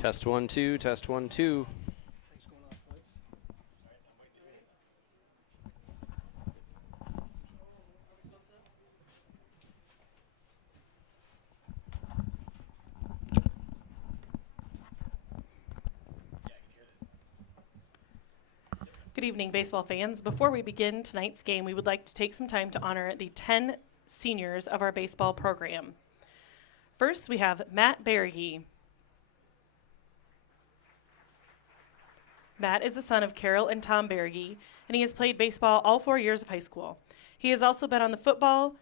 Test 1 2, test 1 2. Good evening, baseball fans. Before we begin tonight's game, we would like to take some time to honor the 10 seniors of our baseball program. First, we have Matt Berge. Matt is the son of Carol and Tom Berge, and he has played baseball all 4 years of high school. He has also been on the football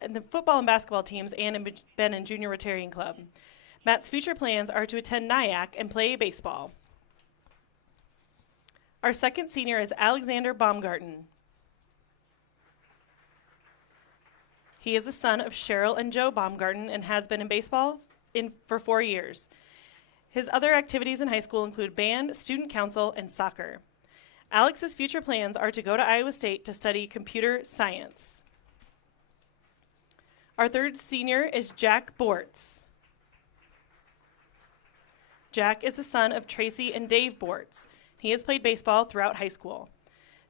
and basketball teams and been in Junior Rotarian Club. Matt's future plans are to attend NIAC and play baseball. Our second senior is Alexander Baumgarten. He is the son of Cheryl and Joe Baumgarten and has been in baseball for 4 years. His other activities in high school include band, student council, and soccer. Alex's future plans are to go to Iowa State to study computer science. Our third senior is Jack Bortz. Jack is the son of Tracy and Dave Bortz. He has played baseball throughout high school.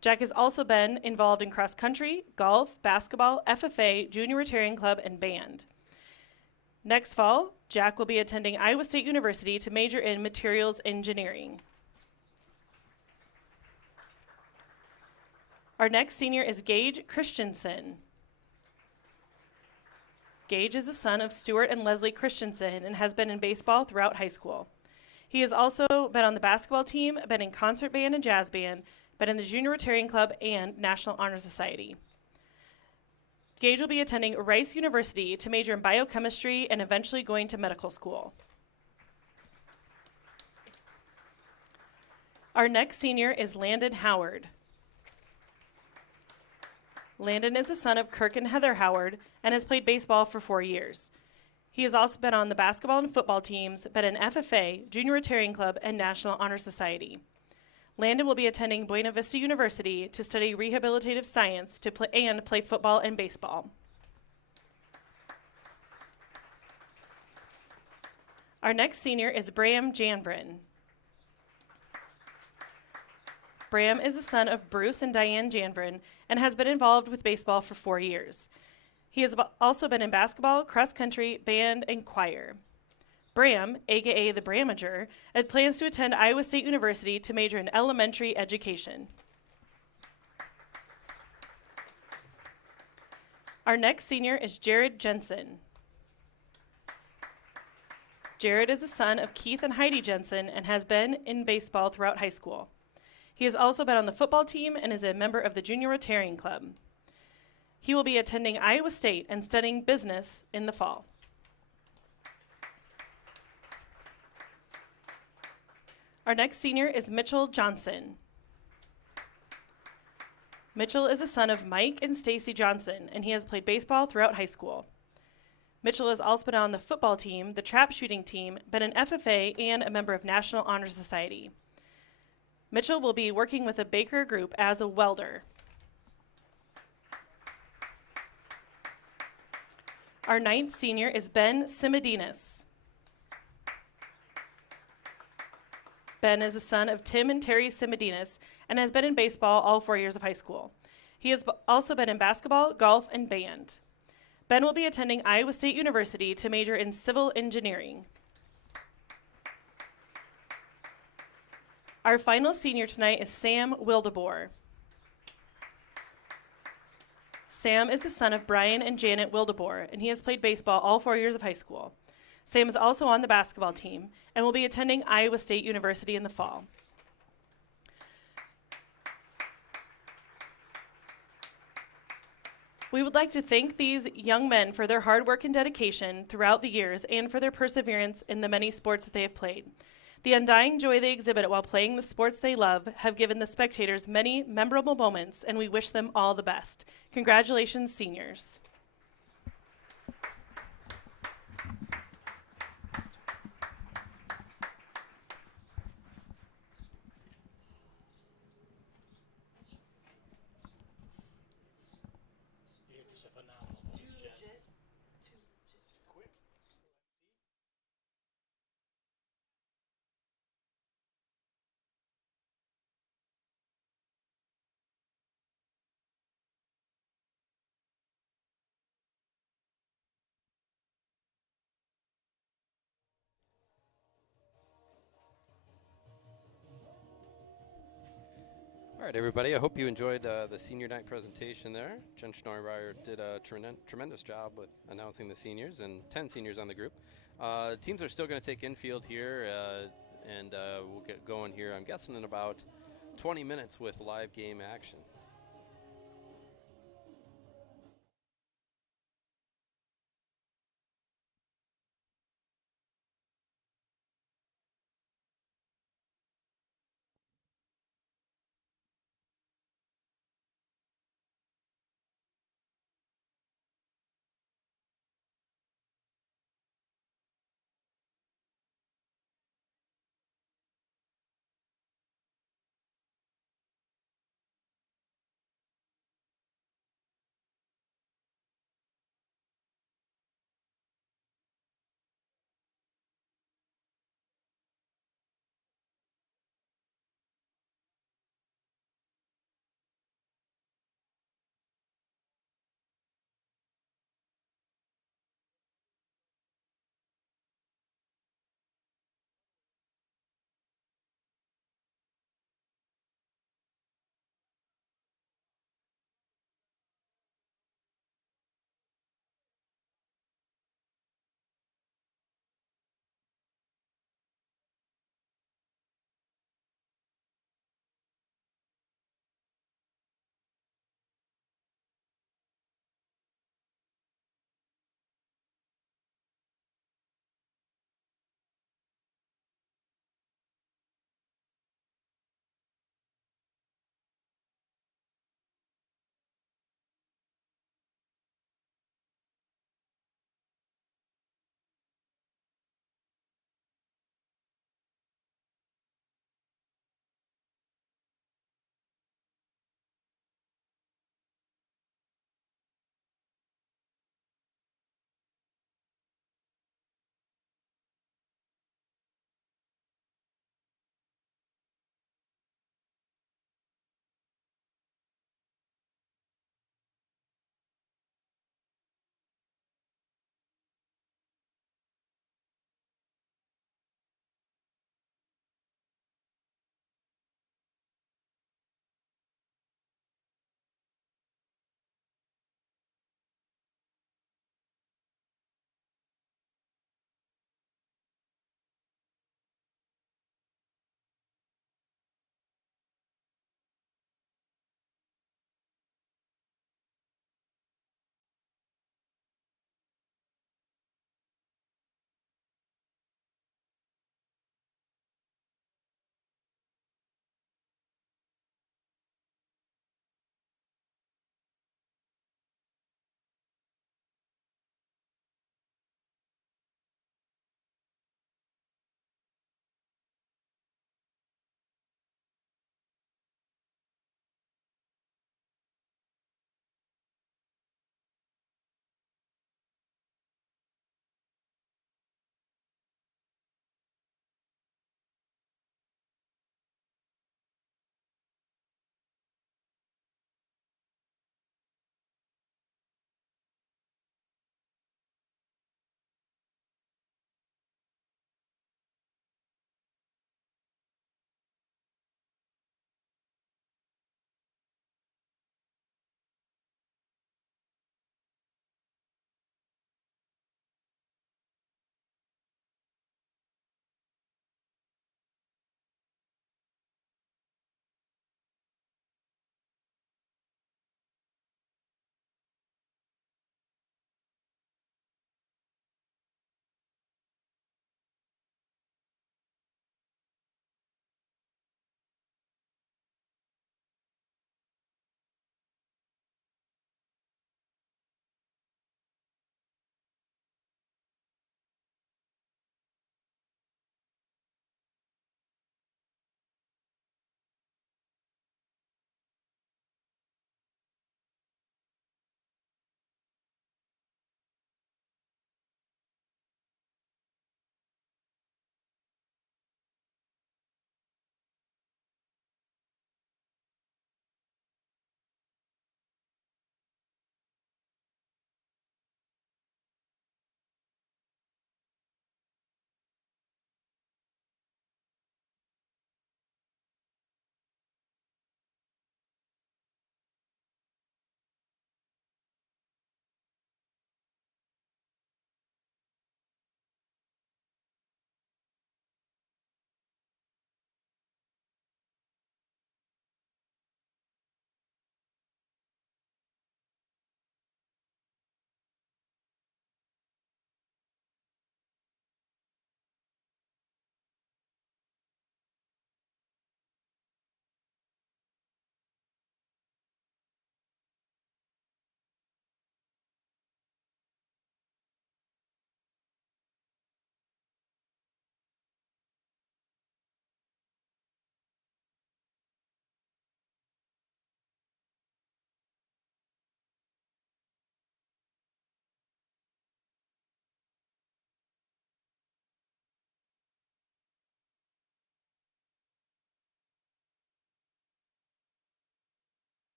Jack has also been involved in cross country, golf, basketball, FFA, Junior Rotarian Club, and band. Next fall, Jack will be attending Iowa State University to major in materials engineering. Our next senior is Gage Christensen. Gage is the son of Stuart and Leslie Christensen and has been in baseball throughout high school. He has also been on the basketball team, been in concert band and jazz band, been in the Junior Rotarian Club and National Honor Society. Gage will be attending Rice University to major in biochemistry and eventually going to medical school. Our next senior is Landon Howard. Landon is the son of Kirk and Heather Howard and has played baseball for 4 years. He has also been on the basketball and football teams, been in FFA, Junior Rotarian Club, and National Honor Society. Landon will be attending Buena Vista University to study rehabilitative science and play football and baseball. Our next senior is Bram Janvrin. Bram is the son of Bruce and Diane Janvrin and has been involved with baseball for 4 years. He has also been in basketball, cross country, band, and choir. Bram, aka the Bramager, plans to attend Iowa State University to major in elementary education. Our next senior is Jared Jensen. Jared is the son of Keith and Heidi Jensen and has been in baseball throughout high school. He has also been on the football team and is a member of the Junior Rotarian Club. He will be attending Iowa State and studying business in the fall. Our next senior is Mitchell Johnson. Mitchell is the son of Mike and Stacy Johnson, and he has played baseball throughout high school. Mitchell has also been on the football team, the trap shooting team, been an FFA, and a member of National Honor Society. Mitchell will be working with a Baker Group as a welder. Our ninth senior is Ben Simedinas. Ben is the son of Tim and Terry Simedinas and has been in baseball all 4 years of high school. He has also been in basketball, golf, and band. Ben will be attending Iowa State University to major in civil engineering. Our final senior tonight is Sam Wildeboer. Sam is the son of Brian and Janet Wildeboer, and he has played baseball all 4 years of high school. Sam is also on the basketball team and will be attending Iowa State University in the fall. We would like to thank these young men for their hard work and dedication throughout the years and for their perseverance in the many sports that they have played. The undying joy they exhibit while playing the sports they love have given the spectators many memorable moments, and we wish them all the best. Congratulations, seniors. All right, everybody. I hope you enjoyed the senior night presentation there. Jen Schneurreier did a tremendous job with announcing the seniors and 10 seniors on the group. Teams are still going to take infield here, and we'll get going here, I'm guessing, in about 20 minutes with live game action.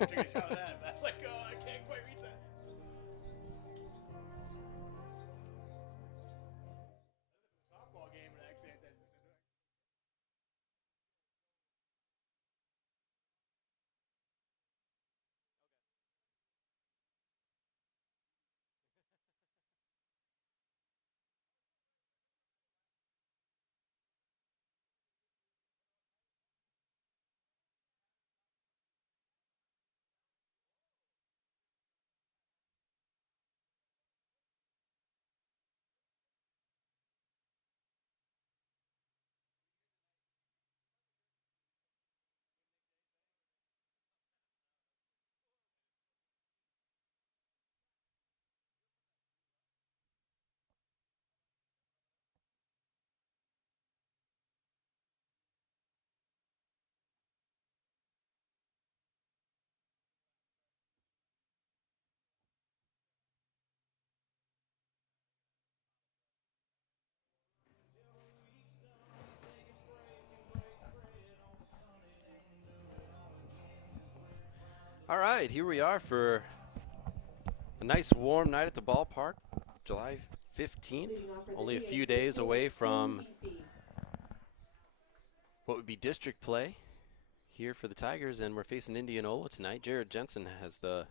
to take a shot of that. But I'm like, oh, I can't quite reach that. Softball game, and actually, All right, here we are for a nice warm night at the ballpark, July 15th. Only a few days away from what would be district play here for the Tigers, and we're facing Indianola tonight. Jared Jensen has the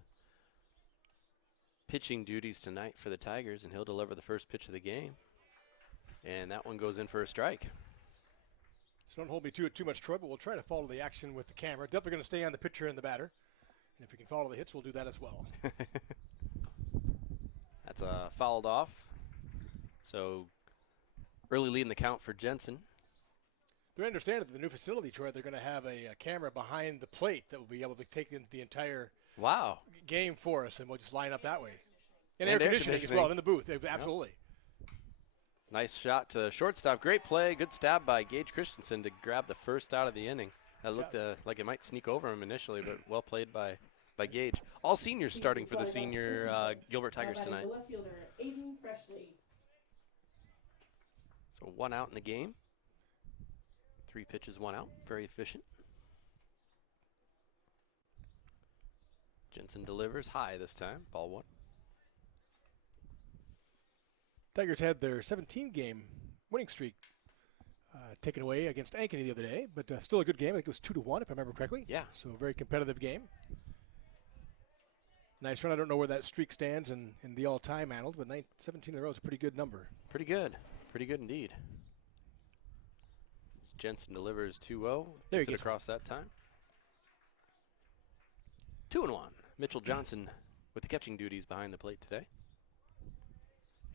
pitching duties tonight for the Tigers, and he'll deliver the first pitch of the game. And that one goes in for a strike. so don't hold me to it too much, Troy, but we'll try to follow the action with the camera. Definitely going to stay on the pitcher and the batter. And if we can follow the hits, we'll do that as well. That's fouled off. So early lead in the count for Jensen. Do I understand that the new facility, Troy, they're going to have a camera behind the plate that will be able to take in the entire game for us, and we'll just line up that way. And air conditioning as well in the booth. Absolutely. Yep. Nice shot to shortstop. Great play. Good stab by Gage Christensen to grab the first out of the inning. That looked like it might sneak over him initially, but well played by Gage. All seniors starting for the senior Gilbert Tigers tonight. So 1 out in the game. 3 pitches, 1 out. Very efficient. Jensen delivers high this time. Ball 1. Tigers had their 17-game winning streak taken away against Ankeny the other day, but still a good game. I think it was 2-1 if I remember correctly. Yeah. So a very competitive game. Nice run. I don't know where that streak stands in the all-time annals, but 17 in a row is a pretty good number. Pretty good. Pretty good indeed. As Jensen delivers 2-0. There he gets it across that time. 2-1. Mitchell Johnson with the catching duties behind the plate today.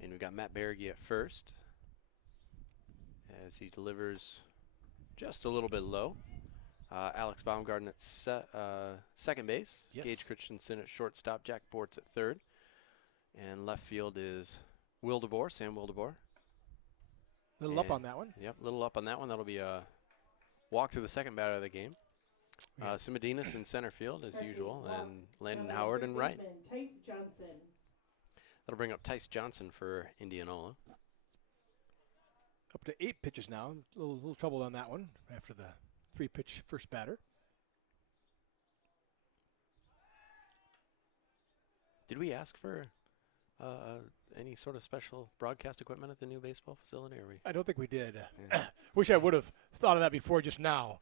And we've got Matt Berge at first as he delivers just a little bit low. Alex Baumgarten at second base. Yes. Gage Christensen at shortstop. Jack Bortz at third. And left field is Sam Wildeboer. A little up on that one. Yep, a little up on that one. That'll be a walk to the second batter of the game. Simodinas in center field as usual, and Landon Howard in right. That'll bring up Tice Johnson for Indianola. Up to 8 pitches now. A little trouble on that one after the 3-pitch first batter. Did we ask for any sort of special broadcast equipment at the new baseball facility? Or I don't think we did. Yeah. Wish I would have thought of that before just now.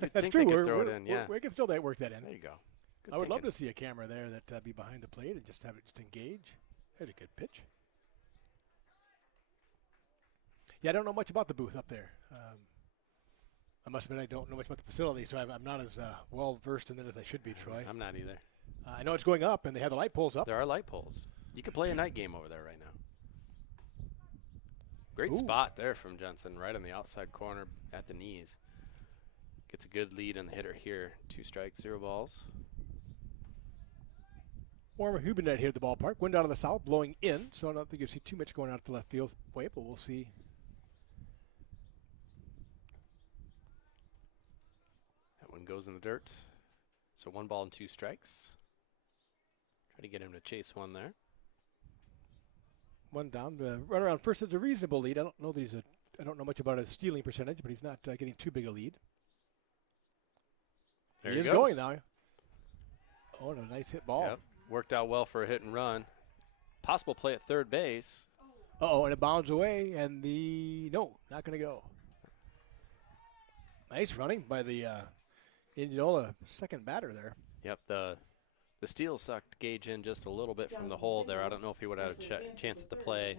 That's think true. they could throw it in, yeah. We can still work that in. There you go. Good I would love thinking. to see a camera there that be behind the plate and just have it just engage. There's a good pitch. Yeah, I don't know much about the booth up there. I must admit I don't know much about the facility, so I'm not as well versed in it as I should be, Troy. I'm not either. I know it's going up, and they have the light poles up. There are light poles. You could play a night game over there right now. Great Ooh. spot there from Jensen, right on the outside corner at the knees. Gets a good lead on the hitter here. 2 strikes, 0 balls. Warmer Hubenet here at the ballpark. Wind out of the south, blowing in, so I don't think you see too much going out to the left field way, but we'll see. That one goes in the dirt. So 1 ball and 2 strikes. Try to get him to chase one there. One down. Run around first. It's a reasonable lead. I don't know that I don't know much about his stealing percentage, but he's not getting too big a lead. There he is goes. going now. Oh, a nice hit ball. Yep. Worked out well for a hit and run. Possible play at third base. Uh-oh, and it bounds away, and no, not going to go. Nice running by the Indianola second batter there. Yep, the steal sucked Gage in just a little bit from the hole there. I don't know if he would have had a chance at the play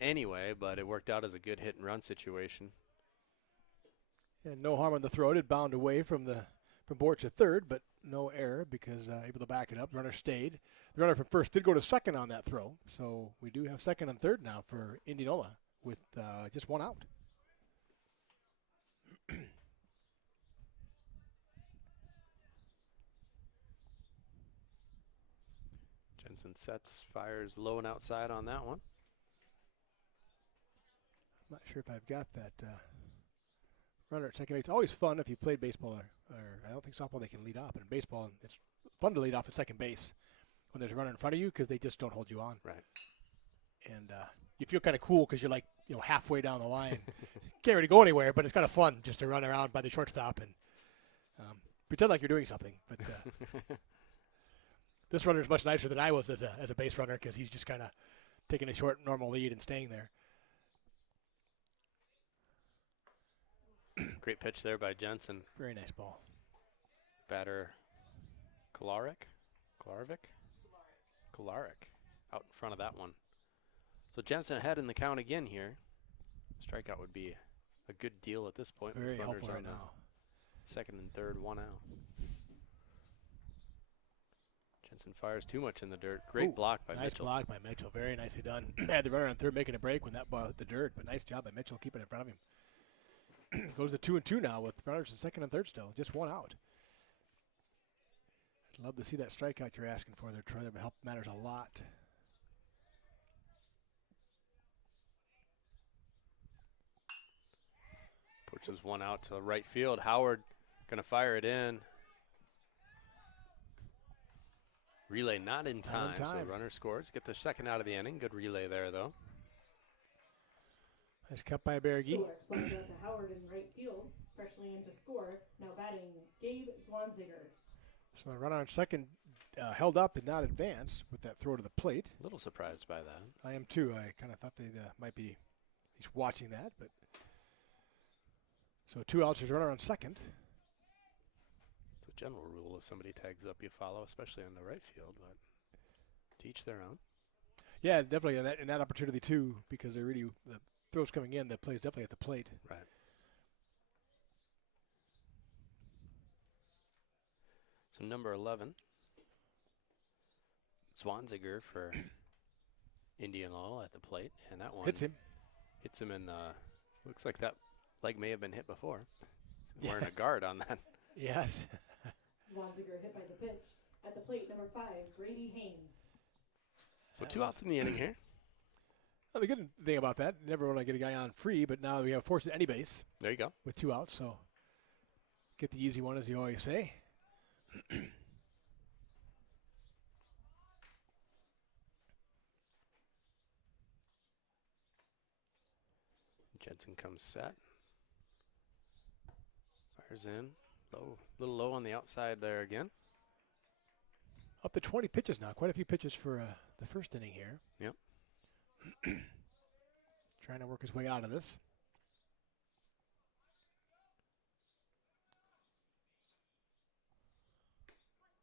anyway, but it worked out as a good hit and run situation. And no harm on the throw. It bound away from Borch at third, but no error because able to back it up. The runner stayed. The runner from first did go to second on that throw, so we do have second and third now for Indianola with just one out. Jensen sets, fires low and outside on that one. I'm not sure if I've got that runner at second base. It's always fun if you've played baseball or I don't think softball they can lead off. But in baseball, it's fun to lead off at second base when there's a runner in front of you because they just don't hold you on. Right. And you feel kind of cool because you're like halfway down the line. Can't really go anywhere, but it's kind of fun just to run around by the shortstop and pretend like you're doing something. But this runner is much nicer than I was as a base runner because he's just kind of taking a short normal lead and staying there. Great pitch there by Jensen. Very nice ball. Batter Kolarek out in front of that one. So Jensen ahead in the count again here. Strikeout would be a good deal at this point. Very helpful right now. Second and third, one out. Jensen fires too much in the dirt. Great block by Mitchell. Nice block by Mitchell. Very nicely done. Had the runner on third making a break when that ball hit the dirt, but nice job by Mitchell keeping it in front of him. Goes to 2-2 now with runners in second and third still. Just one out. I'd love to see that strikeout you're asking for there, Troy. That would help matters a lot. Pushes one out to right field. Howard going to fire it in. Relay not in time, so the runner scores. Get the second out of the inning. Good relay there, though. Nice cut by Berge. Flies out to Howard in right field, freshly in to score. Now batting, Gabe Zwanziger. So the runner on second held up and not advanced with that throw to the plate. A little surprised by that. I am too. I kind of thought they might be at least watching that, but so 2 outs. There's a runner on second. It's a general rule: if somebody tags up, you follow, especially on the right field. But to each their own. Yeah, definitely, and that opportunity too, because they're really the throws coming in. The play's definitely at the plate. Right. So number 11, Zwanziger for Indianola at the plate, and that one hits him in the. Looks like that leg may have been hit before. He's wearing a guard on that. Yes. Zwanziger hit by the pitch at the plate. Number 5, Grady Haynes. So 2 outs in the inning here. Well, the good thing about that, never want to get a guy on free, but now we have forced at any base. There you go. With 2 outs, so get the easy one, as you always say. Jensen comes set. Fires in. Low, little low on the outside there again. Up to 20 pitches now. Quite a few pitches for the first inning here. Yep. Trying to work his way out of this.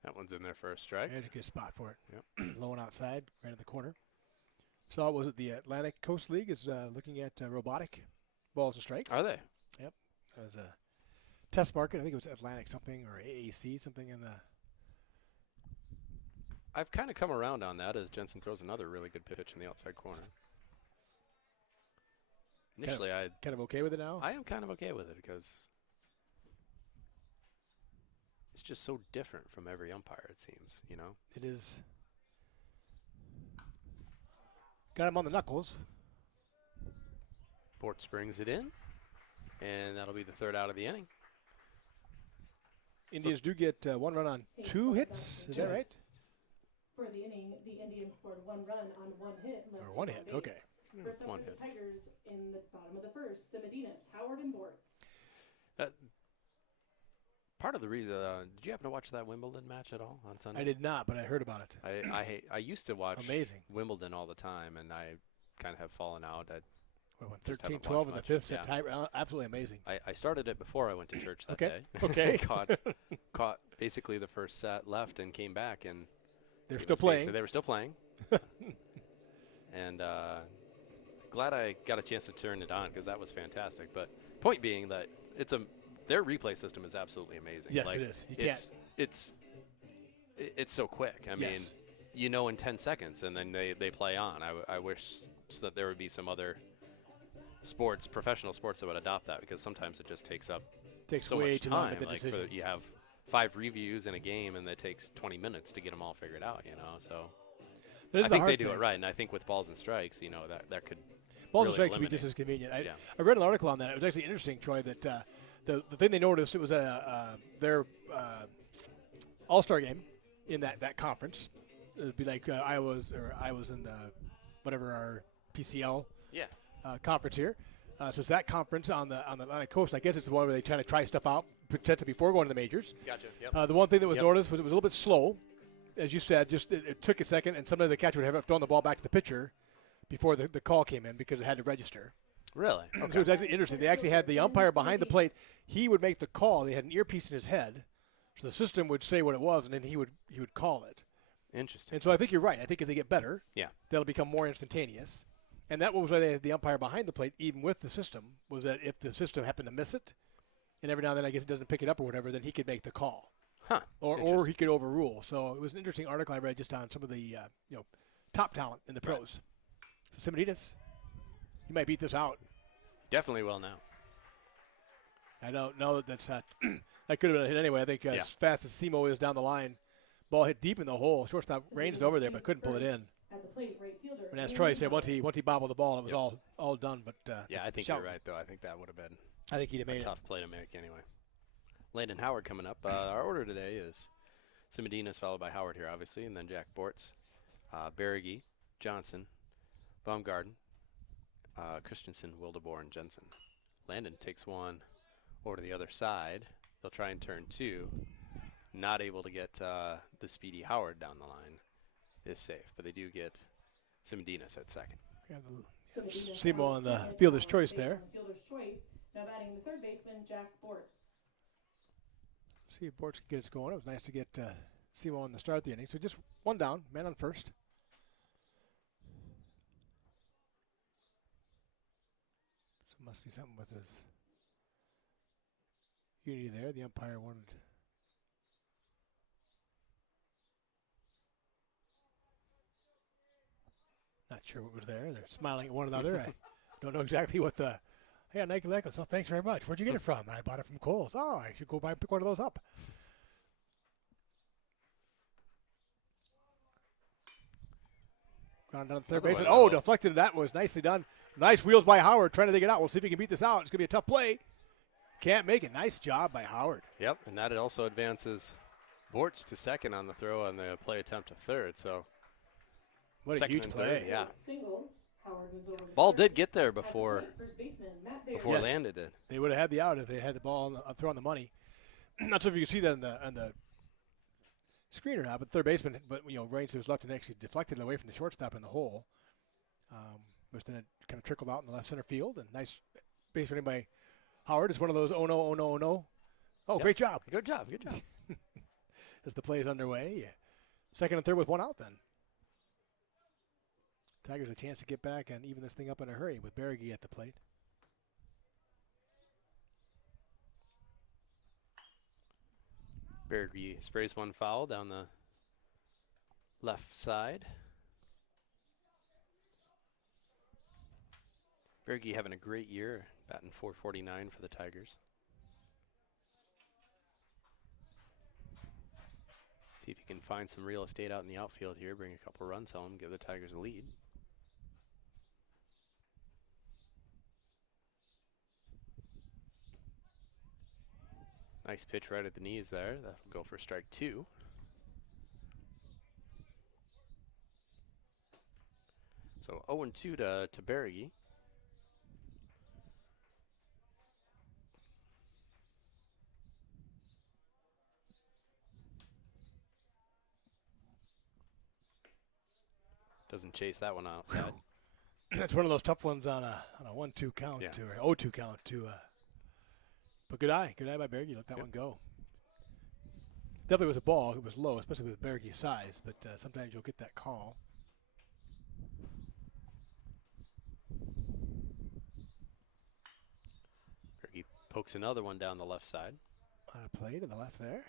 That one's in there for a strike. There's a good spot for it. Yep. Low and outside, right in the corner. So was it the Atlantic Coast League is looking at robotic balls and strikes? Are they? Yep. That was a test market. I think it was Atlantic something or AAC something in the. I've kind of come around on that as Jensen throws another really good pitch in the outside corner. Initially, I kind of okay with it now. I am kind of okay with it because it's just so different from every umpire. It seems, you know. It is. Got him on the knuckles. Bortz brings it in, and that'll be the third out of the inning. Indians do get 1 run on 2 hits. Is that right? For the inning, the Indians scored 1 run on 1 hit. Or 1 hit, okay. First up for the Tigers in the bottom of the first, Semedinas, Howard, and Bortz. part of the reason. Did you happen to watch that Wimbledon match at all on Sunday? I did not, but I heard about it. I used to watch Amazing. Wimbledon all the time, and I kind of have fallen out. What, 13-12 in the fifth set tie? Absolutely amazing. I started it before I went to church that okay. day. Okay. caught basically the first set, left, and came back, and they're still playing. So they were still playing. And glad I got a chance to turn it on because that was fantastic. But point being that their replay system is absolutely amazing. Yes, it is. It's so quick. I mean, in 10 seconds, and then they play on. I wish that there would be some other professional sports that would adopt that, because sometimes it just takes so way much too long time. to make the decision. You have 5 reviews in a game, and it takes 20 minutes to get them all figured out. So I think they do it right, and I think with balls and strikes, that could balls really and strikes could be just as convenient. Yeah. I read an article on that. It was actually interesting, Troy, that the thing they noticed, it was their All-Star game in that conference. It would be like I was in the whatever our PCL conference here. So it's that conference on the Atlantic Coast. I guess it's the one where they try stuff out potentially before going to the majors. Gotcha. Yep. The one thing that was noticed was it was a little bit slow, as you said. Just it took a second, and sometimes the catcher would have thrown the ball back to the pitcher before the call came in because it had to register. Really? Okay. So it was actually interesting. They actually had the umpire behind the plate. He would make the call. They had an earpiece in his head, so the system would say what it was, and then he would call it. Interesting. And so I think you're right. I think as they get better, they'll become more instantaneous. And that was why they had the umpire behind the plate, even with the system, was that if the system happened to miss it, and every now and then I guess it doesn't pick it up or whatever, then he could make the call. Huh. Or he could overrule. So it was an interesting article I read just on some of the top talent in the pros. Right. So Simonides, he might beat this out. Definitely will now. I don't know that that's that could have been a hit anyway. I think as fast as Simo is down the line, ball hit deep in the hole. Shortstop ranged over there but couldn't pull it in. And as Troy said, once he bobbled the ball, it was all done. But I think you're right, though. I think that would have been a tough play to make anyway. Landon Howard coming up. Our order today is Simonides followed by Howard here, obviously, and then Jack Bortz, Berge, Johnson, Baumgarten, Christensen, Wildebohr, and Jensen. Landon takes one over to the other side. They'll try and turn 2. Not able to get the speedy Howard down the line. Is safe, but they do get Simonides at second. Simo on the fielder's choice there. Now batting the third baseman, Jack Bortz. See if Bortz can get it going. It was nice to get Simo on the start of the inning. So just one down, man on first. So it must be something with his unity there. The umpire wanted. Not sure what was there. They're smiling at one another. I don't know exactly what the. Hey, a Nike necklace. Oh, thanks very much. Where'd you get it from? I bought it from Kohl's. Oh, I should go by and pick one of those up. Ground down to third base. Oh, deflected. That was nicely done. Nice wheels by Howard trying to take it out. We'll see if he can beat this out. It's going to be a tough play. Can't make it. Nice job by Howard. Yep, and that also advances Bortz to second on the throw on the play attempt to third. So. What a huge play. Yeah. Ball did get there before landed it. They would have had the out if they had the ball throw on the money. Not sure if you can see that on the screen or not, but third baseman, ranged to his left and actually deflected it away from the shortstop in the hole. But then it kind of trickled out in the left center field. And nice base running by Howard. It's one of those oh no, oh no, oh no. Oh, yep. Great job. Good job. As the play is underway. Second and third with one out then. Tigers a chance to get back and even this thing up in a hurry with Berge at the plate. Berge sprays one foul down the left side. Berge having a great year, batting .449 for the Tigers. See if you can find some real estate out in the outfield here, bring a couple runs home, give the Tigers a lead. Nice pitch right at the knees there. That'll go for strike 2. So 0-2 to Berge. and chase that one outside. That's one of those tough ones on a 1-2 count or 0-2 count to. But good eye by Berge. Let that one go. Definitely was a ball. It was low, especially with Berge's size. But sometimes you'll get that call. Berge pokes another one down the left side. On a play to the left there.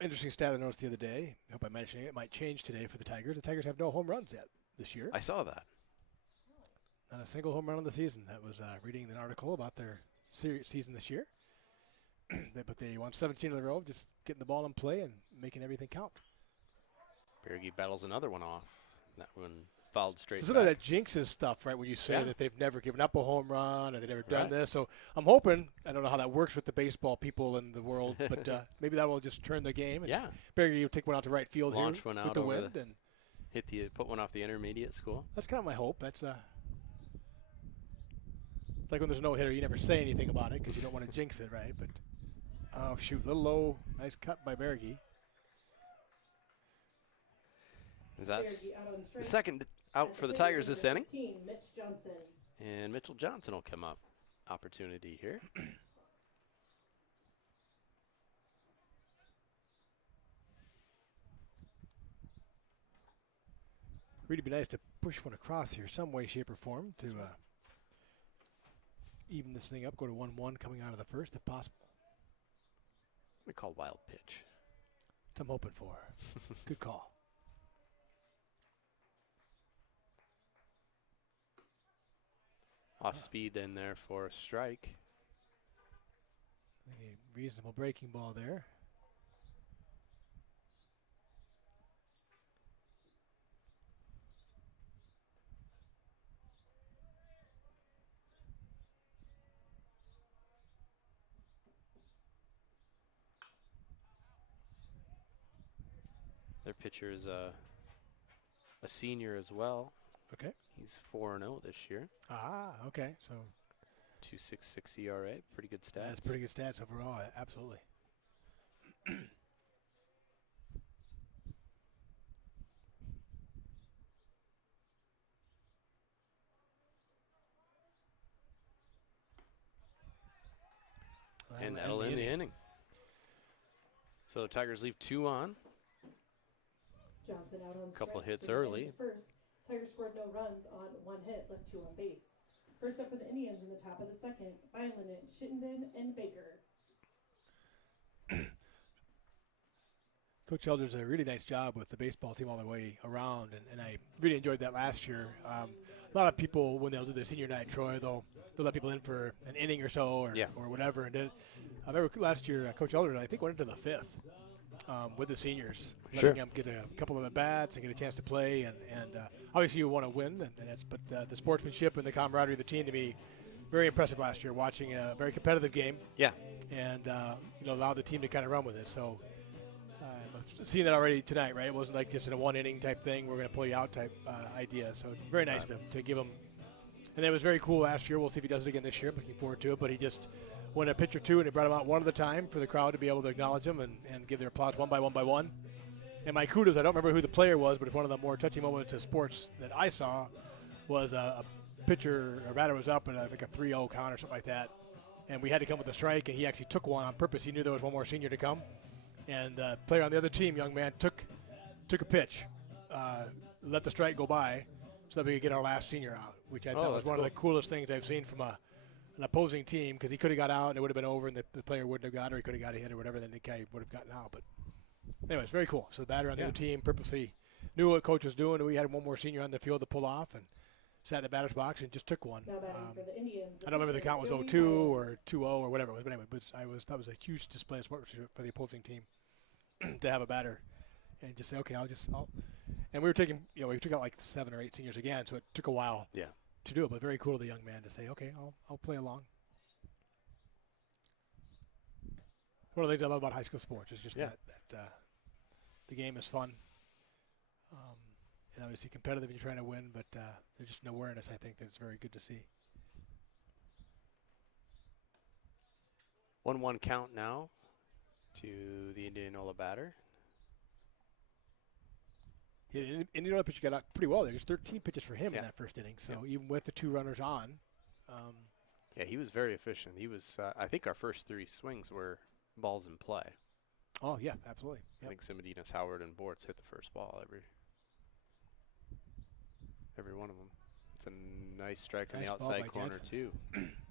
Interesting stat I noticed the other day. I hope I'm mentioning it. It might change today for the Tigers. The Tigers have no home runs yet this year. I saw that. Not a single home run on the season. That was reading an article about their season this year. But they won 17 in a row, just getting the ball in play and making everything count. Berge battles another one off. That one fouled straight Some of that jinxes stuff, right, when you say that they've never given up a home run or they've never done this. So I'm hoping, I don't know how that works with the baseball people in the world, but maybe that will just turn the game. And Berge will take one out to right field Launch here one out with the wind. And put one off the intermediate school. That's kind of my hope. That's it's like when there's no hitter, you never say anything about it because you don't want to jinx it, right? But, oh, shoot, a little low. Nice cut by Berge. That's the second out for the Tigers this inning. And Mitchell Johnson will come up. Opportunity here. Really be nice to push one across here some way, shape, or form to even this thing up, go to 1-1 coming out of the first if possible. We call wild pitch. That's what I'm hoping for. Good call. Off speed in there for a strike. A reasonable breaking ball there. Their pitcher is a senior as well. Okay. He's 4-0 this year. Ah, okay. So 2.66 ERA, pretty good stats. That's pretty good stats overall, absolutely. And that'll end the inning. So the Tigers leave 2 on. Johnson out on a couple hits for early. First, Tigers scored no runs on 1 hit, left 2 on base. First up for the Indians in the top of the second, Violin, Chittenden, and Baker. Coach Elder's did a really nice job with the baseball team all the way around, and I really enjoyed that last year. A lot of people, when they'll do the senior night, Troy, they'll let people in for an inning or so or whatever. And then I remember last year, Coach Elder, I think, went into the 5th with the seniors, letting them get a couple of at-bats and get a chance to play. And obviously you want to win, but the sportsmanship and the camaraderie of the team to me, very impressive last year, watching a very competitive game. Yeah. And allowed the team to kind of run with it. So I've seen that already tonight, right? It wasn't like just in a 1-inning type thing, we're going to pull you out type idea. So very nice of him to give him. And it was very cool last year. We'll see if he does it again this year. Looking forward to it. But he just went a pitch or two, and he brought him out one at a time for the crowd to be able to acknowledge him and give their applause one by one. And my kudos, I don't remember who the player was, but it's one of the more touching moments of sports that I saw was a pitcher, a batter was up at like a 3-0 count or something like that. And we had to come with a strike, and he actually took one on purpose. He knew there was one more senior to come. And the player on the other team, young man, took a pitch, let the strike go by so that we could get our last senior out, which I thought was one of the coolest things I've seen from an opposing team, because he could have got out and it would have been over and the player wouldn't have got it, or he could have got a hit or whatever, then the guy would have gotten out. But anyways, very cool. So the batter on the other team purposely knew what coach was doing, and we had one more senior on the field to pull off and sat in the batter's box and just took one. Now batting for the Indians, I don't remember the count was 0-2 or 2-0 or whatever it was, but anyway, that was a huge display of sportsmanship for the opposing team to have a batter and just say, okay, and we took out like 7 or 8 seniors again, so it took a while to do it, but very cool of the young man to say, okay, I'll play along. One of the things I love about high school sports is just that the game is fun. And obviously competitive and you're trying to win, but there's just an awareness, I think, that's very good to see. 1-1 count now to the Indianola batter. Indianola pitcher got out pretty well there. There's 13 pitches for him in that first inning. So even with the 2 runners on. Yeah, he was very efficient. He was, I think our first 3 swings were balls in play. Oh, yeah, absolutely. Yep. I think Simodinas, Howard, and Bortz hit the first ball every one of them. It's a nice strike on the outside corner, too.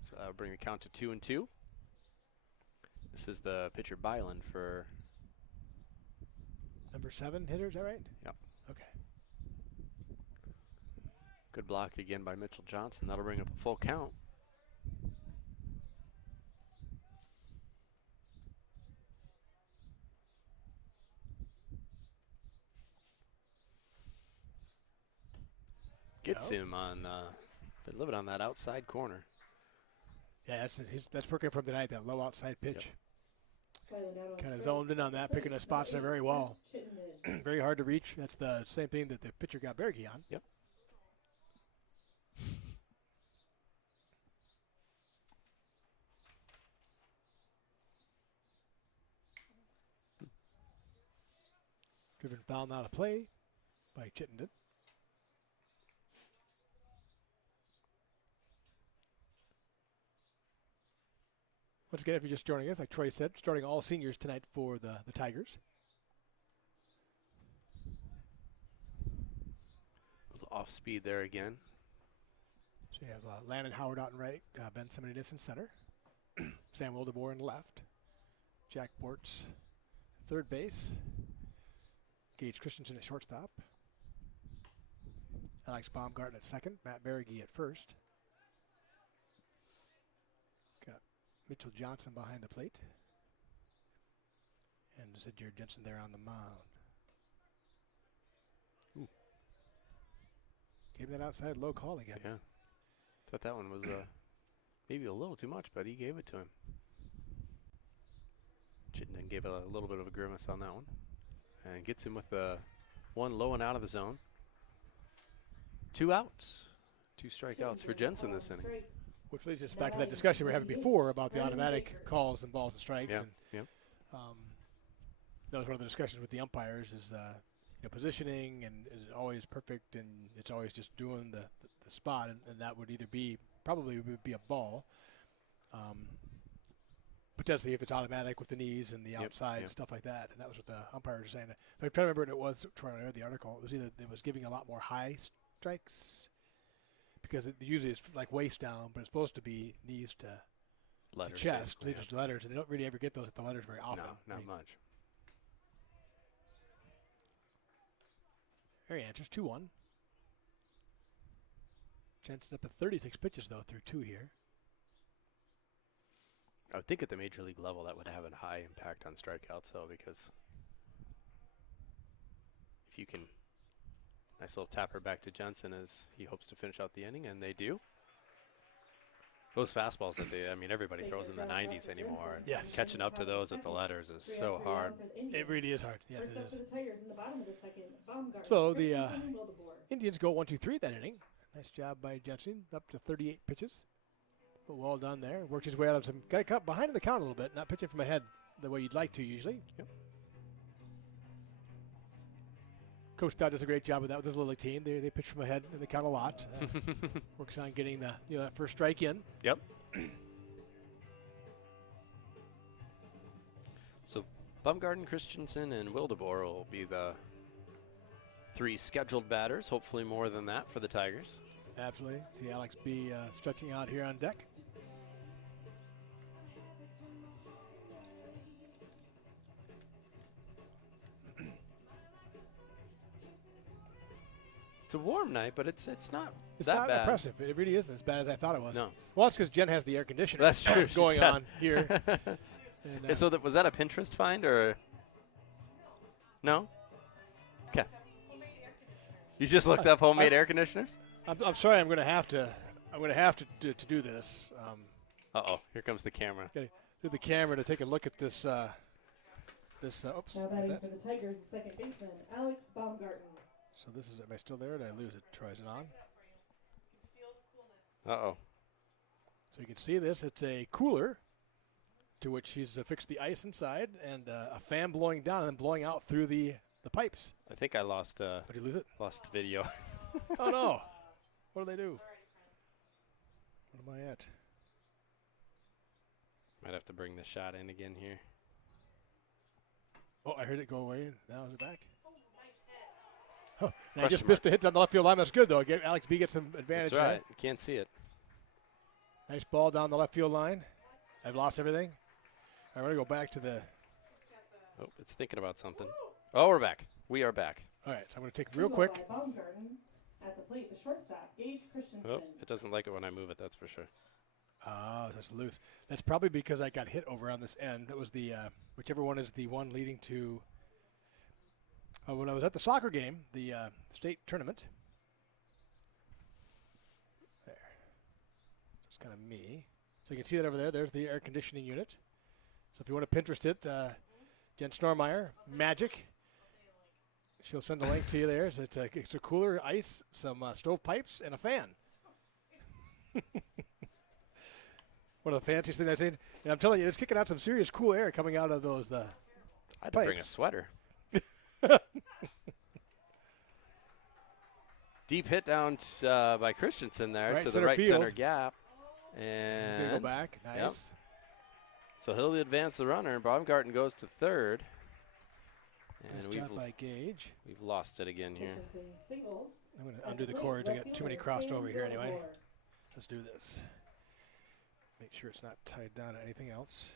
So that would bring the count to 2-2. This is the pitcher Byland for number 7 hitter, is that right? Yep. Okay. Good block again by Mitchell Johnson. That'll bring up a full count. Gets him on a little bit on that outside corner. Yeah, that's working from tonight, that low outside pitch. Yep. Kind of zoned in on that, picking the spots there very well. Very hard to reach. That's the same thing that the pitcher got Berge on. Yep. Driven foul out of play by Chittenden. Once again, if you're just joining us, like Troy said, starting all seniors tonight for the Tigers. A little off speed there again. So you have Landon Howard out in right, Ben Simonides in center, Sam Wildeboer in left, Jack Bortz third base, Gage Christensen at shortstop, Alex Baumgarten at second, Matt Berge at first. Mitchell Johnson behind the plate. And Jared Jensen there on the mound. Ooh. Gave that outside low call again. Yeah. Thought that one was maybe a little too much, but he gave it to him. Chittenden gave a little bit of a grimace on that one. And gets him with one low and out of the zone. 2 outs. 2 strikeouts for Jensen this inning. Which leads us back to that discussion we were having before about the automatic calls and balls and strikes. Yeah. That was one of the discussions with the umpires is positioning and is it always perfect and it's always just doing the spot and that would probably would be a ball. Potentially if it's automatic with the knees and the outside and stuff like that. And that was what the umpires were saying. If I'm trying to remember what it was, trying to read the article, it was giving a lot more high strikes. Because it usually it's like waist down, but it's supposed to be knees to chest, leaders to letters, and they don't really ever get those at the letters very often. No, not much. There he answers, 2-1. Jensen up at 36 pitches, though, through 2 here. I would think at the major league level that would have a high impact on strikeouts, though, because if you can... Nice little tapper back to Jensen as he hopes to finish out the inning, and they do. Those fastballs that everybody throws in the 90s anymore. Yes. Catching up to those at the letters is so hard. It really is hard. Yes, it is. So the Indians go 1-2-3 that inning. Nice job by Jensen, up to 38 pitches. But well done there. Worked his way out of some. Got cut behind in the count a little bit, not pitching from ahead the way you'd like to usually. Yep. Coach Stout does a great job with that with his little league team. They pitch from ahead in the count a lot. Works on getting that first strike in. Yep. So Baumgarten, Christensen, and Wildeboer will be the 3 scheduled batters. Hopefully more than that for the Tigers. Absolutely. See Alex B. Stretching out here on deck. It's a warm night, but it's not It's that not bad. oppressive. It really isn't as bad as I thought it was. No. Well, it's because Jen has the air conditioner. That's true. going on here. And, so was that a Pinterest find or no? Okay. You just looked up homemade air conditioners? I'm sorry. I'm going to have to do this. Uh-oh. Here comes the camera. Okay. Do the camera to take a look at this. Oops. Now batting for the Tigers, the second baseman, Alex Baumgarten. So this is, am I still there or did I lose it? Troy, is it on? Uh-oh. So you can see this. It's a cooler to which he's affixed the ice inside and a fan blowing down and then blowing out through the pipes. I think I lost. Did you lose it? Lost video. Oh no! What do they do? What am I at? Might have to bring the shot in again here. Oh, I heard it go away. Now is it back? Oh, nice hit. Oh, I just missed the hit on the left field line. That's good though. Alex B gets some advantage. That's right. You can't see it. Nice ball down the left field line. I've lost everything. I'm going to go back to the. Oh, it's thinking about something. Oh, we're back. We are back. All right, so I'm going to take real quick. At the plate, the shortstop, Gage Christensen. Oh, it doesn't like it when I move it, that's for sure. Oh, that's loose. That's probably because I got hit over on this end. That was the, whichever one is the one leading to, when I was at the soccer game, the state tournament. There. It's kind of me. So you can see that over there. There's the air conditioning unit. So if you want to Pinterest it, Jen Snormeyer, Magic. She'll send a link to you there. It's a cooler, ice, some stove pipes, and a fan. One of the fanciest things I've seen. And I'm telling you, it's kicking out some serious cool air coming out of those I had to bring a sweater. Deep hit down by Christensen there right to the right center gap. And he's gonna go back. Nice. Yep. So he'll advance the runner. Baumgarten goes to third. And nice job by Gage. We've lost it again here. I'm going to undo the cords. I got too many crossed over here anyway. Let's do this. Make sure it's not tied down to anything else.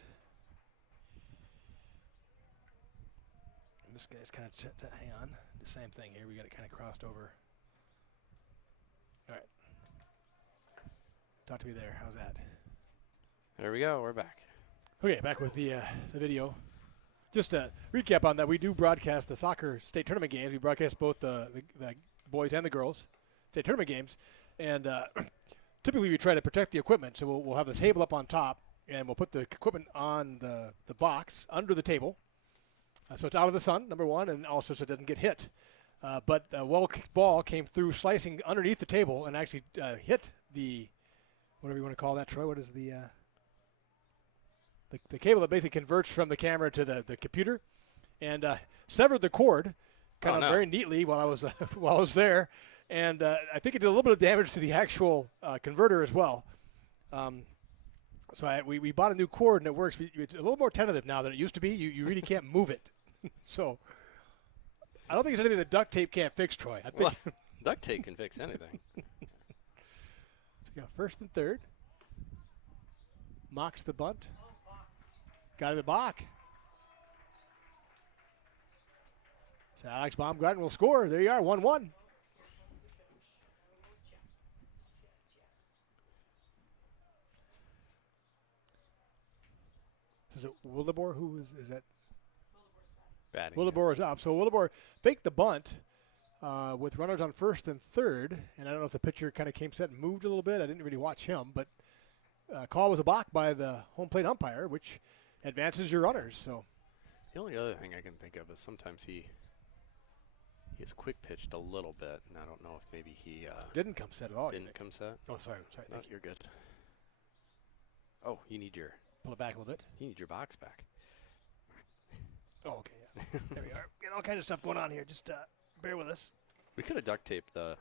And this guy's kind of, hang on. The same thing here. We got it kind of crossed over. All right. Talk to me there. How's that? There we go. We're back. Okay, back with the video. Just a recap on that, we do broadcast the soccer state tournament games. We broadcast both the boys and the girls state tournament games. And typically we try to protect the equipment. So we'll have the table up on top, and we'll put the equipment on the box under the table. So it's out of the sun, number one, and also so it doesn't get hit. But a well-kicked ball came through, slicing underneath the table, and actually hit the, whatever you want to call that, Troy, what is the cable that basically converts from the camera to the computer, and severed the cord kind of very neatly while I was there, and I think it did a little bit of damage to the actual converter as well. So we bought a new cord and it works. It's a little more tentative now than it used to be. You really can't move it. So I don't think there's anything that duct tape can't fix, Troy. I think duct tape can fix anything. Yeah, first and third. Mocks the bunt. Got in the block. So Alex Baumgarten will score. There you are, 1-1. Is it Wildeboer? Who is that? Batting. Wildeboer is up. So Wildeboer faked the bunt with runners on first and third. And I don't know if the pitcher kind of came set and moved a little bit. I didn't really watch him. But call was a balk by the home plate umpire, which advances your runners. So the only other thing I can think of is sometimes he has quick pitched a little bit, and I don't know if maybe he didn't come set at all. Didn't come set. Oh, sorry. No, you're good. Oh, you need your pull it back a little bit. You need your box back. Oh, okay. Yeah. There we are. Got all kinds of stuff going on here. Just bear with us. We could have duct taped the.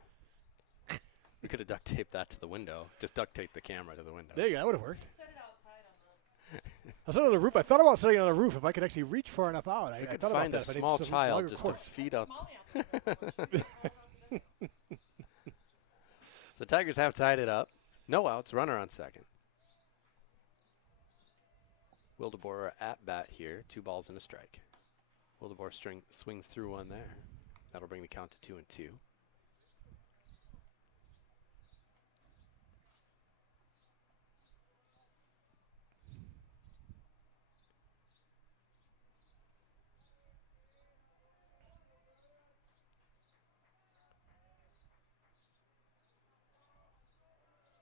We could have duct taped that to the window. Just duct tape the camera to the window. There you go. That would have worked. I was on the roof. I thought about sitting on the roof if I could actually reach far enough out. I could thought find about a small child just cords. to feed up. The Tigers have tied it up. No outs. Runner on second. Wildeboer at bat here. 2 balls and a strike. Wildeboer swings through one there. That'll bring the count to 2-2.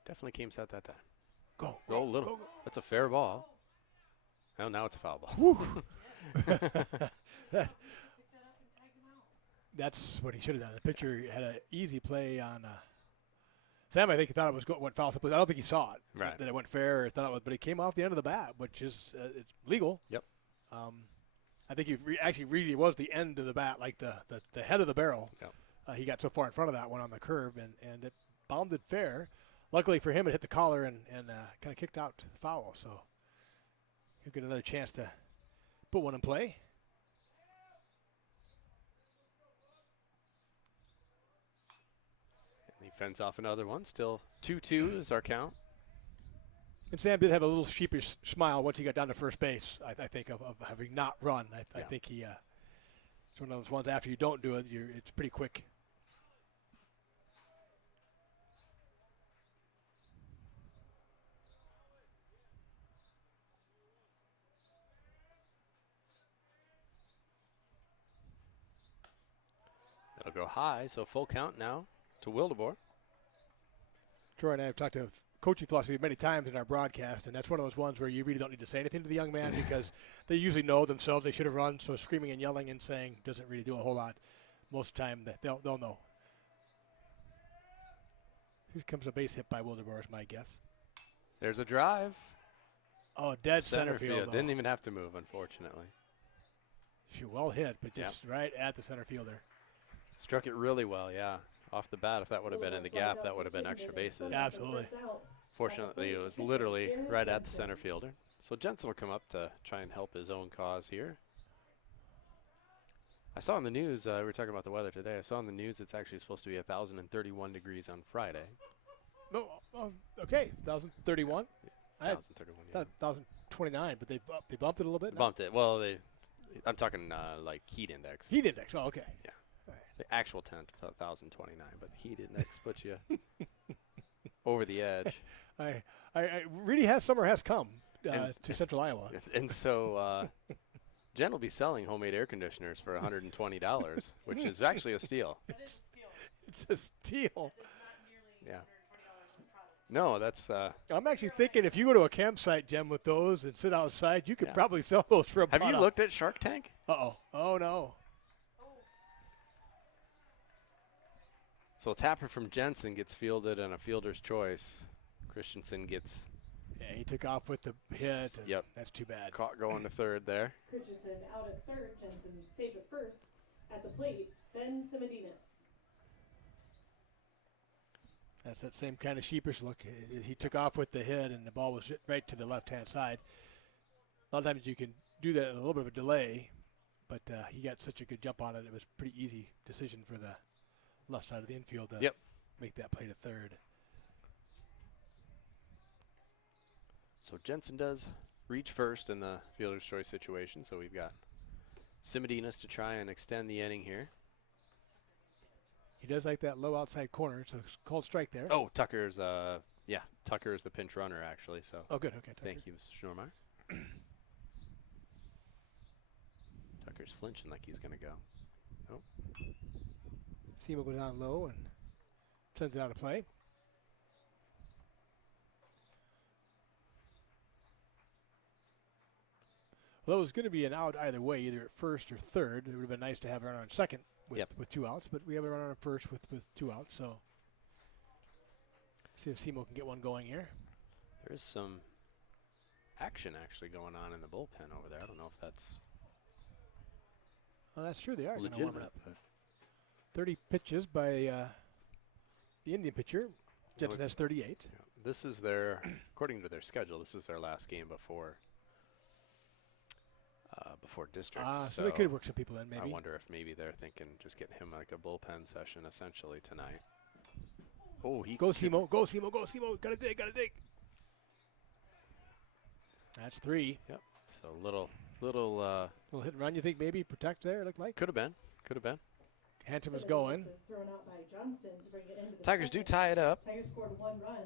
Definitely came set that time. Go. Little. Go. That's a fair ball. Oh, now it's a foul ball. That's what he should have done. The pitcher had an easy play on Sam. I think he thought it was went foul. I don't think he saw it. Right. That it went fair. Or thought it was, but it came off the end of the bat, which is it's legal. Yep. I think he actually really was the end of the bat, like the head of the barrel. Yep. He got so far in front of that one on the curve, and it bounded fair. Luckily for him, it hit the collar and kind of kicked out foul. So he'll get another chance to put one in play. And he fends off another one. Still 2-2 is our count. And Sam did have a little sheepish smile once he got down to first base, I think, of having not run. I think he it's one of those ones after you don't do it, it's pretty quick. That'll go high, so full count now to Wildeboer. Troy and I have talked to coaching philosophy many times in our broadcast, and that's one of those ones where you really don't need to say anything to the young man because they usually know themselves they should have run, so screaming and yelling and saying doesn't really do a whole lot. Most of the time they'll know. Here comes a base hit by Wildeboer is my guess. There's a drive. Oh, dead center field. Didn't even have to move, unfortunately. Shoot, well hit, but just right at the center fielder. Struck it really well, yeah. Off the bat, if that would have been in the gap, that would have been extra bases. Absolutely. Fortunately, it was literally right at the center fielder. So Jensen will come up to try and help his own cause here. I saw in the news, we were talking about the weather today, I saw in the news it's actually supposed to be 1,031 degrees on Friday. Oh, okay, 1,031. 1,031, yeah. 1,029, but they bumped it a little bit? Bumped it. Well, I'm talking like heat index. Heat index, oh, okay. Yeah. The actual temp, 1,029, but the heat index puts you over the edge. I really summer has come to Central Iowa. And so Jen will be selling homemade air conditioners for $120, which is actually a steal. That is a steal. It's a steal. Yeah. No, that's. I'm actually thinking if you go to a campsite, Jen, with those and sit outside, you could probably sell those for about. Have you looked at Shark Tank? Uh-oh. Oh, no. So a tapper from Jensen gets fielded and a fielder's choice. Christensen gets. Yeah, he took off with the hit. Yep. That's too bad. Caught going to third there. Christensen out at third. Jensen safe at first. At the plate, Ben Simadinas. That's that same kind of sheepish look. He took off with the hit, and the ball was right to the left-hand side. A lot of times you can do that at a little bit of a delay, but he got such a good jump on it. It was a pretty easy decision for the left side of the infield to make that play to third. So Jensen does reach first in the fielder's choice situation. So we've got Simadinas to try and extend the inning here. He does like that low outside corner, so it's called strike there. Oh, Tucker's Tucker's the pinch runner actually. So good. Okay. Tucker. Thank you, Mr. Schnormeyer. Tucker's flinching like he's gonna go. Oh. Seymour goes down low and sends it out of play. Well, it was going to be an out either way, either at first or third. It would have been nice to have a runner on second with 2 outs, but we have a runner on first with 2 outs. So see if Seymour can get one going here. There is some action actually going on in the bullpen over there. I don't know if that's. Well, that's true. They are going to warm it up. 30 pitches by the Indian pitcher. Jensen has 38. Yeah. This is their, according to their schedule, this is their last game before districts. So they could work some people in, maybe. I wonder if maybe they're thinking just getting him like a bullpen session essentially tonight. Oh, he go Simo, go Simo, go Simo. Gotta dig. That's 3. Yep. So little hit and run. You think maybe protect there? It looked like could have been. Hanson was going. Tigers do tie it up. Tigers scored 1 run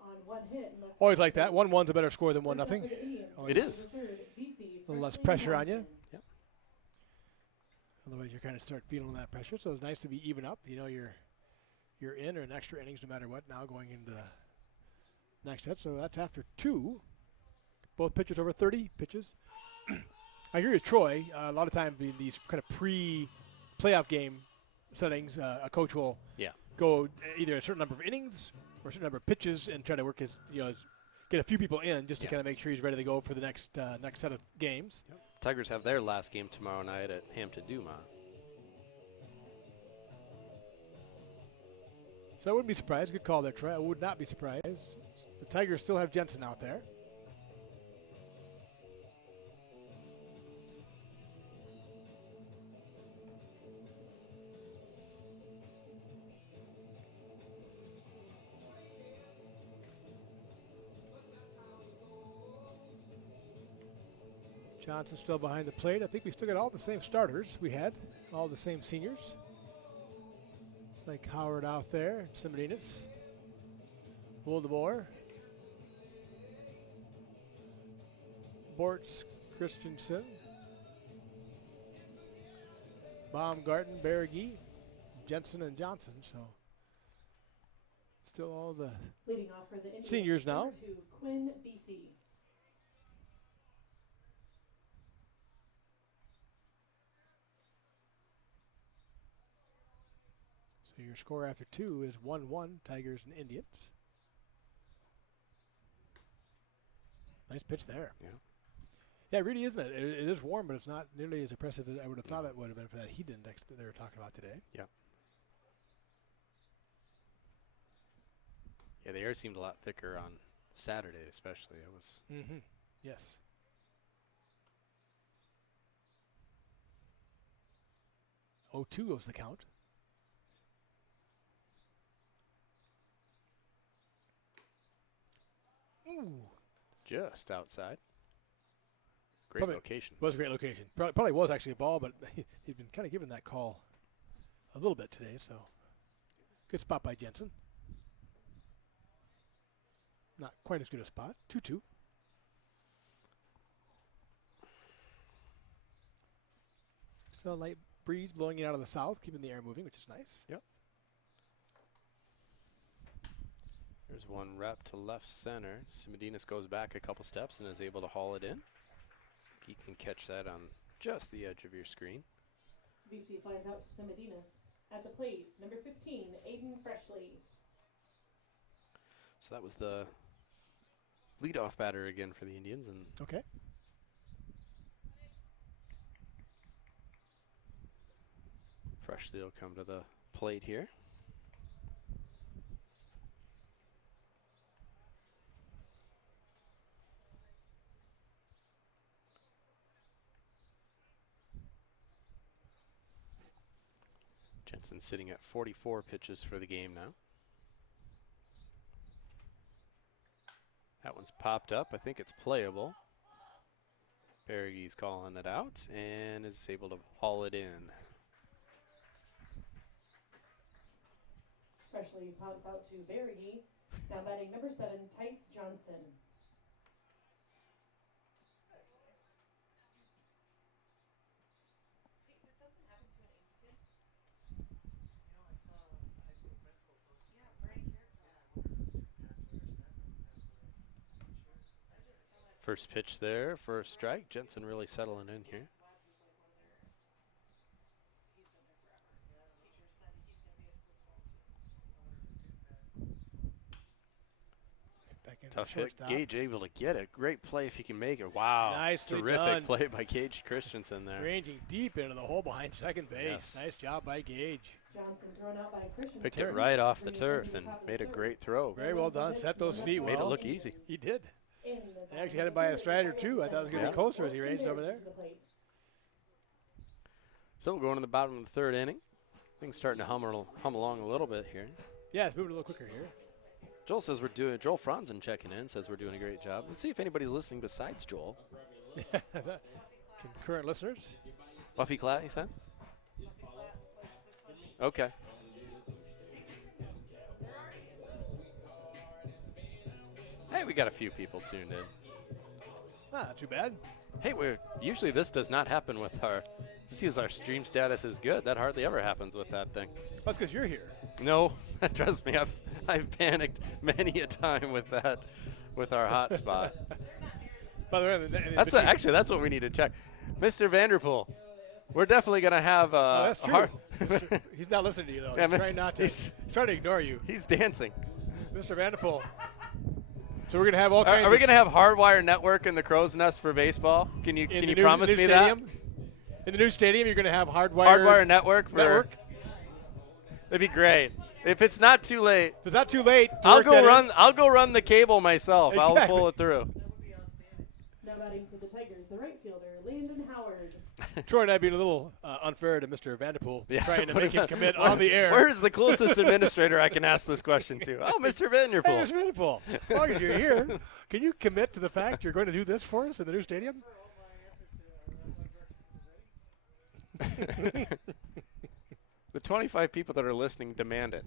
on 1 hit. Always like that. 1-1's a better score than 1-0. It is. A little less pressure on you. Yep. Otherwise, you kind of start feeling that pressure. So it's nice to be even up. You know, you're in or in extra innings no matter what now going into the next set. So that's after 2. Both pitchers over 30 pitches. I agree with Troy. A lot of times in these kind of pre-playoff game settings, a coach will go either a certain number of innings or a certain number of pitches and try to work his get a few people in just to kind of make sure he's ready to go for the next set of games. Yep. Tigers have their last game tomorrow night at Hampton Dumont. So I wouldn't be surprised. Good call there, Troy. I would not be surprised. The Tigers still have Jensen out there. Johnson still behind the plate. I think we still got all the same starters we had, all the same seniors. It's like Howard out there, Simonides, Wildeboer, Bortz, Christensen, Baumgarten, Berge, Jensen, and Johnson. So still all the Leading off for the Indians, seniors now. number 2, Quinn BC. So your score after 2 is 1-1, Tigers and Indians. Nice pitch there. Yeah. Yeah, it really isn't it? It is warm, but it's not nearly as impressive as I would have thought it would have been for that heat index that they were talking about today. Yeah. Yeah, the air seemed a lot thicker on Saturday, especially. It was. Mm-hmm. Yes. Oh, 2 goes the count. Ooh. Just outside. Great Probably location. Was a great location. Probably was actually a ball, but he's been kind of given that call a little bit today, so good spot by Jensen. Not quite as good a spot. 2-2. Still a light breeze blowing in out of the south, keeping the air moving, which is nice. Yep. There's one rep to left center. Simonides goes back a couple steps and is able to haul it in. He can catch that on just the edge of your screen. BC flies out to Simonides. At the plate, number 15, Aiden Freshley. So that was the leadoff batter again for the Indians. And okay. Freshley will come to the plate here. Jensen sitting at 44 pitches for the game now. That one's popped up. I think it's playable. Berge's calling it out and is able to haul it in. Freshly pops out to Berge. Now batting number 7, Tice Johnson. First pitch there for a strike. Jensen really settling in here. Tough hit. Gage able to get it. Great play if he can make it. Wow. Nicely terrific done. Play by Gage Christensen there. Ranging deep into the hole behind second base. Yes. Nice job by Gage. Johnson thrown out by Christensen. Picked it right off the turf and made a great throw. Very well done. Set those feet well. Made it look easy. He did. He actually had it by a strider too. I thought it was going to be closer as he ranged over there. So we're going to the bottom of the third inning. Things starting to hum along a little bit here. Yeah, it's moving a little quicker here. Joel says we're doing. Joel Franzen checking in says we're doing a great job. Let's see if anybody's listening besides Joel. Current listeners. Buffy Klatt, he said. Okay. Hey, we got a few people tuned in. Not too bad. Hey, usually this does not happen with our. This is our stream status is good. That hardly ever happens with that thing. That's because you're here. No, trust me, I've panicked many a time with that, with our hotspot. By the way, that's what we need to check, Mr. Vanderpool. We're definitely gonna have. That's true. He's not listening to you though. Yeah, he's trying not to. He's trying to ignore you. He's dancing. Mr. Vanderpool. So we're gonna have all kinds. Are we gonna have Hardwire Network in the Crow's Nest for baseball? Can you promise me that? In the new stadium, you're gonna have Hardwire Network. That'd be great. If it's not too late. If it's not too late, I'll go run the cable myself. Exactly. I'll pull it through. Now batting for the Tigers, the right fielder, Landon Howard. Troy and I being a little unfair to Mr. Vanderpool, trying to make him commit on the air. Where's the closest administrator I can ask this question to? Oh, Mr. Vanderpool. Hey, Mr. Vanderpool, as long as you're here, can you commit to the fact you're going to do this for us in the new stadium? The 25 people that are listening demand it.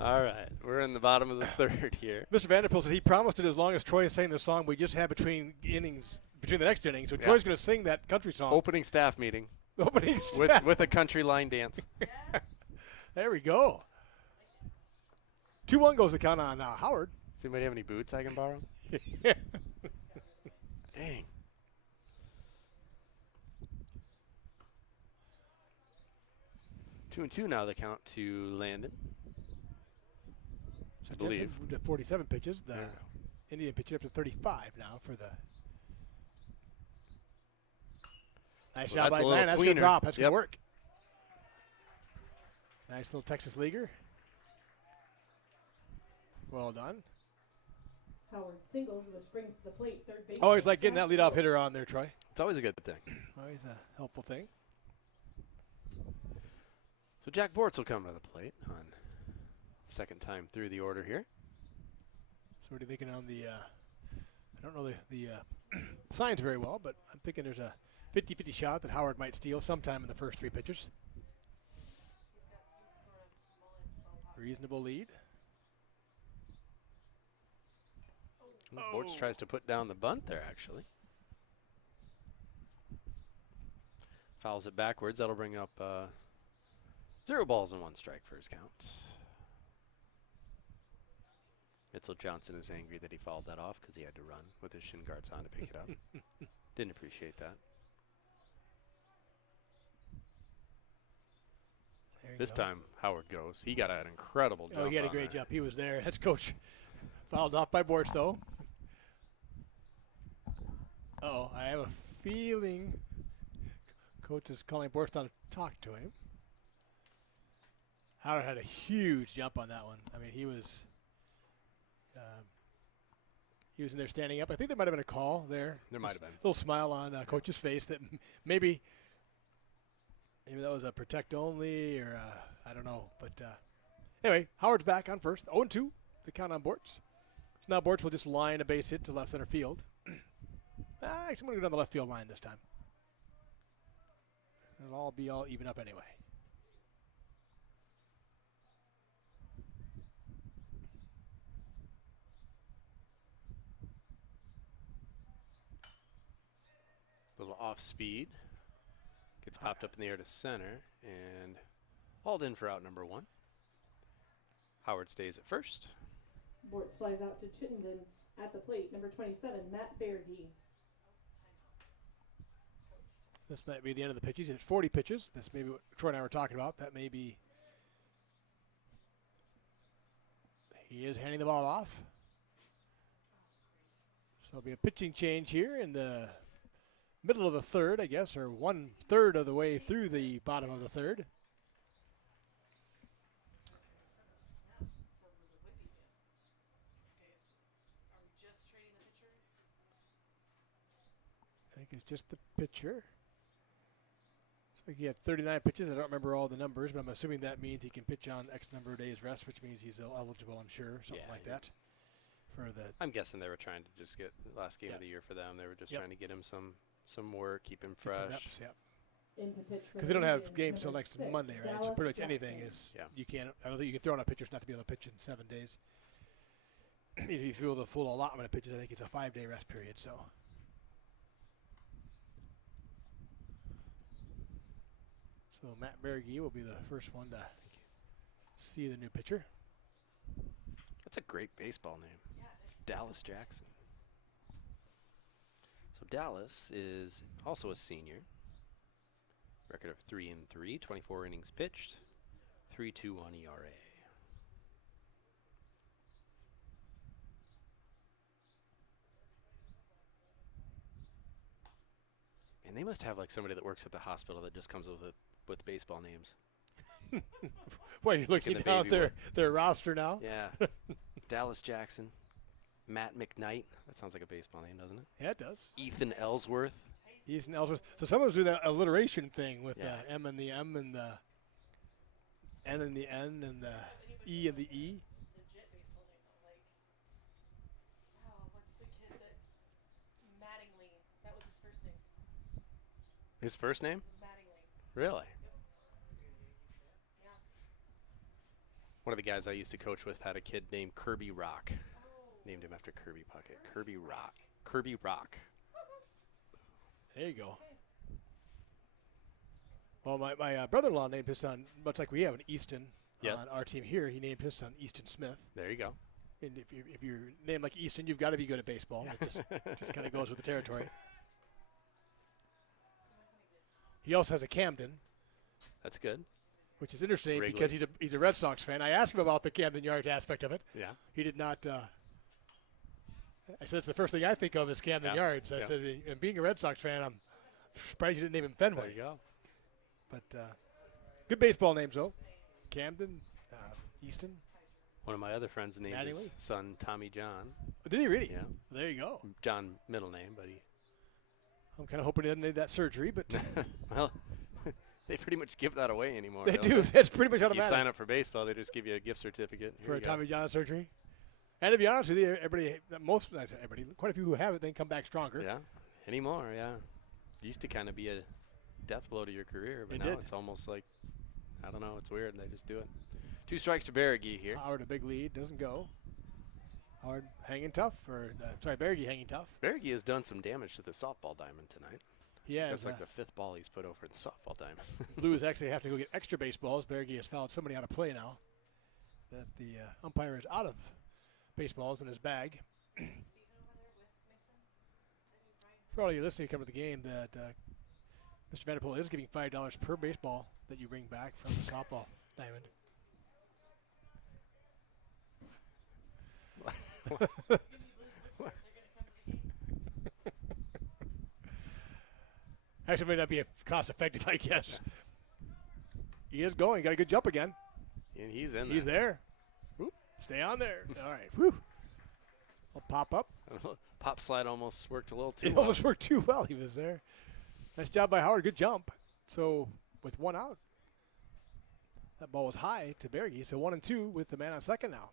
All right, we're in the bottom of the third here. Mr. Vanderpool said he promised it as long as Troy is saying the song we just had between the next innings. So Troy's going to sing that country song. Opening staff meeting. Opening staff. With a country line dance. There we go. 2-1 goes the count on Howard. Does anybody have any boots I can borrow? Dang. 2-2 now the count to Landon. So I believe. 47 pitches. The Indian pitcher up to 35 now for the. Nice shot by Glenn. That's going to drop. That's going to work. Nice little Texas leaguer. Well done. Howard singles, which brings to the plate third base. Always like getting that leadoff hitter on there, Troy. It's always a good thing. Always a helpful thing. So Jack Bortz will come to the plate on second time through the order here. So what are you thinking on the I don't know the signs very well, but I'm thinking there's a 50-50 shot that Howard might steal sometime in the first three pitchers. Reasonable lead. Bortz tries to put down the bunt there, actually. Fouls it backwards. That'll bring up 0 balls and 1 strike for his count. Mitchell Johnson is angry that he fouled that off because he had to run with his shin guards on to pick it up. Didn't appreciate that. This time, Howard goes. He got an incredible job. Oh, he had a great job. He was there. That's Coach. Fouled off by Bortz, though. Uh-oh, I have a feeling Coach is calling Bortz down to talk to him. Howard had a huge jump on that one. I mean, he was in there standing up. I think there might have been a call there. There might have been. A little smile on Coach's face that maybe that was a protect only or I don't know. But anyway, Howard's back on first. 0-2, the count on Bortz. So now Bortz will just line a base hit to left center field. Actually, I'm going to go down the left field line this time. It'll all be even up anyway. Little off speed. Gets popped up in the air to center and hauled in for out number 1. Howard stays at first. Bortz flies out to Chittenden at the plate, number 27, Matt Berge. This might be the end of the pitches. It's 40 pitches. This may be what Troy and I were talking about. That may be. He is handing the ball off. So it'll be a pitching change here in the middle of the third, I guess, or 1/3 of the way through the bottom of the third. I think it's just the pitcher. So he had 39 pitches. I don't remember all the numbers, but I'm assuming that means he can pitch on X number of days rest, which means he's eligible, I'm sure, something like that. I'm guessing they were trying to just get the last game of the year for them. They were just trying to get him some work, keep him fresh. Because they don't have games till next Monday, right? So pretty much anything is you can't. I don't think you can throw on a pitcher not to be able to pitch in 7 days. If you throw the full allotment of pitches, I think it's a 5-day rest period. So Matt Berge will be the first one to see the new pitcher. That's a great baseball name. Dallas Jackson. So Dallas is also a senior. Record of 3-3, 24 innings pitched, 3.21 ERA. And they must have like somebody that works at the hospital that just comes up with baseball names. What, you're looking down their roster now? Yeah. Dallas Jackson, Matt McKnight. That sounds like a baseball name, doesn't it? Yeah, it does. Ethan Ellsworth. Ethan Ellsworth. So some of us do that alliteration thing with the M and the M and the N and the N and the E and the E. Legit baseball name though, like, what's the kid that Mattingly? That was his first name. His first name? It was Mattingly. Really? Yeah. One of the guys I used to coach with had a kid named Kirby Rock. Named him after Kirby Puckett. Kirby Rock. Kirby Rock. There you go. Well, my brother-in-law named his son, much like we have an Easton on our team here, he named his son Easton Smith. There you go. And if you're named like Easton, you've got to be good at baseball. It just kind of goes with the territory. He also has a Camden. That's good. Which is interesting Wrigley. because he's a Red Sox fan. I asked him about the Camden Yards aspect of it. Yeah. He did not. I said, it's the first thing I think of is Camden Yards. I said, and being a Red Sox fan, I'm surprised you didn't name him Fenway. There you go. But good baseball names, though. Camden, Easton. One of my other friends named his son Tommy John. Oh, did he really? Yeah. There you go. John, middle name, but he. I'm kind of hoping he doesn't need that surgery, but. Well, they pretty much give that away anymore. They do. That's pretty much automatic. You sign up for baseball, they just give you a gift certificate. For a Tommy John surgery. And to be honest with you, quite a few who have it, then come back stronger. Yeah, anymore, yeah. Used to kind of be a death blow to your career, but now it's almost like, I don't know, it's weird. They just do it. 2 strikes to Berge here. Howard, a big lead, doesn't go. Howard hanging tough, Berge hanging tough. Berge has done some damage to the softball diamond tonight. Yeah, that's like the 5th ball he's put over the softball diamond. Blues actually have to go get extra baseballs. Berge has fouled somebody out of play now. That the umpire is out of baseballs in his bag. For all of you listening who come to the game, that Mr. Vanderpool is giving $5 per baseball that you bring back from the softball diamond. Actually, may not be cost effective, I guess. He is going. Got a good jump again. And he's in there. He's there. Whoop. Stay on there. All right. Whew. I'll pop up. Pop slide almost worked a little too well. well. Almost worked too well. He was there. Nice job by Howard. Good jump. So, with 1 out, that ball was high to Berge. So, 1 and 2 with the man on second now.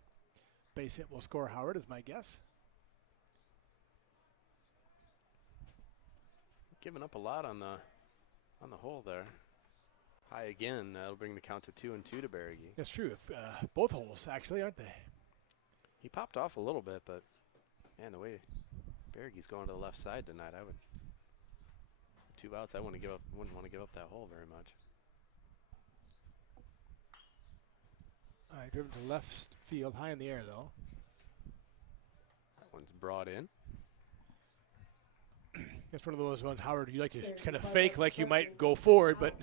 Base hit will score Howard, is my guess. Giving up a lot on the hole there. High again. That'll bring the count to 2 and 2 to Berge. That's true. Both holes, actually, aren't they? He popped off a little bit, but man, the way Berge's going to the left side tonight, I would 2 outs. I wouldn't want to give up that hole very much. All right, driven to left field, high in the air though. That one's brought in. It's one of those ones, Howard, you like to kind of fake like you might go forward, but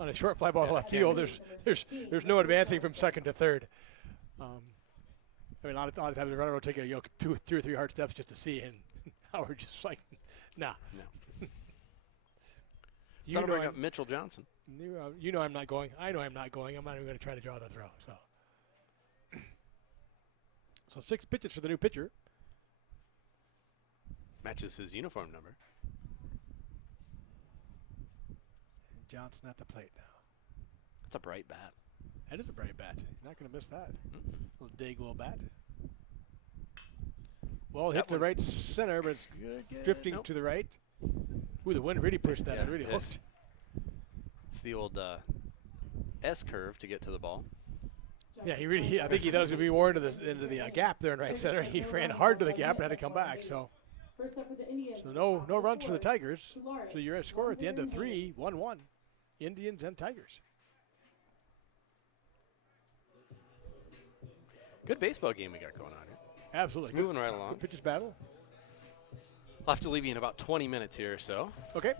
on a short fly ball to left field, there's no advancing from second to third. I mean, a lot of times the runner will take 2 or 3 hard steps just to see, and Howard just like, nah. No. You know bring up Mitchell Johnson. You know I'm not going. I know I'm not going. I'm not even going to try to draw the throw. So 6 pitches for the new pitcher. Matches his uniform number. And Johnson at the plate now. That's a bright bat. That is a bright bat. You're not going to miss that. Little day glow bat. Well, hit to right center, but it's drifting to the right. Ooh, the wind really pushed that. It really hooked. It's the old S curve to get to the ball. Yeah, I think he thought it was going to be more into the gap there in right center. He ran hard to the gap and had to come back. So no runs for the Tigers. So you're at score at the end of 3, 1-1. Indians and Tigers. Good baseball game we got going on here. Absolutely. It's moving right along. Good pitchers battle. I'll have to leave you in about 20 minutes here or so. Okay.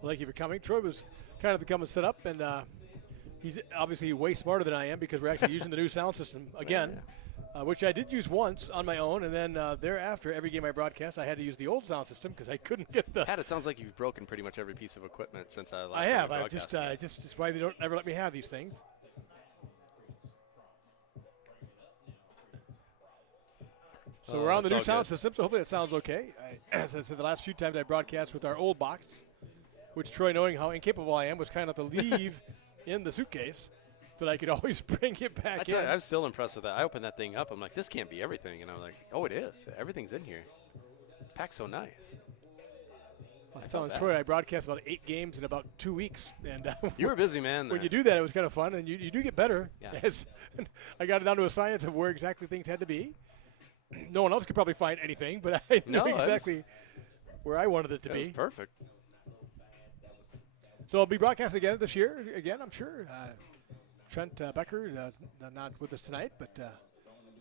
Well, thank you for coming. Troy was kind of to come and set up, and He's obviously way smarter than I am because we're actually using the new sound system again, which I did use once on my own, and then thereafter, every game I broadcast, I had to use the old sound system because I couldn't get the. Pat, it sounds like you've broken pretty much every piece of equipment since I last. I have. I just why they don't ever let me have these things. So we're on the new sound system, so hopefully it sounds okay. So the last few times I broadcast with our old box, which Troy, knowing how incapable I am, was kind of to leave in the suitcase so that I could always bring it back in. I'm still impressed with that. I opened that thing up. I'm like, this can't be everything. And I'm like, oh, it is. Everything's in here. It's packed so nice. I was telling Troy I broadcast about 8 games in about 2 weeks. And you were busy, man. When you do that, it was kind of fun, and you do get better. Yeah. I got it down to a science of where exactly things had to be. No one else could probably find anything, but I knew exactly where I wanted it to be. It was perfect. So I'll be broadcasting again this year, I'm sure. Trent Becker, not with us tonight, but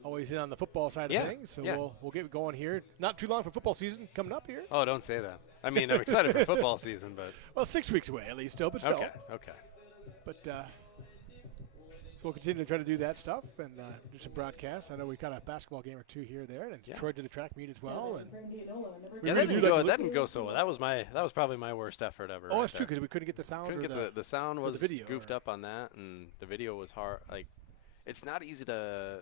always in on the football side of things. So we'll get going here. Not too long for football season coming up here. Oh, don't say that. I mean, I'm excited for football season, but. Well, 6 weeks away at least still, but still. Okay. But so we'll continue to try to do that stuff and do some broadcasts. I know we got a basketball game or two here or there, and Troy did a track meet as well. And that didn't go so well. That was probably my worst effort ever. Oh, that's true because we couldn't get the sound. The sound was the video, goofed up on that, and the video was hard. Like, it's not easy to.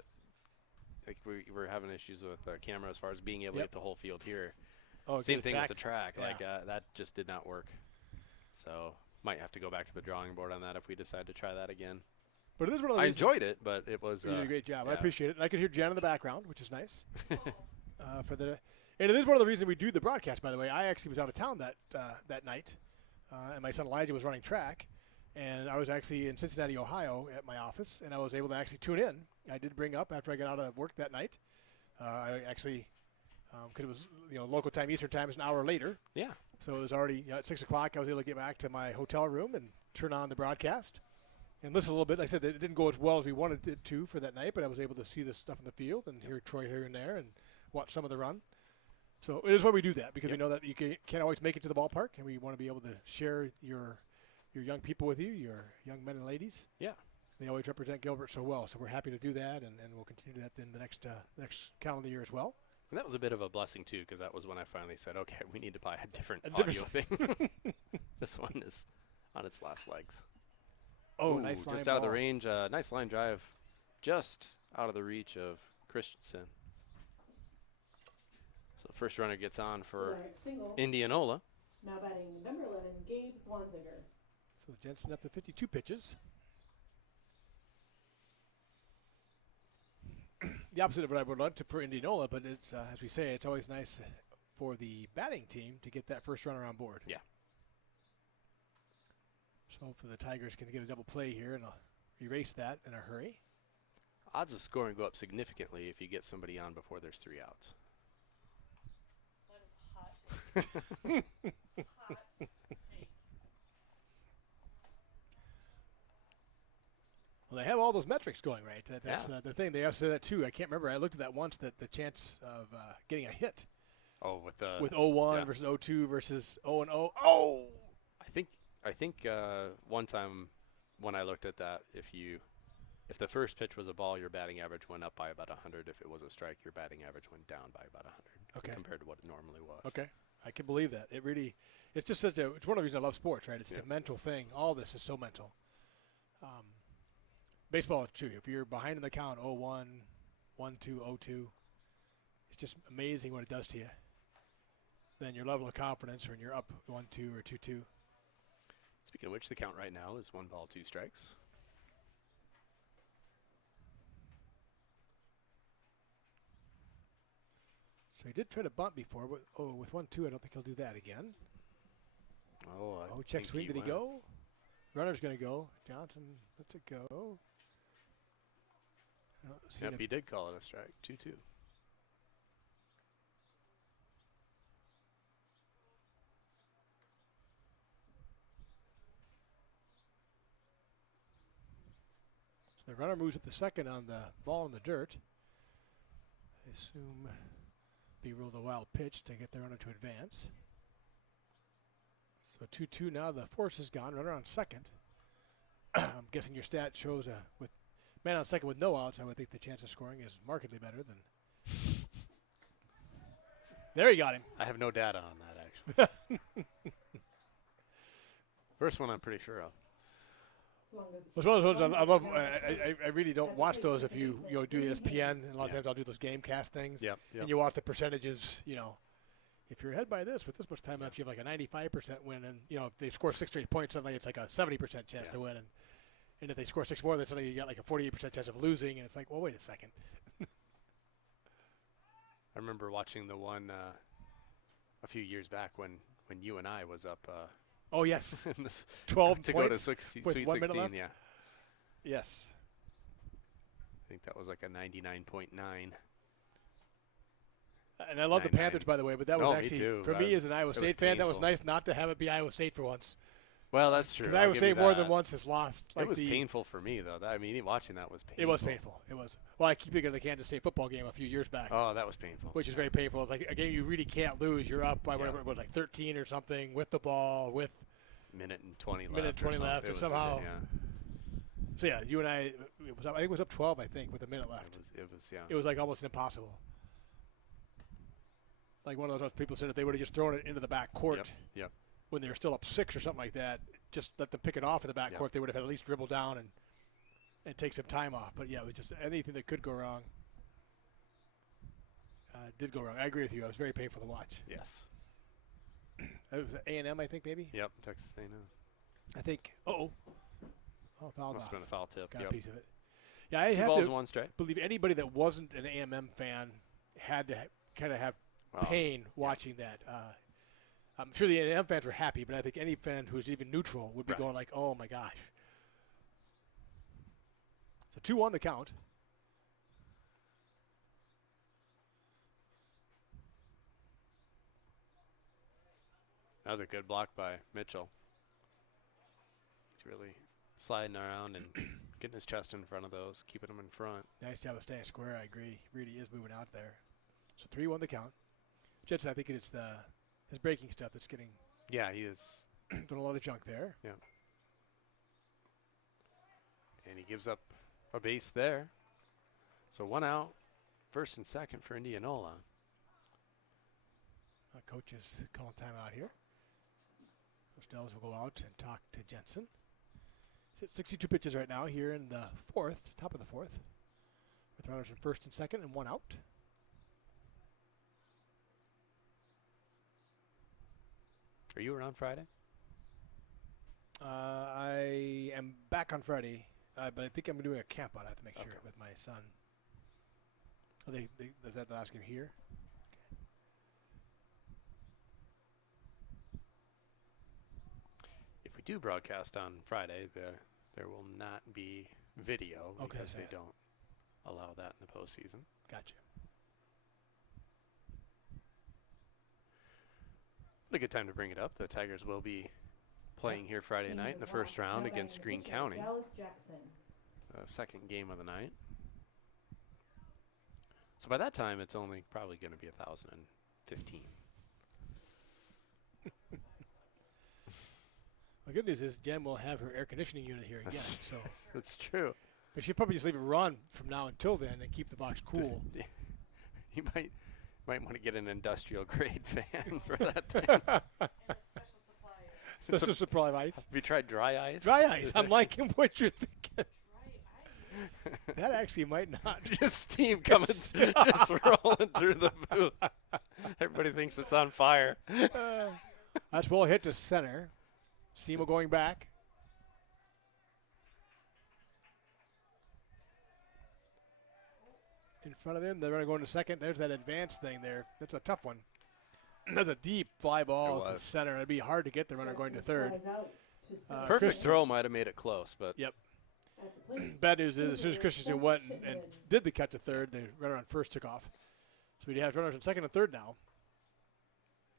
Like we were having issues with the camera as far as being able to get the whole field here. Oh, same thing with the track. Yeah. Like that just did not work. So might have to go back to the drawing board on that if we decide to try that again. But it is one of the I enjoyed it, but it was. You did a great job. Yeah. I appreciate it. And I could hear Jen in the background, which is nice. And it is one of the reasons we do the broadcast. By the way, I actually was out of town that night, and my son Elijah was running track, and I was actually in Cincinnati, Ohio, at my office, and I was able to actually tune in. I did bring up after I got out of work that night. I actually, because it was local time, Eastern time is an hour later. Yeah. So it was already at 6 o'clock. I was able to get back to my hotel room and turn on the broadcast. And listen a little bit. Like I said, it didn't go as well as we wanted it to for that night, but I was able to see this stuff in the field and hear Troy here and there and watch some of the run. So it is why we do that, because we know that you can't always make it to the ballpark, and we want to be able to share your young people with you, your young men and ladies. Yeah. They always represent Gilbert so well, so we're happy to do that, and we'll continue that in the next calendar year as well. And that was a bit of a blessing, too, because that was when I finally said, okay, we need to buy a different audio thing. This one is on its last legs. Oh, nice line just ball. Out of the range. Nice line drive. Just out of the reach of Christensen. So the first runner gets on for Indianola. Now batting number 11, Gabe Swanziger. So Jensen up to 52 pitches. The opposite of what I would like for Indianola, but it's as we say, it's always nice for the batting team to get that first runner on board. Yeah. So hopefully the Tigers can get a double play here and erase that in a hurry. Odds of scoring go up significantly if you get somebody on before there's 3 outs. That is hot. Hot take. Well, they have all those metrics going, right? That's the thing. They also say that, too. I can't remember. I looked at that once, that the chance of getting a hit. Oh, with 0-1 versus 0-2 versus 0-0. Oh! I think one time when I looked at that, if the first pitch was a ball, your batting average went up by about 100. If it was a strike, your batting average went down by about 100 compared to what it normally was. Okay. I can believe that. It's just it's one of the reasons I love sports, right? It's the mental thing. All this is so mental. Baseball, too. If you're behind in the count, 0-1, 1-2, 0-2, it's just amazing what it does to you. Then your level of confidence when you're up 1-2 or 2-2. Speaking of which, the count right now is 1 ball, 2 strikes. So he did try to bunt before, but with 1-2, I don't think he'll do that again. Check swing. Did he go? Runner's going to go. Johnson lets it go. Yep, he did call it a strike. 2-2. So the runner moves up the second on the ball in the dirt. I assume be ruled a wild pitch to get the runner to advance. So 2-2 now. The force is gone. Runner on second. I'm guessing your stat shows with man on second with no outs, I would think the chance of scoring is markedly better than. There you got him. I have no data on that, actually. First one I'm pretty sure of. As well as those, I love. I really don't watch those if you do ESPN, and a lot of times I'll do those game cast things. Yep. And you watch the percentages. If you're ahead by this with this much time left, you have like a 95% win, and if they score 6 straight points, suddenly it's like a 70% chance to win, and if they score 6 more, then suddenly you got like a 48% chance of losing, and it's like, well, wait a second. I remember watching the one a few years back when you and I was up. Oh yes, in this 12 to points go to Sweet 1 minute 16. left? Yeah, yes. I think that was like a 99.9. And I love the Panthers, by the way, but that was actually for me as an Iowa State fan, that was nice not to have it be Iowa State for once. Well, that's true. Because Iowa State more than once has lost. It was painful for me, though. I mean, watching that was painful. It was painful. It was. Well, I keep thinking of the Kansas State football game a few years back. Oh, that was painful. Which is very painful. It's like a game you really can't lose. You're up by whatever it was, like 13 or something with the ball, with minute and 20 left. Minute 20 left, and somehow. So yeah, you and I think it was up 12. I think with a minute left. It was. It was like almost impossible. Like one of those people said, if they would have just thrown it into the back court when they were still up 6 or something like that, just let them pick it off in the back court, they would have had at least dribble down and take some time off. But, yeah, it was just anything that could go wrong did go wrong. I agree with you. It was very painful to watch. Yes. It was A&M, I think, maybe? Yep, Texas A&M. I think. Oh, foul. Must have been a foul tip. Got a piece of it. Yeah, I 2 have balls, to 1 strike. believe anybody that wasn't an A&M fan had to kind of have pain watching that. I'm sure the A&M fans were happy, but I think any fan who's even neutral would be going like, oh, my gosh. So 2-1 the count. Another good block by Mitchell. He's really sliding around and getting his chest in front of those, keeping them in front. Nice job of staying square, I agree. Really is moving out there. So 3-1 the count. Jensen, I think it's his breaking stuff that's getting. Yeah, he is. Doing a lot of junk there. Yeah. And he gives up a base there. So 1 out, first and second for Indianola. Coach is calling timeout here. Coach Dells will go out and talk to Jensen. He's at 62 pitches right now here in the top of the fourth. With runners in first and second and 1 out. Are you around Friday? I am back on Friday, but I think I'm doing a camp out. I have to make sure with my son. Oh, is that the last game here? If we do broadcast on Friday, there will not be video because they don't allow that in the postseason. Gotcha. What a good time to bring it up. The Tigers will be playing here Friday night in the first round against Greene County. Second game of the night. So by that time, it's only probably going to be 1,015. The good news is Jen will have her air conditioning unit here again. So that's true. But she'll probably just leave it run from now until then and keep the box cool. You might want to get an industrial grade fan for that thing. Special supply of ice. Have you tried dry ice? Dry ice. I'm liking what you're thinking. That actually might not. Just steam coming, just rolling through the booth. Everybody thinks it's on fire. That's well hit to center. Steamo going back. In front of him, they're going to go into second. There's that advanced thing there. That's a tough one. That's a deep fly ball to center. It'd be hard to get the runner going to third. Perfect throw might have made it close, but yep. Bad news is as soon as Christensen went and did the cut to third, the runner on first took off. So we have runners on second and third now.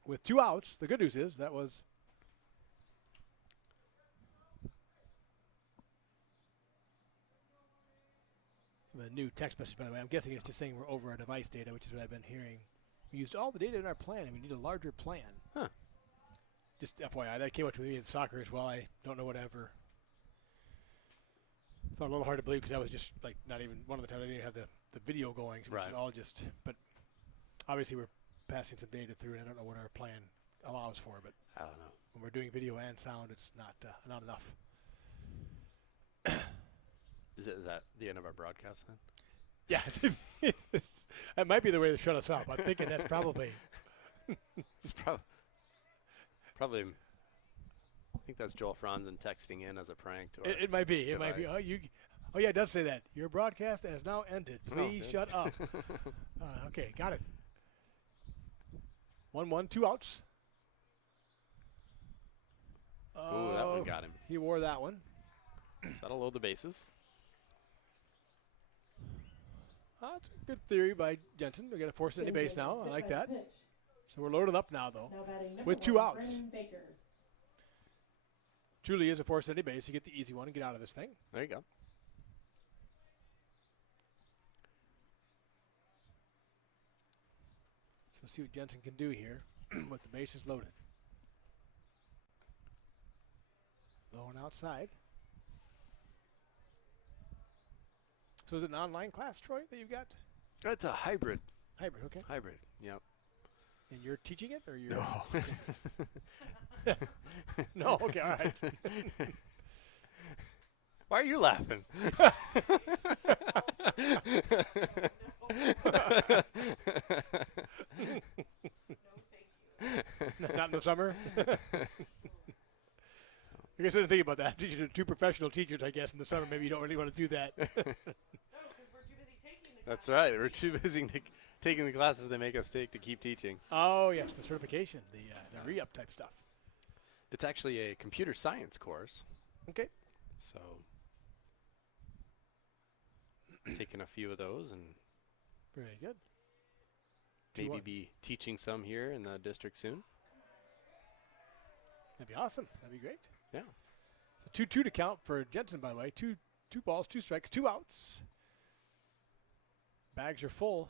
With 2 outs, the good news is that was the new text message, by the way. I'm guessing it's just saying we're over our device data, which is what I've been hearing. We used all the data in our plan, and we need a larger plan. Huh. Just FYI, that came up to me in soccer as well. I don't know whatever. Felt a little hard to believe because that was just like not even one of the times I didn't even have the video going. So it was all just, but obviously we're passing some data through, and I don't know what our plan allows for, but I don't know. When we're doing video and sound, it's not enough. Is that the end of our broadcast then? Yeah, that might be the way to shut us up. I'm thinking that's probably. It's probably. I think that's Joel Franzen texting in as a prank to our It might be. It device. might be. Oh yeah, it does say that. Your broadcast has now ended. Please shut up. Okay, got it. 1-1, 2 outs. Ooh, that one got him. He wore that one. So that'll load the bases. That's a good theory by Jensen. We're going to force any base now. I like that. So we're loaded up now, though, with 2 outs. Truly is a force any base. You get the easy one and get out of this thing. There you go. So let's see what Jensen can do here with the bases loaded. Low and outside. So is it an online class, Troy, that you've got? It's a hybrid. Hybrid, okay. Hybrid, yep. And you're teaching it, or you're? No. No, okay, all right. Why are you laughing? Not in the summer? I guess I didn't think about that. Teaching 2 professional teachers, I guess, in the summer, maybe you don't really want to do that. No, because we're too busy taking the That's right. We're too busy taking the classes they make us take to keep teaching. Oh, yes, the certification, the re-up type stuff. It's actually a computer science course. Okay. So taking a few of those and Very good. maybe be teaching some here in the district soon. That'd be awesome. That'd be great. Yeah. So 2-2 to count for Jensen, by the way. Two balls, 2 strikes, 2 outs. Bags are full.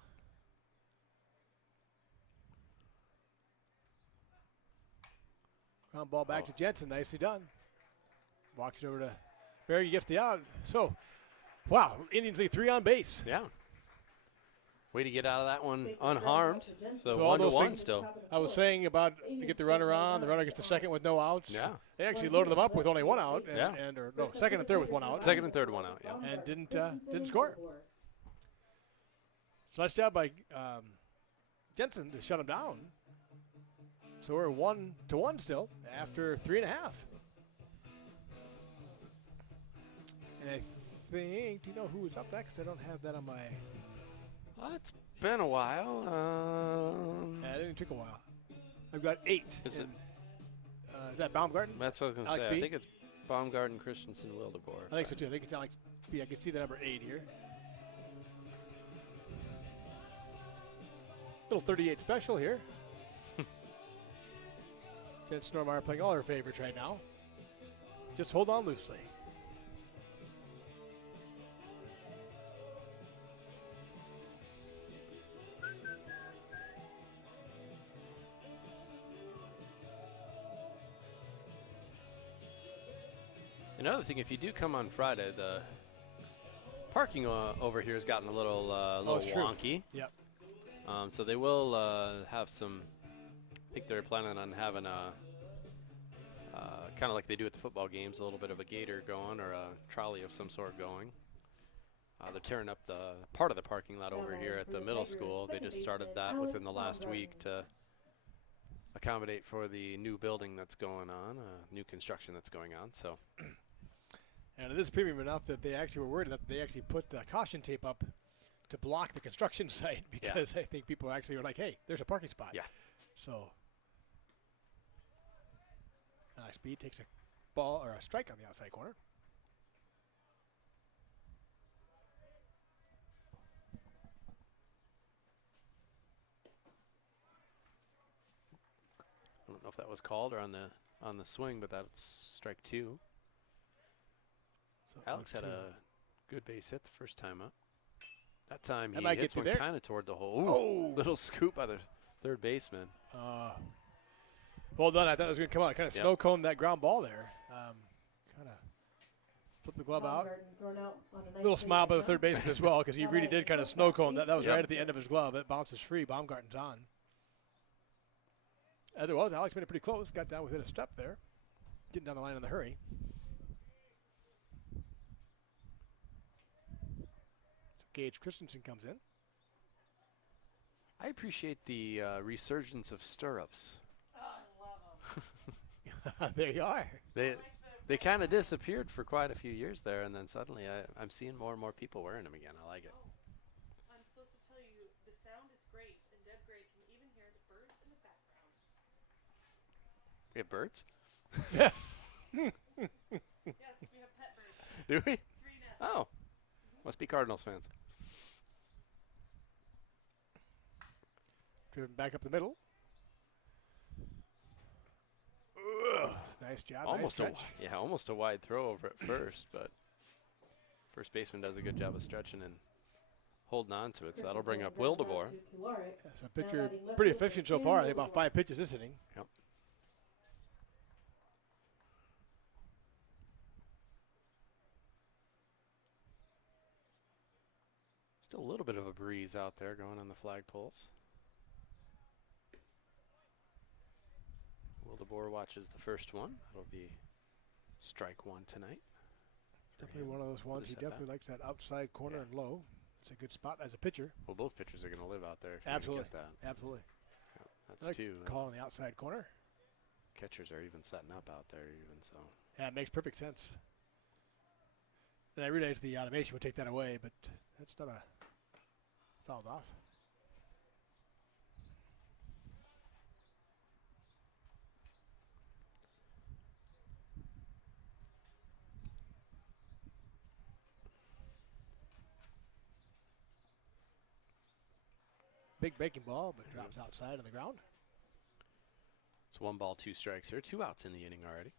Ground ball back to Jensen. Nicely done. Walks it over to Barry. Gets the out. So, wow. Indians lead 3 on base. Yeah. Way to get out of that one unharmed. So all 1-1 still. I was saying about to get the runner on. The runner gets the second with no outs. Yeah. They actually loaded them up with only 1 out. And, Yeah. Second and third with 1 out. Second and third, 1 out. Yeah. And didn't score. So nice job by Jensen to shut him down. So we're 1-1 still after 3.5. And I think, do you know who is up next? I don't have that on my. Well, it's been a while. Yeah, it didn't take a while. I've got 8. Is that Baumgarten? That's what I was going to Alex say. B? I think it's Baumgarten, Christensen, Wildeboer. I think so too. I think it's Alex B. I can see the number 8 here. Little 38 special here. Jen Snormeyer playing all her favorites right now. Just hold on loosely. Another thing, if you do come on Friday, the parking over here has gotten a little wonky. Yep. So they will have some. I think they're planning on having a kind of like they do at the football games, a little bit of a gator going or a trolley of some sort going. They're tearing up the part of the parking lot over here at the middle school. They just started that within the last week to accommodate for the new building that's going on, new construction that's going on. So. And it is premium enough that they actually were worried that they actually put caution tape up to block the construction site because I think people actually were like, hey, there's a parking spot. Yeah. So Alex B takes a ball or a strike on the outside corner. I don't know if that was called or on the swing, but that's strike 2. So Alex had a good base hit the first time up. That time That he might hits get one you there. kind of toward the hole. Ooh, little scoop by the third baseman. Well done. I thought it was going to come out. Kind of snow coned that ground ball there. Kind of Flip the glove out. Thrown out on a nice Little smile by the third baseman as well, because he really did kind of snow cone that. That was right at the end of his glove. It bounces free. Baumgarten's on. As it was, Alex made it pretty close. Got down within a step there. Getting down the line in the hurry. So Gage Christensen comes in. I appreciate the resurgence of stirrups. Oh, I love them. There you are. They kind of disappeared for quite a few years there, and then suddenly I'm seeing more and more people wearing them again. I like it. I'm supposed to tell you, the sound is great, and Deb Gray can even hear the birds in the background. We have birds? Yes, we have pet birds. Do we? 3 nests. Oh. Must be Cardinals fans. Driven back up the middle. Nice job. Almost nice stretch. almost a wide throw over at first, but first baseman does a good job of stretching and holding on to it, so that'll bring up Wildebohr. Yeah, so pitcher pretty efficient so far. I think about 5 pitches this inning. Yep. Still a little bit of a breeze out there going on the flagpoles. Wildebohr watches the first one. That'll be strike 1 tonight. Definitely one of those ones. He definitely likes that outside corner and low. It's a good spot as a pitcher. Well, both pitchers are going to live out there. If Absolutely. Get that. Absolutely. Yeah, that's I like two. Call on the outside corner. Catchers are even setting up out there, even so. Yeah, it makes perfect sense. And I realize the automation would take that away, but that's not a fouled off. Big breaking ball, but drops outside on the ground. It's 1 ball, 2 strikes here. 2 outs in the inning already.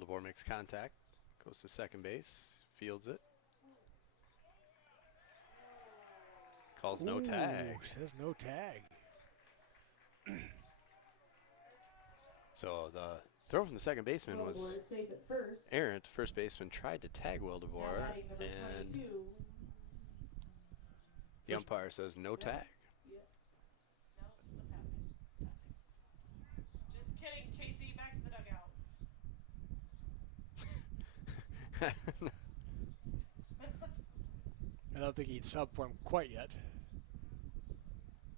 Wildebohr makes contact, goes to second base, fields it. Calls no tag. Says no tag. So the throw from the second baseman was safe at first. errant. First baseman tried to tag Wildebohr, and the umpire says no tag. Yep. No, what's happening? Just kidding, Chasey. Back to the dugout. I don't think he'd sub for him quite yet.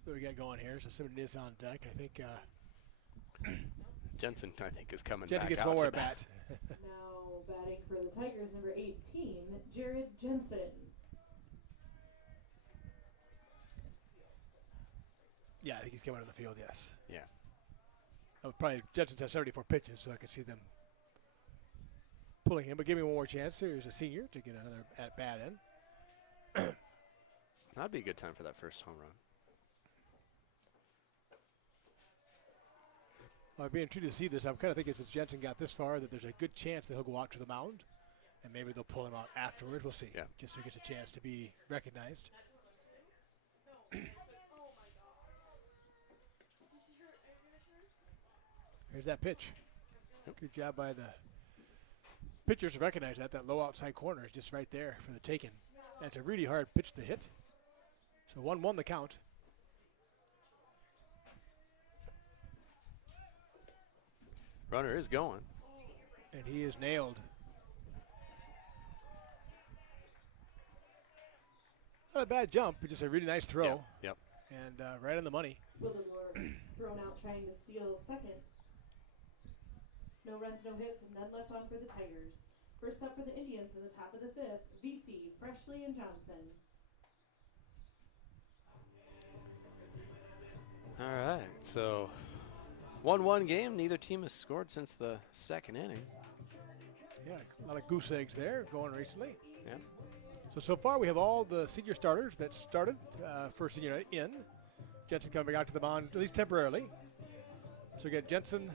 What we got going here? So somebody is on deck. I think Jensen, I think, is coming Jensen back gets out one more to at bat. Now batting for the Tigers, number 18, Jared Jensen. Yeah, I think he's coming to the field, yes. Yeah. Probably Jensen's has 74 pitches, so I could see them pulling him. But give me one more chance. Here's a senior to get another at bat in. That'd be a good time for that first home run. I'd be intrigued to see this. I'm kind of thinking since Jensen got this far that there's a good chance that he'll go out to the mound, and maybe they'll pull him out afterwards. We'll see. Yeah. Just so he gets a chance to be recognized. Here's that pitch. Good job by the pitchers to recognize that. That low outside corner is just right there for the taking. That's a really hard pitch to hit. So 1-1 the count. Runner is going. And he is nailed. Not a bad jump, but just a really nice throw. Yep. And right on the money. Wildebohr thrown out trying to steal second. No runs, no hits, and none left on for the Tigers. First up for the Indians in the top of the 5th, VC, Freshley, and Johnson. All right, so 1-1 game. Neither team has scored since the second inning. Yeah, a lot of goose eggs there going recently. Yeah. So far we have all the senior starters that started for senior night in. Jensen coming out to the mound, at least temporarily. So we got Jensen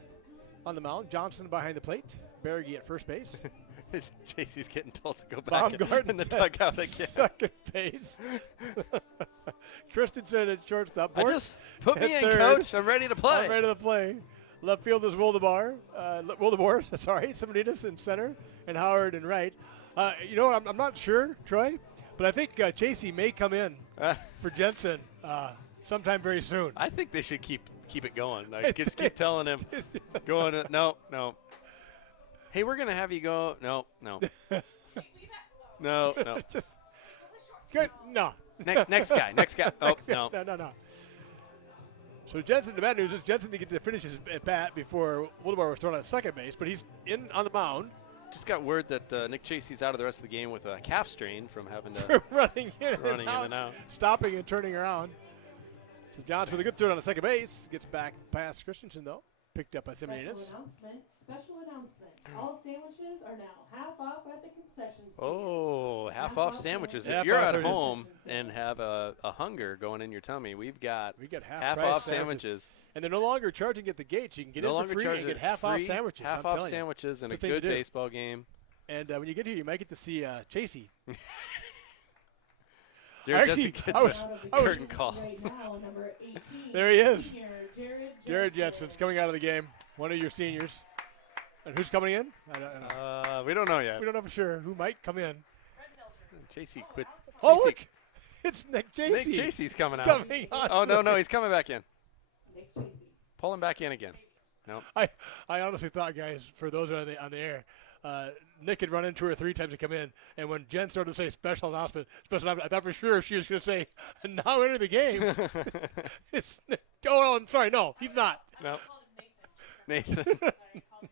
on the mound, Johnson behind the plate, Berge at first base, JC's getting told to go back in the dugout again. Second base. Christensen at shortstop. Just put me in, coach. I'm ready to play. I'm ready to play. Left field is Wildemore, sorry, Simonides in center, and Howard in right. You know what, I'm not sure, Troy, but I think JC may come in for Jensen sometime very soon. I think they should keep it going. Just keep telling him, going, no. Hey, we're going to have you go. No. No. Just good. No. Next guy. Oh, no. No. So Jensen, the bad news is Jensen didn't get to finish his at bat before Wildemore was thrown at second base, but he's in on the mound. Just got word that Nick Chasey's out of the rest of the game with a calf strain from having to running in and out, stopping and turning around. So Johns with a good throw on the second base, gets back past Christensen though, picked up by Simonides. Special announcement. All sandwiches are now half off at the concession stand. Oh, half off sandwiches. If you're at home and have a hunger going in your tummy, we got half off sandwiches. And they're no longer charging at the gates. You can get in for free and get half off sandwiches. Half off sandwiches and a good baseball game. And when you get here, you might get to see Chasey. Actually, I was curtain call. Right now, number 18, there he is. Senior, Jared Jensen's coming out of the game. One of your seniors. And who's coming in? I don't we don't know yet. We don't know for sure who might come in. JC quit. Oh, look. It's Nick Chasey. Nick Chasey's coming out. Coming on. Oh, no, he's coming back in. Nick Chasey. Pull him back in again. No. I honestly thought, guys, for those on the air, Nick had run in 2 or 3 times to come in, and when Jen started to say special announcement, I thought for sure she was going to say, now enter the game. It's Nick. Oh, I'm sorry. No, he's not. No.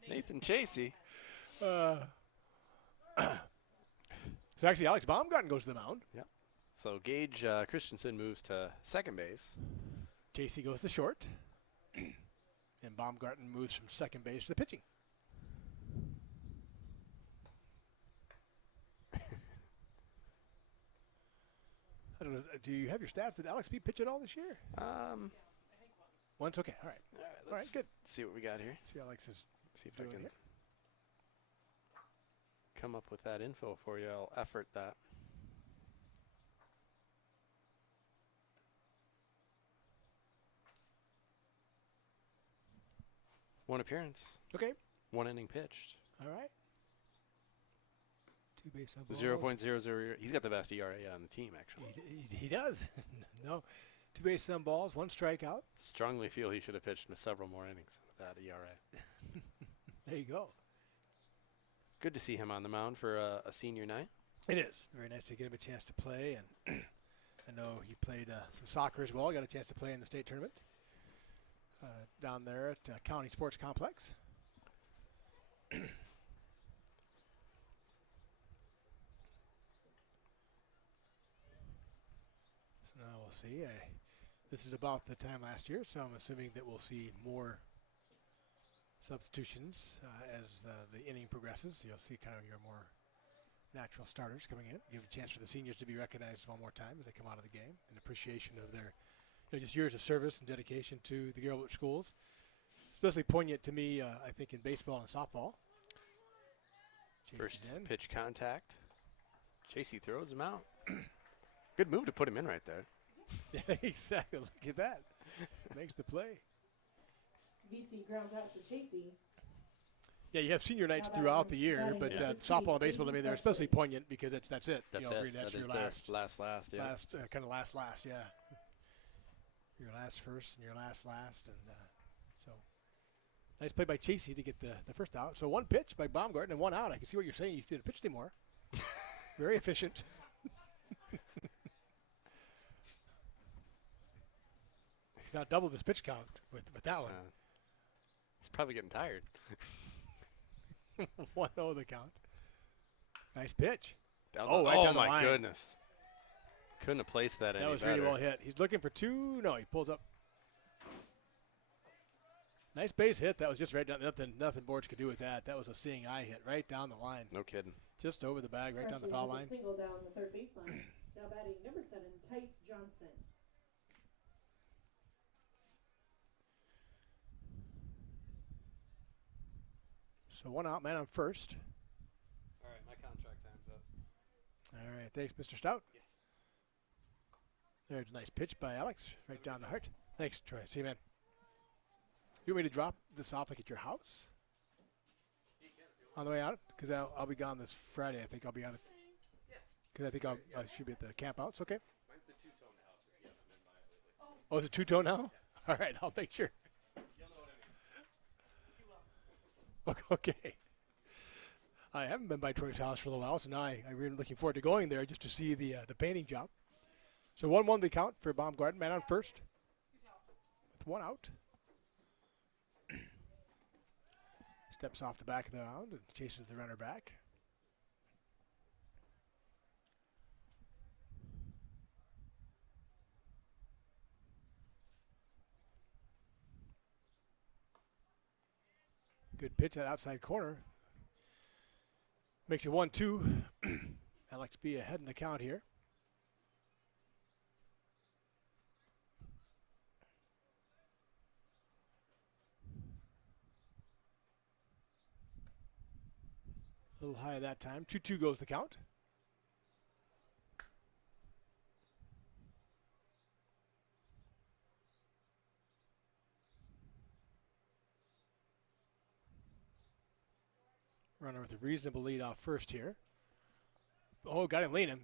Nathan Chasey. So actually, Alex Baumgarten goes to the mound. Yep. So Gage Christensen moves to second base. Chasey goes to short. And Baumgarten moves from second base to the pitching. I don't know. Do you have your stats? Did Alex B pitch at all this year? Once. Okay. All right. All right. Good. Let's see what we got here. See Alex is. See if I can come up with that info for you. I'll effort that. One appearance. Okay. 1 inning pitched. All right. 2 base on balls. 0.00. He's got the best ERA on the team, actually. He does. No. 2 base on balls, 1 strikeout. Strongly feel he should have pitched several more innings with that ERA. There you go. Good to see him on the mound for a senior night. It is. Very nice to get him a chance to play. And I know he played some soccer as well. Got a chance to play in the state tournament down there at County Sports Complex. So now we'll see. This is about the time last year, so I'm assuming that we'll see more substitutions as the inning progresses. You'll see kind of your more natural starters coming in. Give a chance for the seniors to be recognized one more time as they come out of the game in appreciation of their just years of service and dedication to the Gilbert schools. Especially poignant to me, I think, in baseball and softball. First pitch contact. Chasey throws him out. Good move to put him in right there. Yeah, exactly. Look at that. Makes the play. BC grounds out to Chasey. Yeah, you have senior nights throughout the year, but softball and baseball, I mean, they're especially poignant because that's it. That's it. That's your last, yeah. Kind of last, yeah. Your last first and your last, and so nice play by Chasey to get the first out. So 1 pitch by Baumgarten and 1 out. I can see what you're saying. You should have pitched him more. Very efficient. He's not doubled his pitch count with that one. He's probably getting tired. 1-0 the count. Nice pitch. Right down the line. My goodness. Couldn't have placed that any better. That was really well hit. He's looking for 2. No, he pulls up. Nice base hit. That was just right down. Nothing Borge could do with that. That was a seeing eye hit right down the line. No kidding. Just over the bag, right down the foul line. Single down the third baseline. Now batting number 7, Tice Johnson. So 1 out, man on first. All All right, thanks, Mr. Stout. There's a nice pitch by Alex, right down the heart. Thanks, Troy. See you, man. You want me to drop this off like at your house? On the way out? Because I'll be gone this Friday. I think I'll be on it. Because I think I should be at the camp outs. Okay. Mine's the two-tone house if you haven't been by it lately. Oh, it's a two-tone now? Yeah. All right, I'll make sure. You'll know what I mean. Okay. I haven't been by Troy's house for a little while, so now I'm really looking forward to going there just to see the painting job. So 1-1 the count for Baumgarten. Man on first. With one out. Steps off the back of the mound and chases the runner back. Good pitch at outside corner. Makes it 1-2. Alex B ahead in the count here. A little high that time. 2-2 goes the count. Runner with a reasonable lead off first here. Oh, got him leaning.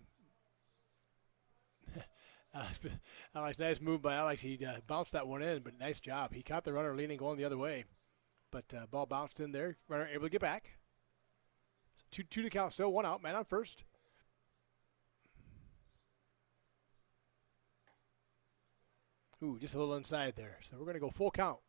Alex, nice move by Alex. He bounced that one in, but nice job. He caught the runner leaning, going the other way. But ball bounced in there. Runner able to get back. 2-2 to count still. One out. Man on first. Ooh, just a little inside there. So we're going to go full count.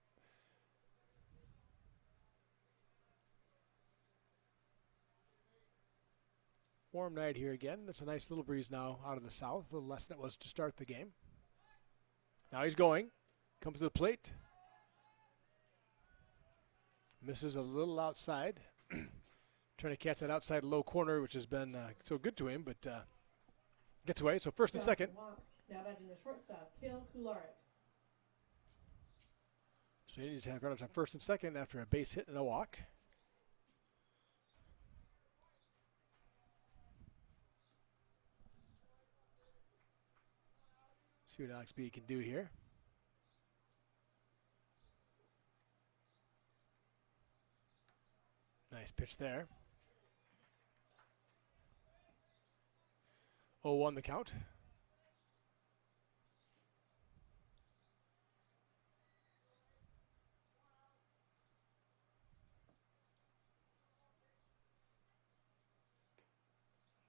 Warm night here again. It's a nice little breeze now out of the south. A little less than it was to start the game. Now he's going. Comes to the plate. Misses a little outside. Trying to catch that outside low corner, which has been so good to him, but gets away. So first and second. Now batting the shortstop, Kale Kularik. So he needs to have runners on first and second after a base hit and a walk. See what Alex B can do here. Nice pitch there. 0-1 the count.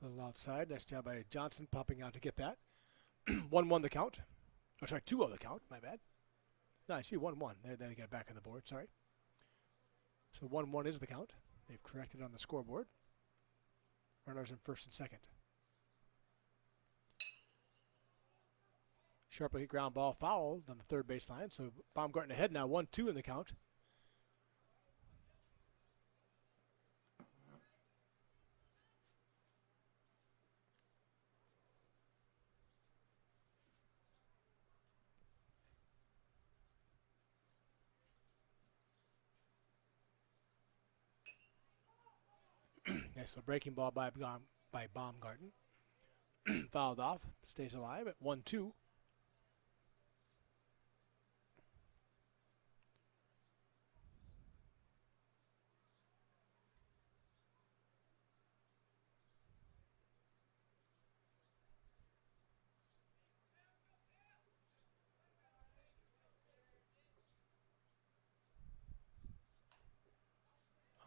A little outside. Nice job by Johnson popping out to get that. 1-1 the count. Oh, sorry, 2-0 the count. My bad. No, I see 1-1. There, they got it back on the board. Sorry. So 1-1 is the count. They've corrected on the scoreboard. Runners in first and second. Sharply hit ground ball fouled on the third baseline. So Baumgarten ahead now. 1-2 in the count. Nice little breaking ball by Baumgarten. Fouled off. Stays alive at 1-2.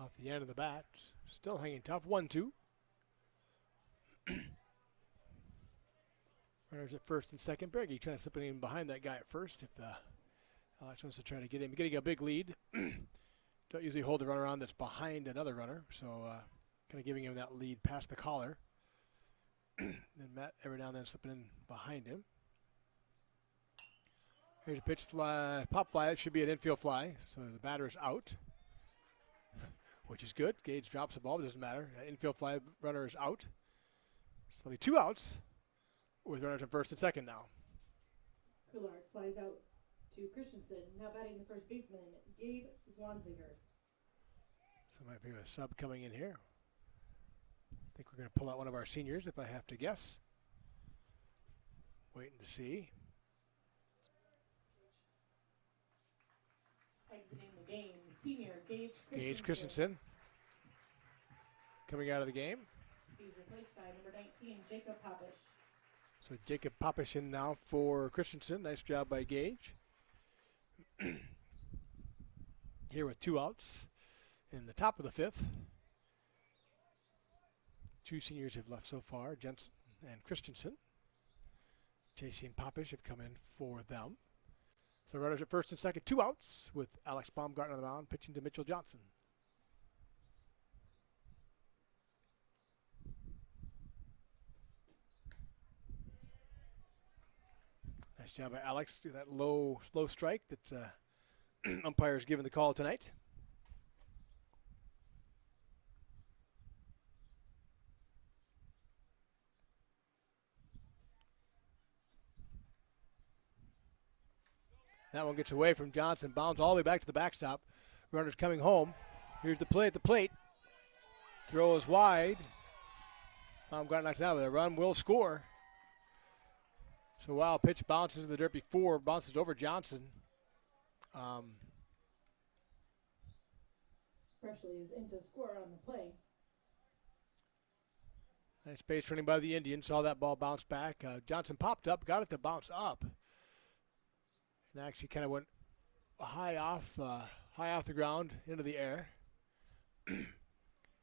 Off the end of the bat. Still hanging tough. 1-2. Runners at first and second. Berge trying to slip it in behind that guy at first if Alex wants to try to get him. Getting a big lead. Don't usually hold the runner on that's behind another runner. So kind of giving him that lead past the collar. Then Matt every now and then slipping in behind him. Here's a pitch fly. Pop fly. It should be an infield fly. So the batter is out. Which is good. Gage drops the ball, but it doesn't matter. Infield fly runner is out. So there'll be 2 outs with runners in first and second now. Kularik flies out to Christensen. Now batting the first baseman, Gabe Zwanziger. So might be a sub coming in here. I think we're going to pull out one of our seniors if I have to guess. Waiting to see. Exiting the game, senior Gage Christensen. Coming out of the game. He's replaced by number 19, Jacob Popish. So Jacob Popish in now for Christensen. Nice job by Gage. Here with 2 outs in the top of the 5th. 2 seniors have left so far, Jensen and Christensen. JC and Popish have come in for them. So runners at first and second, 2 outs with Alex Baumgartner on the mound, pitching to Mitchell Johnson. Nice job by Alex. That low, slow strike that umpire's given the call tonight. That one gets away from Johnson, bounds all the way back to the backstop. Runners coming home. Here's the play at the plate. Throw is wide. Baumgartner knocks out, but a run will score. So wild pitch bounces in the dirt before, bounces over Johnson. Freshly is in to score on the play. Nice base running by the Indians. Saw that ball bounce back. Johnson popped up, got it to bounce up. And actually kind of went high off the ground into the air.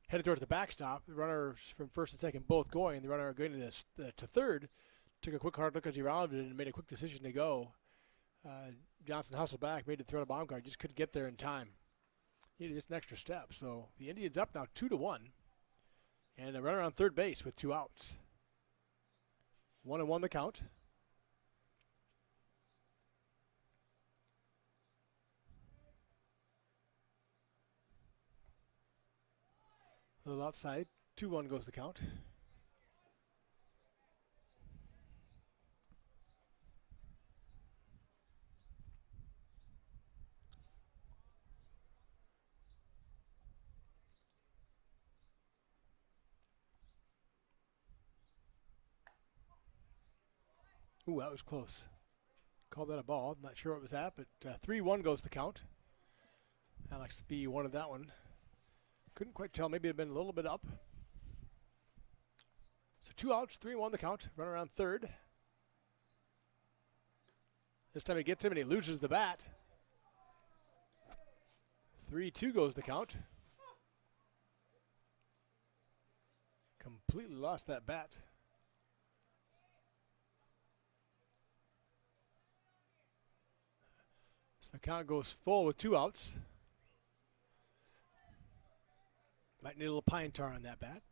Headed towards the backstop. The runners from first and second both going. The runner going to third. Took a quick hard look as he rounded it and made a quick decision to go. Johnson hustled back, made the throw to Baumgartner, just couldn't get there in time. Needed just an extra step. So the Indians up now 2-1. And a runner on third base with 2 outs. 1-1 the count. A little outside. 2-1 goes the count. Ooh, that was close. Called that a ball. Not sure what it was at, but 3-1 goes the count. Alex B wanted that one. Couldn't quite tell. Maybe it had been a little bit up. So 2 outs, 3-1 the count. Run around third. This time he gets him and he loses the bat. 3-2 goes the count. Completely lost that bat. So the count goes full with 2 outs. Might need a little pine tar on that bat.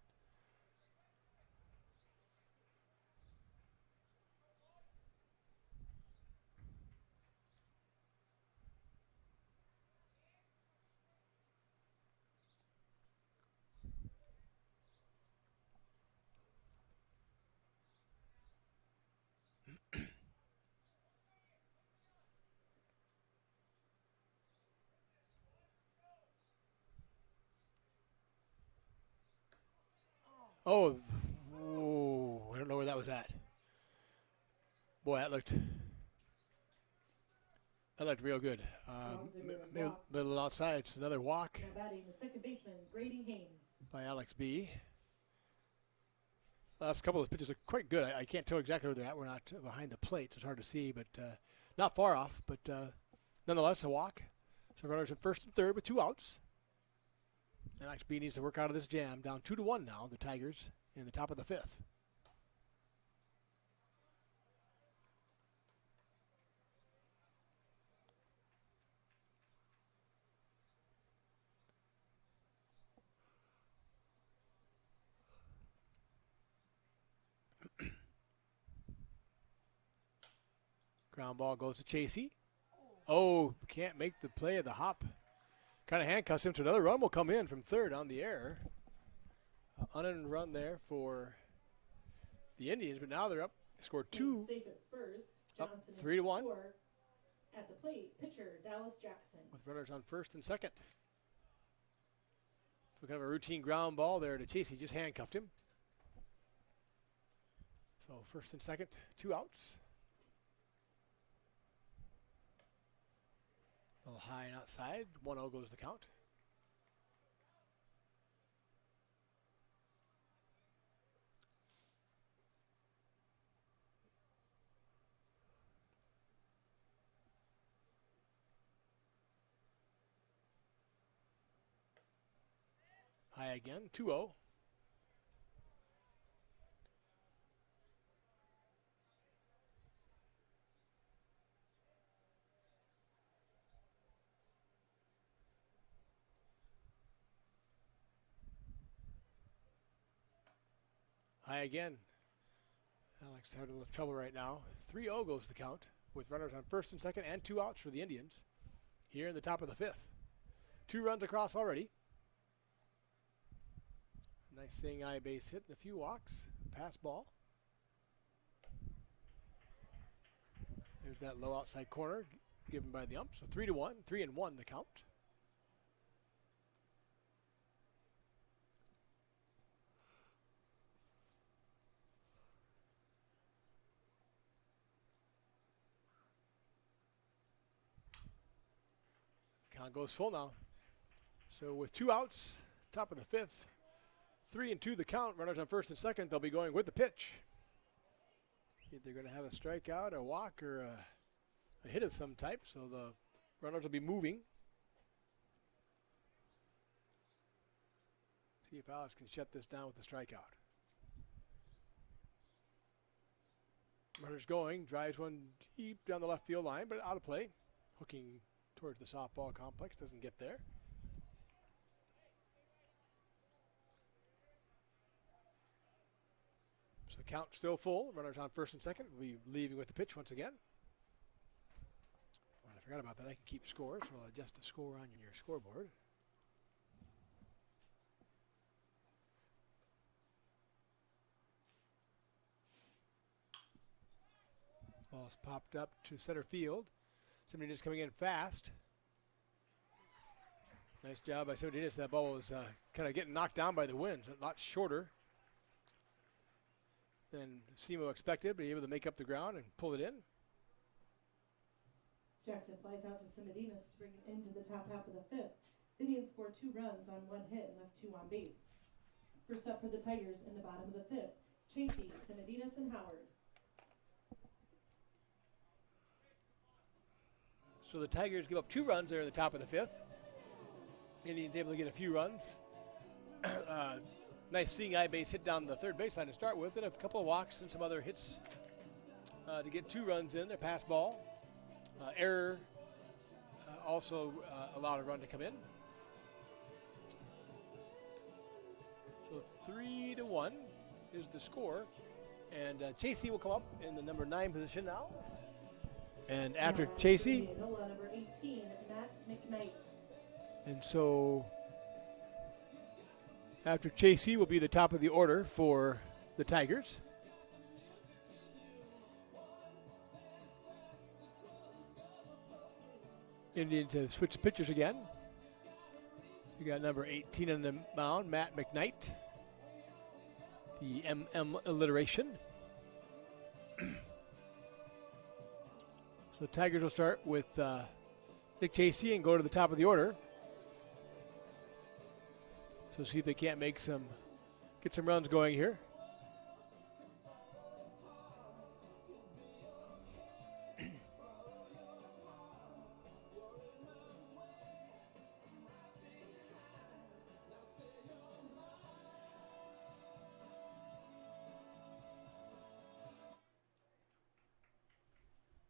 Oh, I don't know where that was at. Boy, that looked real good. Maybe a little outside. It's another walk. Now batting the second baseman, Grady Haynes. By Alex B. Last couple of pitches are quite good. I can't tell exactly where they're at. We're not behind the plate, so it's hard to see, but not far off. But nonetheless, a walk. So runners at first and third with 2 outs. Alex B needs to work out of this jam. Down 2-1 now, the Tigers in the top of the 5th. Ground ball goes to Chasey. Oh, can't make the play of the hop. Kind of handcuffs him to another run. Will come in from third on the air. Unearned run there for the Indians, but now they're up. They scored 2. Safe at first. Up Johnson 3-1. At the plate, pitcher Dallas Jackson. With runners on first and second. So kind of a routine ground ball there to Chasey. Just handcuffed him. So first and second, 2 outs. A little high and outside. 1-0 goes the count. High again, 2-0. High again. Alex having a little trouble right now. 3-0 goes the count with runners on first and second and 2 outs for the Indians here in the top of the 5th. 2 runs across already. Nice seeing eye base hit and a few walks. Pass ball. There's that low outside corner given by the ump. So 3-1, 3-1 the count. Count goes full now. So with 2 outs, top of the 5th, 3-2 the count. Runners on first and second. They'll be going with the pitch. Either going to have a strikeout, a walk, or a hit of some type. So the runners will be moving. See if Alex can shut this down with the strikeout. Runners going, drives one deep down the left field line, but out of play. Hooking towards the softball complex, doesn't get there. So the count still full. Runners on first and second. We'll be leaving with the pitch once again. Well, I forgot about that. I can keep scores, so I'll adjust the score on your scoreboard. Ball's popped up to center field. Semeninas coming in fast. Nice job by Semeninas. That ball was kind of getting knocked down by the wind. A lot shorter than Simo expected, but able to make up the ground and pull it in. Jackson flies out to Semeninas to bring it into the top half of the 5th. The Indians scored 2 runs on 1 hit and left 2 on base. First up for the Tigers in the bottom of the 5th, Chasey, Semeninas, and Howard. So the Tigers give up 2 runs there in the top of the 5th. Indians able to get a few runs. Nice seeing eye base hit down the third baseline to start with, and a couple of walks and some other hits to get 2 runs in. A pass ball. Error also allowed a run to come in. So 3-1 is the score. And Chasey will come up in the number 9 position now. And after Chasey, Indianola, number 18, Matt McKnight. And so after Chasey will be the top of the order for the Tigers. Indians have switched pitchers again. You got number 18 on the mound, Matt McKnight. The MM alliteration. So Tigers will start with Nick Chasey and go to the top of the order. So see if they can't get some runs going here.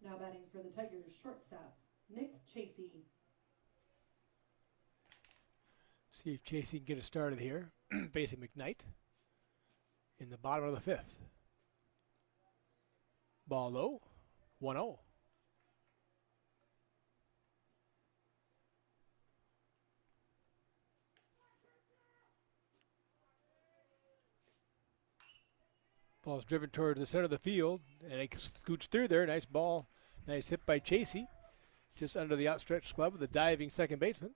Now batting for the Tigers, shortstop, Nick Chasey. See if Chasey can get it started here, facing McKnight in the bottom of the 5th. Ball low, 1-0. Ball's driven towards the center of the field, and it scoots through there. Nice ball. Nice hit by Chasey. Just under the outstretched glove of the diving second baseman.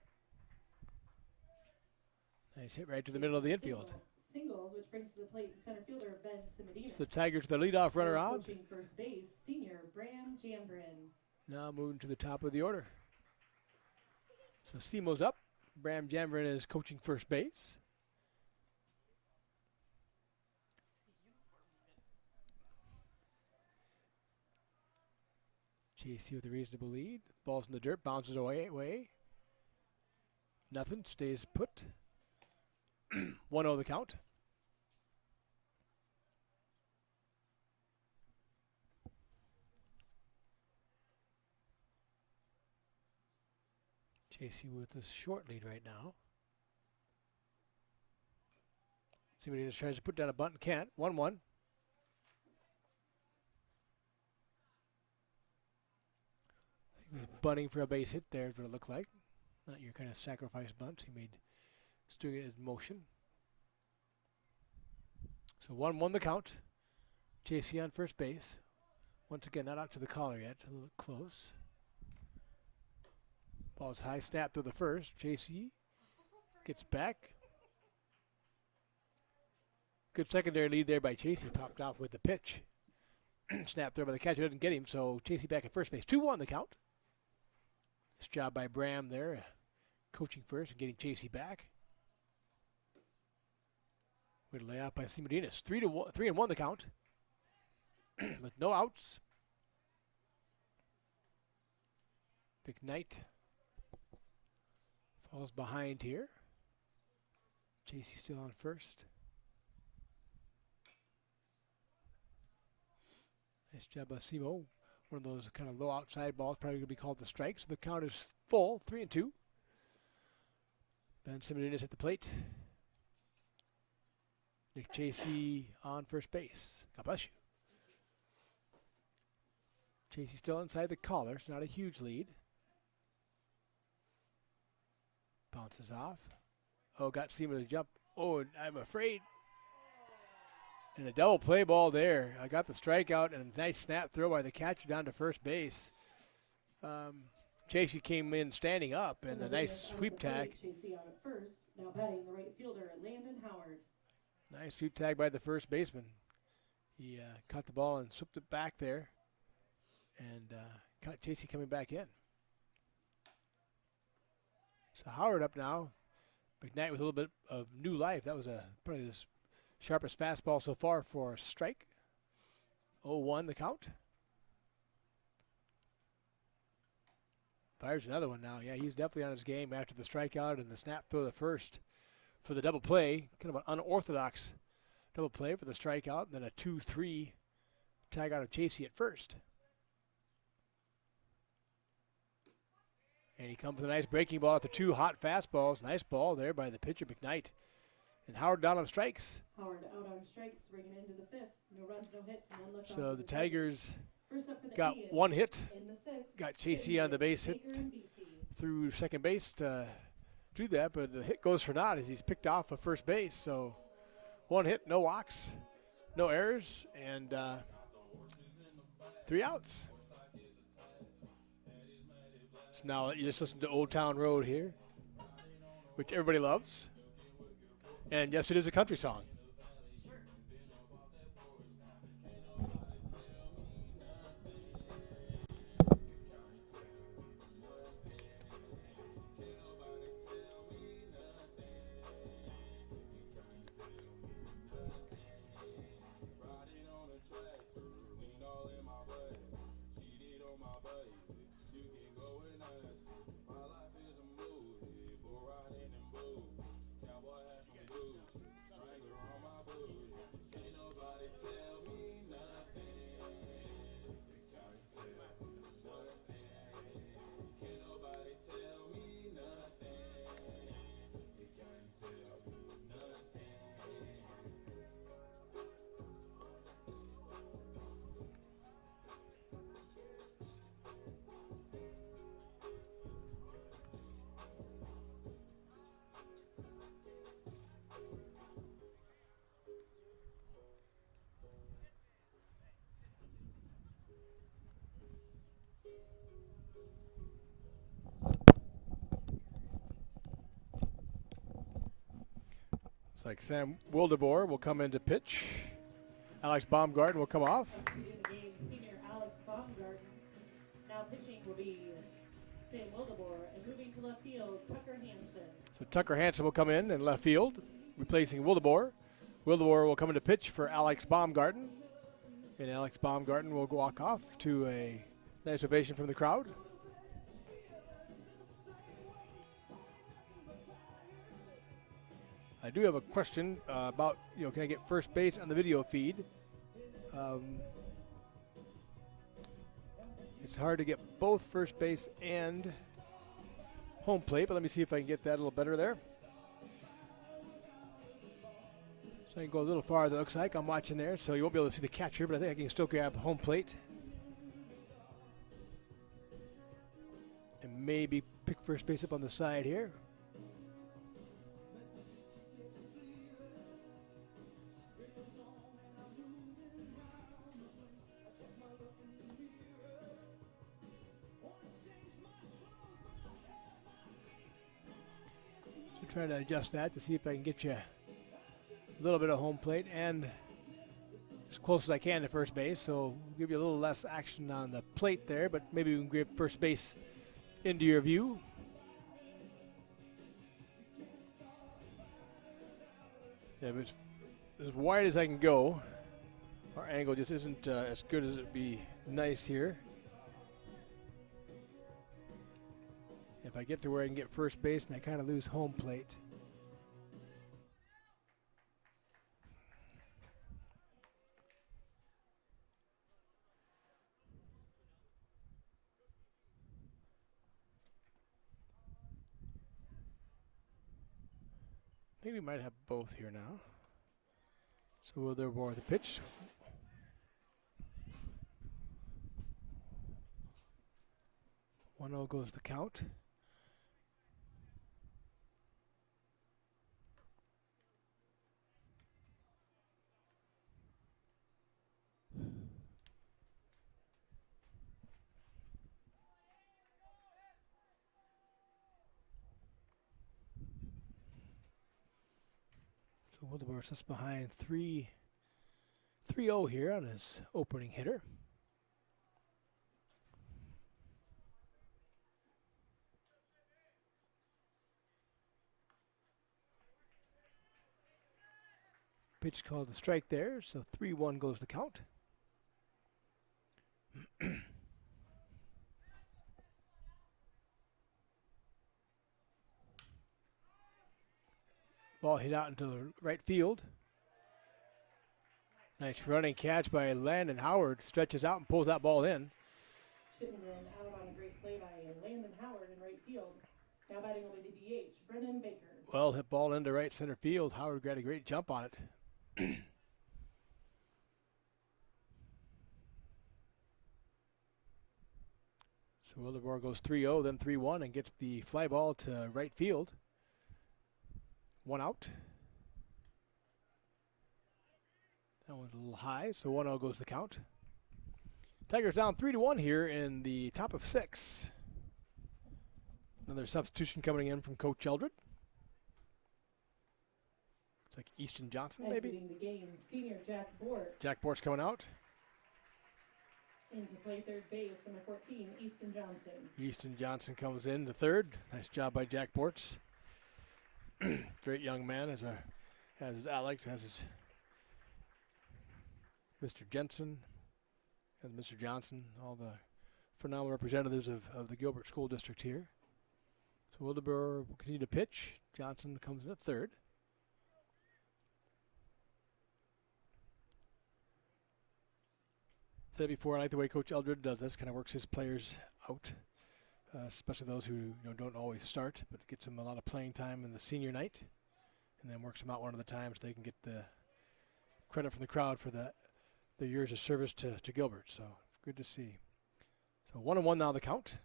Nice hit right to the middle of the infield. singles, which brings to the plate center fielder Ben Simedinas. So the Tigers, the leadoff runner out. Coaching first base, senior Bram Jambrin. Now moving to the top of the order. So Simo's up. Bram Jambrin is coaching first base. JC with a reasonable lead. Ball's in the dirt, bounces away. Nothing, stays put. 1-0 the count. JC with a short lead right now. Somebody just tries to put down a bunt and can't. 1-1. He was bunting for a base hit there, is what it looked like. Not your kind of sacrifice bunt. He made doing it in motion. So 1-1 the count. JC on first base. Once again, not out to the collar yet. A little close. Ball's high, snap to the first. JC gets back. Good secondary lead there by JC. Popped off with the pitch. Snap throw by the catcher doesn't get him, so JC back at first base. 2-1 the count. Nice job by Bram there, coaching first and getting JC back. Way to lay out by Simedinas. 3-1 the count. With no outs. Big Knight falls behind here. JC still on first. Nice job by Simo. One of those kind of low outside balls, probably going to be called the strike. So the count is full, 3-2. Ben Simedinas at the plate. Nick JC on first base. God bless you. JC still inside the collar. It's not a huge lead. Bounces off. Oh, got Seaman to jump. Oh, and I'm afraid. And a double play ball there. I got the strikeout and a nice snap throw by the catcher down to first base. JC came in standing up and a nice sweep tag. JC on at first. Now batting the right fielder, Landon Howard. Nice sweep tag by the first baseman. He caught the ball and swooped it back there. And caught JC coming back in. So Howard up now. McKnight with a little bit of new life. That was probably the sharpest fastball so far for a strike. 0-1 the count. Fires another one now. Yeah, he's definitely on his game after the strikeout and the snap throw the first for the double play. Kind of an unorthodox double play for the strikeout. And then a 2-3 tag out of JC at first. And he comes with a nice breaking ball after two hot fastballs. Nice ball there by the pitcher, McKnight. And Howard down on strikes. Howard out on strikes, bringing into the fifth. No runs, no hits, and one left on. So the Tigers First up for the got Indians one hit. in the sixth. Got JC on the base hit through second base to do that, but the hit goes for naught as he's picked off of first base. So one hit, no walks, no errors, and 3 outs. So now you just listen to Old Town Road here, which everybody loves. And yes, it is a country song. Looks like Sam Wildeboer will come into pitch. Alex Baumgarten will come off. Senior Alex Baumgarten. Now pitching will be Sam Wildeboer, and moving to left field, Tucker Hansen. So Tucker Hansen will come in left field, replacing Wildeboer. Wildeboer will come into pitch for Alex Baumgarten. And Alex Baumgarten will walk off to a nice ovation from the crowd. I do have a question about, can I get first base on the video feed? It's hard to get both first base and home plate, but let me see if I can get that a little better there. So I can go a little farther, it looks like. I'm watching there, so you won't be able to see the catcher, but I think I can still grab home plate. And maybe pick first base up on the side here. So trying to adjust that to see if I can get you a little bit of home plate and as close as I can to first base, so we'll give you a little less action on the plate there, but maybe we can grab first base into your view. Yeah, but as wide as I can go. Our angle just isn't as good as it'd be nice here. If I get to where I can get first base and I kind of lose home plate. I think we might have both here now. So we'll there more the pitch. One 0 goes the count. So Wildeboer sits behind 3-0 here on his opening hitter. Pitch called the strike there, so 3-1 goes the count. Ball hit out into the right field. Nice running catch by Landon Howard. Stretches out and pulls that ball in. Chittenden out on a great play by Landon Howard in right field. Now batting away the DH, Brennan Baker. Well hit ball into right center field. Howard got a great jump on it. So Wildeboer goes 3-0, then 3-1, and gets the fly ball to right field. One out. That one's a little high, so 1-0 goes the count. Tigers down 3-1 here in the top of 6. Another substitution coming in from Coach Eldred. It's like Easton Johnson, maybe? Exiting the game, senior Jack Bort. Jack Bort's coming out. In to play third base, number 14, Easton Johnson. Easton Johnson comes in to third. Nice job by Jack Bortz. Great young man, as Alex, has his Mr. Jensen, and Mr. Johnson, all the phenomenal representatives of the Gilbert School District here. So Wildeboer will continue to pitch. Johnson comes in at third. Said it before, I like the way Coach Eldred does this, kind of works his players out, especially those who don't always start, but gets them a lot of playing time in the senior night, and then works them out one of the times they can get the credit from the crowd for the years of service to Gilbert. So good to see. So 1-1 now the count.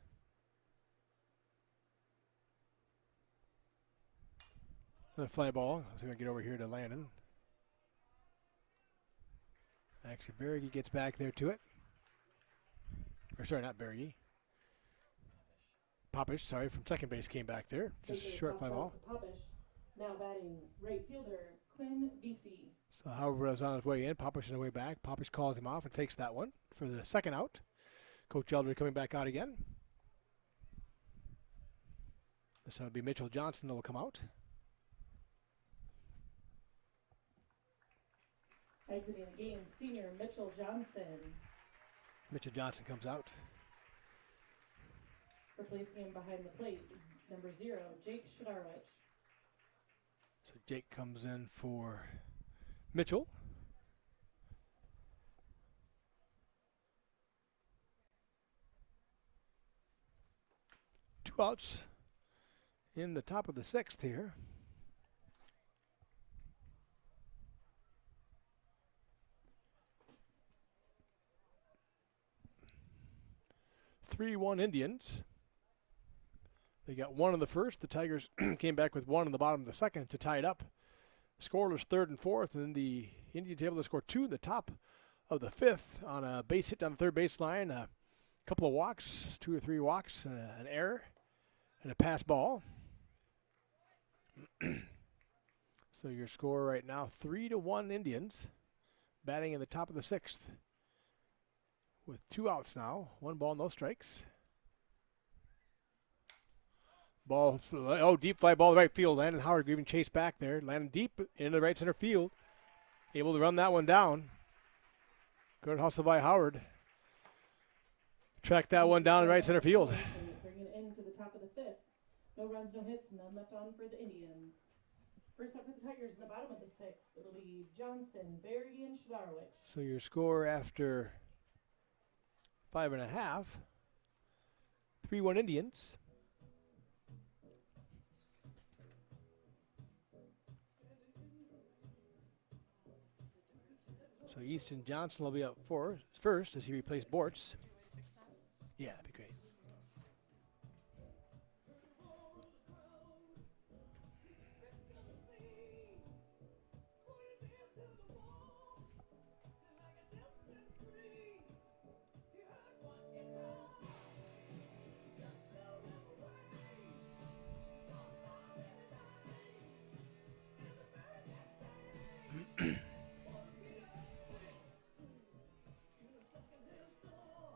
Another fly ball. So we're going to get over here to Landon. Actually, Berge gets back there to it. Or sorry, not Berge. Popish, sorry, from second base came back there. Just short fly ball. Popish, now batting right fielder So Howard was on his way in. Popish on the way back. Popish calls him off and takes that one for the second out. Coach Eldred coming back out again. This will be Mitchell Johnson that will come out. Exiting the game, senior Mitchell Johnson. Mitchell Johnson comes out. Replacing him behind the plate, number 0, Jake Shadarwich. So Jake comes in for Mitchell. Two outs in the top of the 6th here. Three-1 Indians. They got one in the first. The Tigers came back with one in the bottom of the second to tie it up. Scoreless third and fourth, and then the Indians able to score 2 in the top of the 5th on a base hit down the third baseline. A couple of walks, 2 or 3 walks, an error, and a pass ball. So your score right now, 3-1 Indians, batting in the top of the 6th. With 2 outs now, 1 ball, no strikes. Ball, deep fly ball to right field. Landon Howard giving chase back there. Landon deep into the right center field. Able to run that one down. Good hustle by Howard. Track that one down in right center field. Bring it into the top of the 5th. No runs, no hits, none left on for the Indians. First up for the Tigers in the bottom of the 6th. It'll be Johnson, Berge, and Shadarwich. So your score after 5.5. 3-1 Indians. So Easton Johnson will be up first as he replaced Bortz. Yeah, that'd be great.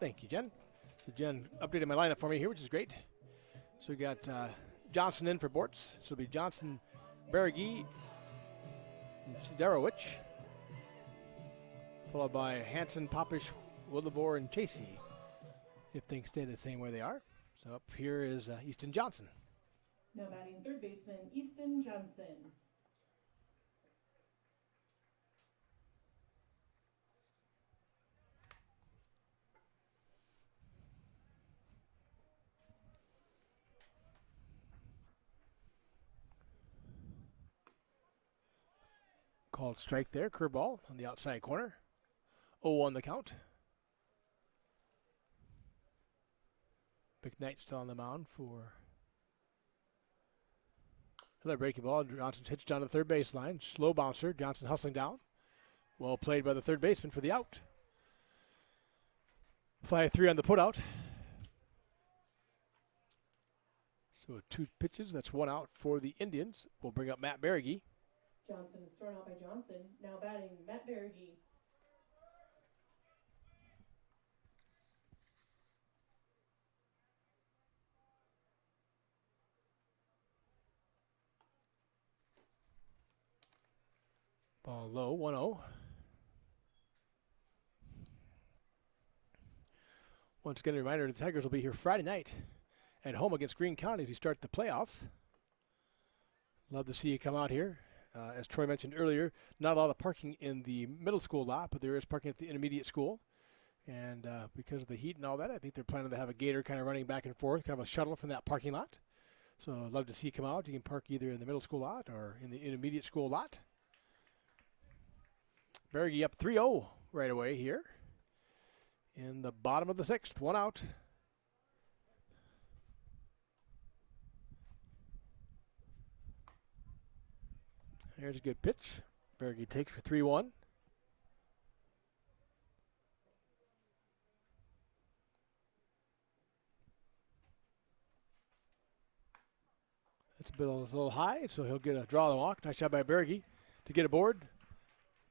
Thank you, Jen. So Jen updated my lineup for me here, which is great. So we got Johnson in for Bortz. So it'll be Johnson, Berge, and Siderowicz, followed by Hanson, Popish, Wildebor, and Chasey, if things stay the same way they are. So up here is Easton Johnson. Now batting third baseman, Easton Johnson. Called strike there, curveball on the outside corner. 0-1 the count. McKnight still on the mound for another breaking ball. Johnson hits down to the third baseline. Slow bouncer. Johnson hustling down. Well played by the third baseman for the out. Fly 3 on the putout. So 2 pitches. That's 1 out for the Indians. We'll bring up Matt Berge. Johnson is thrown out by Johnson. Now batting Matt Berge. Ball low, 1-0. Once again, a reminder, the Tigers will be here Friday night at home against Greene County as we start the playoffs. Love to see you come out here. As Troy mentioned earlier, not a lot of parking in the middle school lot, but there is parking at the intermediate school. And because of the heat and all that, I think they're planning to have a gator kind of running back and forth, kind of a shuttle from that parking lot. So I'd love to see you come out. You can park either in the middle school lot or in the intermediate school lot. Berge up 3-0 right away here in the bottom of the 6th, 1 out. Here's a good pitch. Berge takes for 3-1. It's a little high, so he'll get a draw the walk. Nice job by Berge to get aboard.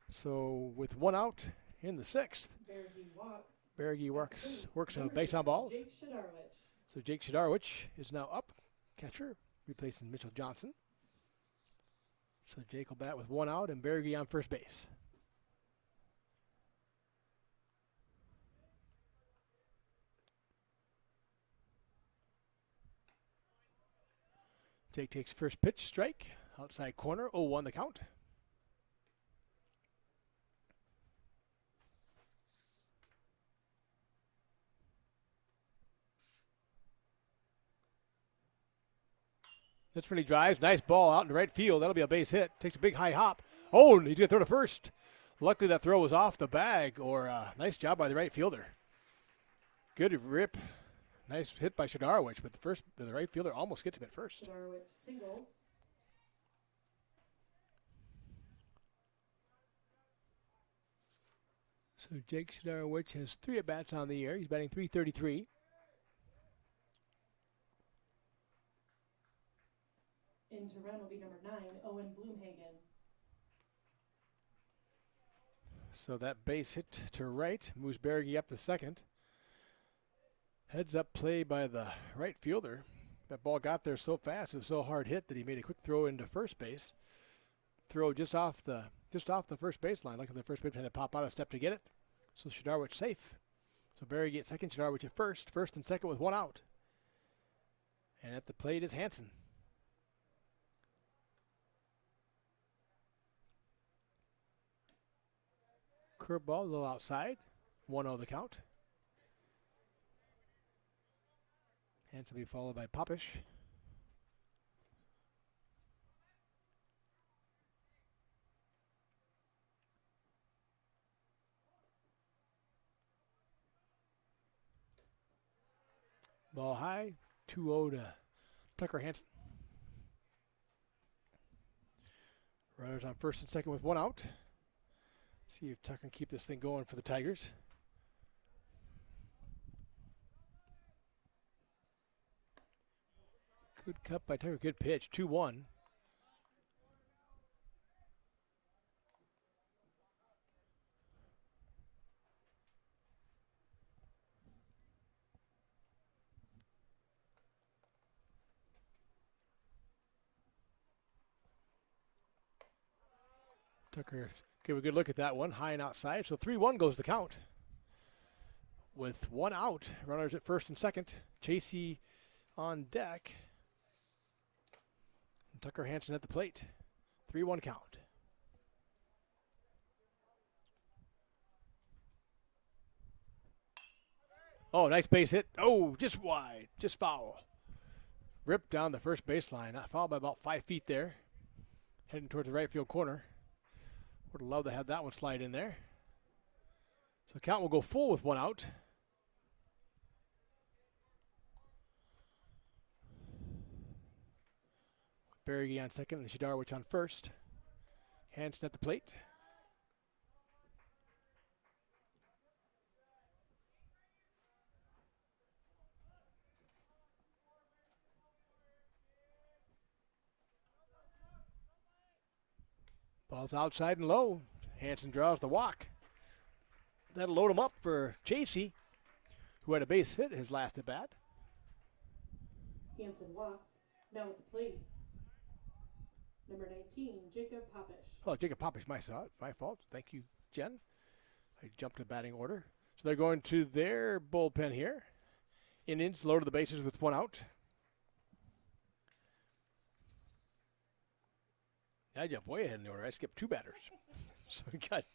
So with 1 out in the 6th, Berge works on base on balls. So Jake Shidarwich is now up, catcher, replacing Mitchell Johnson. So Jake will bat with 1 out and Berge on first base. Jake takes first pitch, strike, outside corner, 0-1 the count. That's when he drives. Nice ball out in the right field. That'll be a base hit. Takes a big high hop. Oh, and he's going to throw to first. Luckily that throw was off the bag, or nice job by the right fielder. Good rip. Nice hit by Shidarwich, but the right fielder almost gets him at first. Shidarwich singles. So Jake Shidarwich has 3 at-bats on the year. He's batting .333. Into run will be number 9, Owen Bloomhagen. So that base hit to right moves Berge up the second. Heads up play by the right fielder. That ball got there so fast, it was so hard hit that he made a quick throw into first base. Throw just off the first baseline. Luckily the first baseman had to pop out a step to get it. So Shidarwich safe. So Berge at second, Shidarwich at first and second with 1 out. And at the plate is Hansen. Curveball a little outside. 1-0 the count. Hansen will be followed by Popish. Ball high, 2-0 to Tucker Hansen. Runners on first and second with 1 out. See if Tucker can keep this thing going for the Tigers. Good cut by Tucker, good pitch, 2-1. Tucker give a good look at that one, high and outside. So 3-1 goes the count. With 1 out, runners at first and second. Chasey on deck. And Tucker Hansen at the plate. 3-1 count. Oh, nice base hit. Oh, just wide, just foul. Ripped down the first baseline. Fouled by about 5 feet there. Heading towards the right field corner. Would have loved to have that one slide in there. So count will go full with 1 out. Berge on second and Shidarwich on first. Hansen at the plate. Ball's outside and low. Hansen draws the walk. That'll load him up for Chasey, who had a base hit his last at bat. Hansen walks. Now at the plate. Number 19, Jacob Popish. Oh, Jacob Popish, my fault. Thank you, Jen. I jumped to batting order. So they're going to their bullpen here. Indians loaded the bases with 1 out. I jumped way ahead in the order. I skipped 2 batters. So we got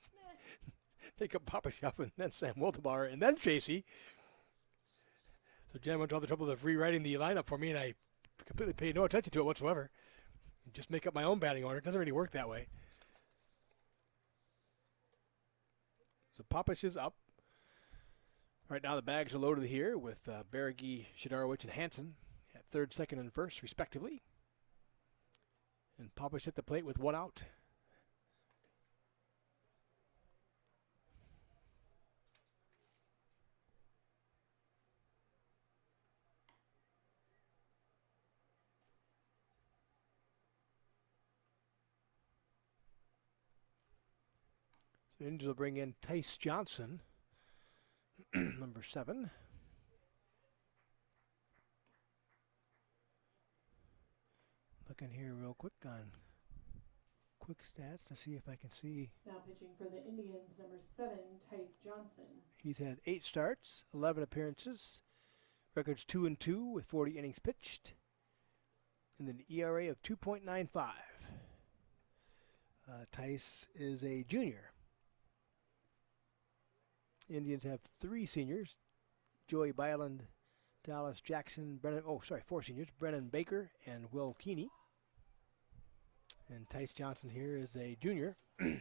Jacob Popish up and then Sam Wildebar and then Chasey. So Jen went to all the trouble of rewriting the lineup for me, and I completely paid no attention to it whatsoever. Just make up my own batting order. It doesn't really work that way. So Popish is up. Right now the bags are loaded here with Berge, Shidarwich, and Hansen at third, second, and first, respectively. And Popish at the plate with 1 out. The Indians will bring in Tice Johnson, number 7. Looking here real quick on quick stats to see if I can see. Now pitching for the Indians, number 7, Tice Johnson. He's had 8 starts, 11 appearances, records 2-2 with 40 innings pitched, and an ERA of 2.95. Tice is a junior. Indians have 3 seniors: Joey Byland, Dallas Jackson, 4 seniors: Brennan Baker and Will Keeney. And Tice Johnson here is a junior who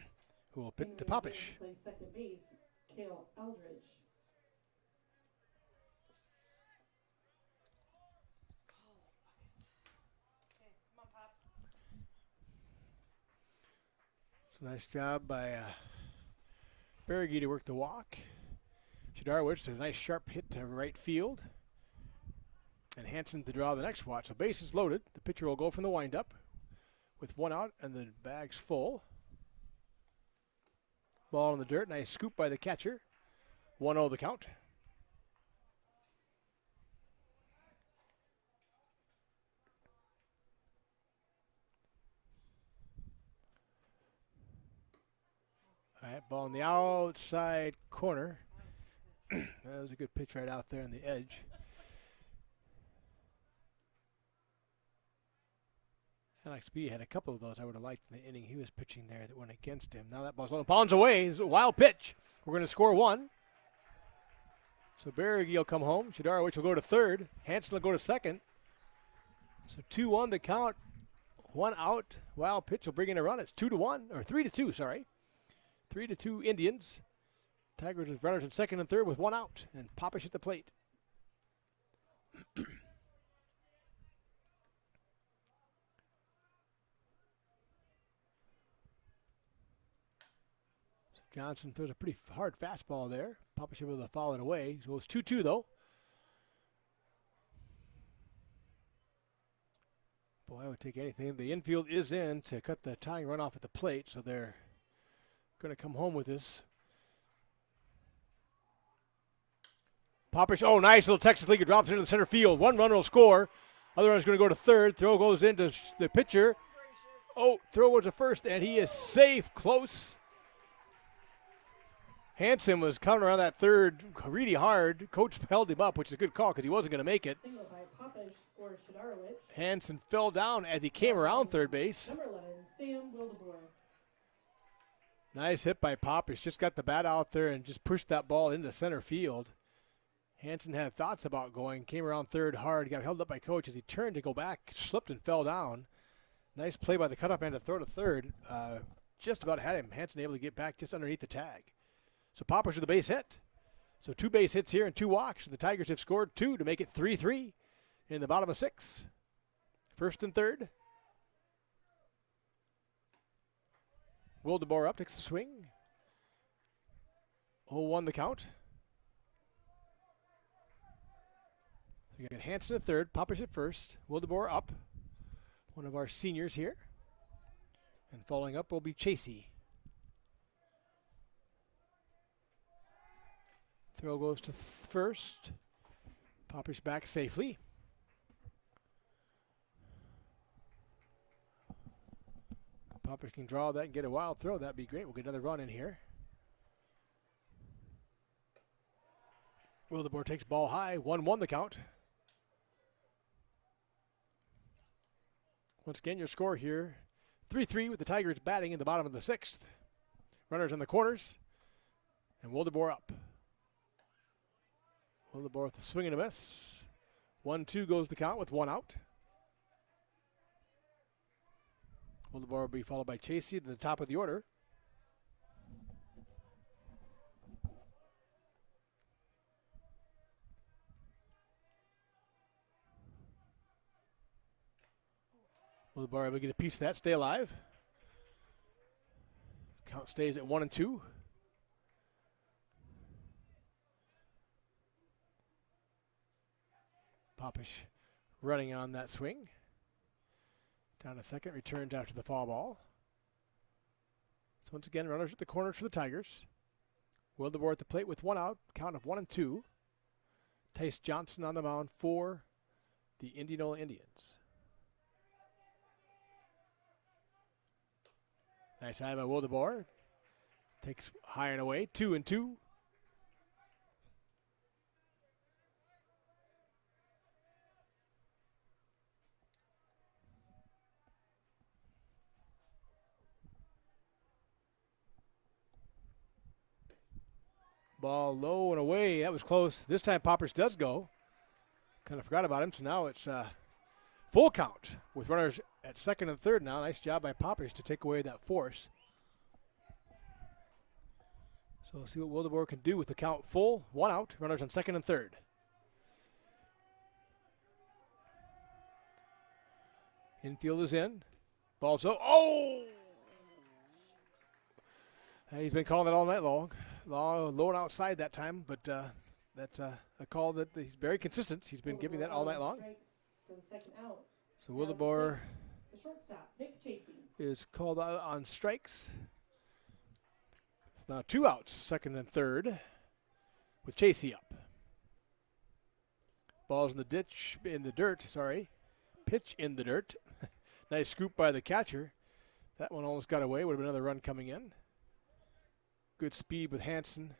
will pitch to Popish. Plays second base, Cale Aldridge. So nice job by Berge to work the walk. Shidarwich, a nice sharp hit to right field. And Hansen to draw the next watch. So bases loaded. The pitcher will go from the windup with 1 out and the bag's full. Ball in the dirt. Nice scoop by the catcher. 1-0 the count. All right, ball in the outside corner. That was a good pitch right out there on the edge. Alex B had a couple of those I would have liked in the inning he was pitching there that went against him. Now that ball's low. Ball's away. It's a wild pitch. We're going to score 1. So Berge will come home. Shidarwich will go to third. Hansen will go to second. So 2-1 to count. 1 out. Wild pitch will bring in a run. It's 2-1, or 3-2, sorry. 3-2 Indians. Tigers with runners in second and third with 1 out. And Popish at the plate. Johnson throws a pretty hard fastball there. Popish able to foul it away. He goes 2-2 though. Boy, I would take anything. The infield is in to cut the tying run off at the plate, so they're going to come home with this. Popish, oh, nice little Texas Leaguer, drops into the center field. 1 run will score. Other run's going to go to third. Throw goes into the pitcher. Oh, throw goes to first, and he is safe, close. Hansen was coming around that third really hard. Coach held him up, which is a good call because he wasn't going to make it. Single by Popish, scores Shidarwich. Hansen fell down as he came around third base. Number 11, Sam Wildeboer. Nice hit by Popish. Just got the bat out there and just pushed that ball into center field. Hansen had thoughts about going, came around third hard, got held up by Coach as he turned to go back, slipped and fell down. Nice play by the cutup man to throw to third. Just about had him. Hansen able to get back just underneath the tag. So Popish with the base hit. So 2 base hits here and 2 walks. The Tigers have scored 2 to make it 3-3 in the bottom of 6. First and third. Wildeboer up, takes the swing. 0-1 the count. We got Hansen at third, Popish at first. Wildeboer up. One of our seniors here. And following up will be Chasey. Throw goes to first. Popish back safely. Popish can draw that and get a wild throw. That'd be great. We'll get another run in here. Wildeboer takes ball high. 1-1 the count. Once again, your score here, 3-3 with the Tigers batting in the bottom of the 6th. Runners in the corners. And Wildeboer up. Wildeboer with a swing and a miss. 1-2 goes the count with 1 out. Wildeboer will be followed by Chasey at the top of the order. Wildeboer able to get a piece of that, stay alive. Count stays at 1-2. Popish running on that swing. Down a second, returns after the foul ball. once again, runners at the corners for the Tigers. Wildeboer at the plate with 1 out, count of 1-2. Tice Johnson on the mound for the Indianola Indians. Nice eye by Wildeboer. Takes high and away, 2-2. Ball low and away. That was close. This time Poppers does go. Kind of forgot about him, so now it's full count with runners at second and third now. Nice job by Poppers to take away that force. So we'll see what Wildeboer can do with the count full. 1 out, runners on second and third. Infield is in. Ball's up. Oh! He's been calling that all night long. Low and outside that time, but that's a call that he's very consistent. He's been giving that all night long. So Wildeboer is called out on strikes. It's now 2 outs, second and third, with Chasey up. Ball's in the ditch, in the dirt, sorry. Pitch in the dirt. Nice scoop by the catcher. That one almost got away. Would have been another run coming in. Good speed with Hansen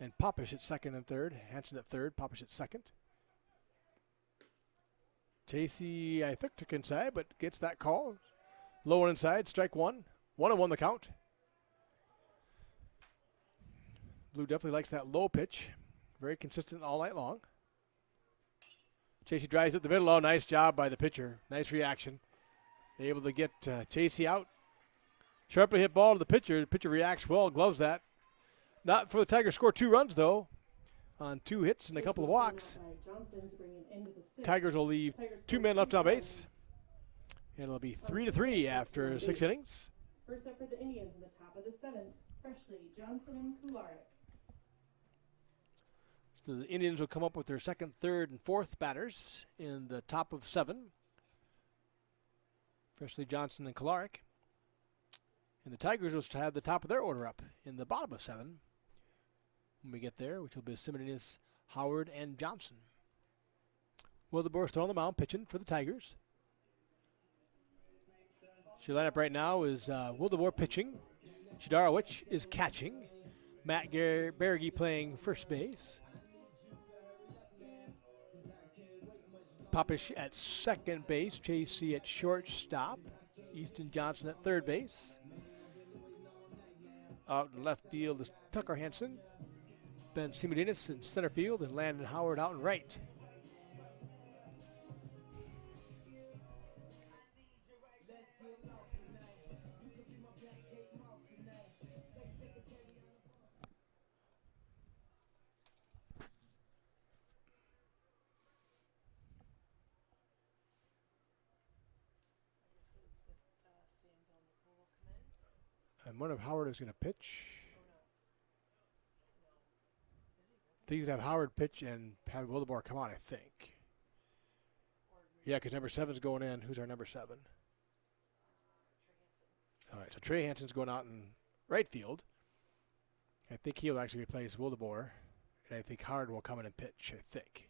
and Popish at second and third. Hansen at third, Popish at second. Chasey, I think, took inside, but gets that call. Low and inside, strike 1. 1-1 the count. Blue definitely likes that low pitch. Very consistent all night long. Chasey drives it the middle. Oh, nice job by the pitcher. Nice reaction. Able to get Chasey out. Sharply hit ball to the pitcher. The pitcher reacts well, gloves that. Not for the Tigers. Score 2 runs, though, on 2 hits and a couple of walks. Tigers will leave 2 men left on base. And it'll be 3-3 after 6 innings. First up for the Indians in the top of the 7th, Freshly, Johnson, and Kularek. So the Indians will come up with their second, third, and fourth batters in the top of 7. Freshly, Johnson, and Kularek. And the Tigers will have the top of their order up in the bottom of 7 when we get there, which will be Simonides, Howard, and Johnson. Wildeboer still on the mound, pitching for the Tigers. So your lineup right now is Wildeboer pitching. Shidarowicz is catching. Matt Berge playing first base. Popish at second base. Chasey at shortstop. Easton Johnson at third base. Out in left field is Tucker Hansen. Ben Simonides in center field, and Landon Howard out in right. I wonder if Howard is going to pitch. I think he's going to have Howard pitch and have Wildeboer come on, I think. Yeah, because number 7's going in. Who's our number 7? All right, so Trey Hansen's going out in right field. I think he'll actually replace Wildeboer. And I think Howard will come in and pitch, I think.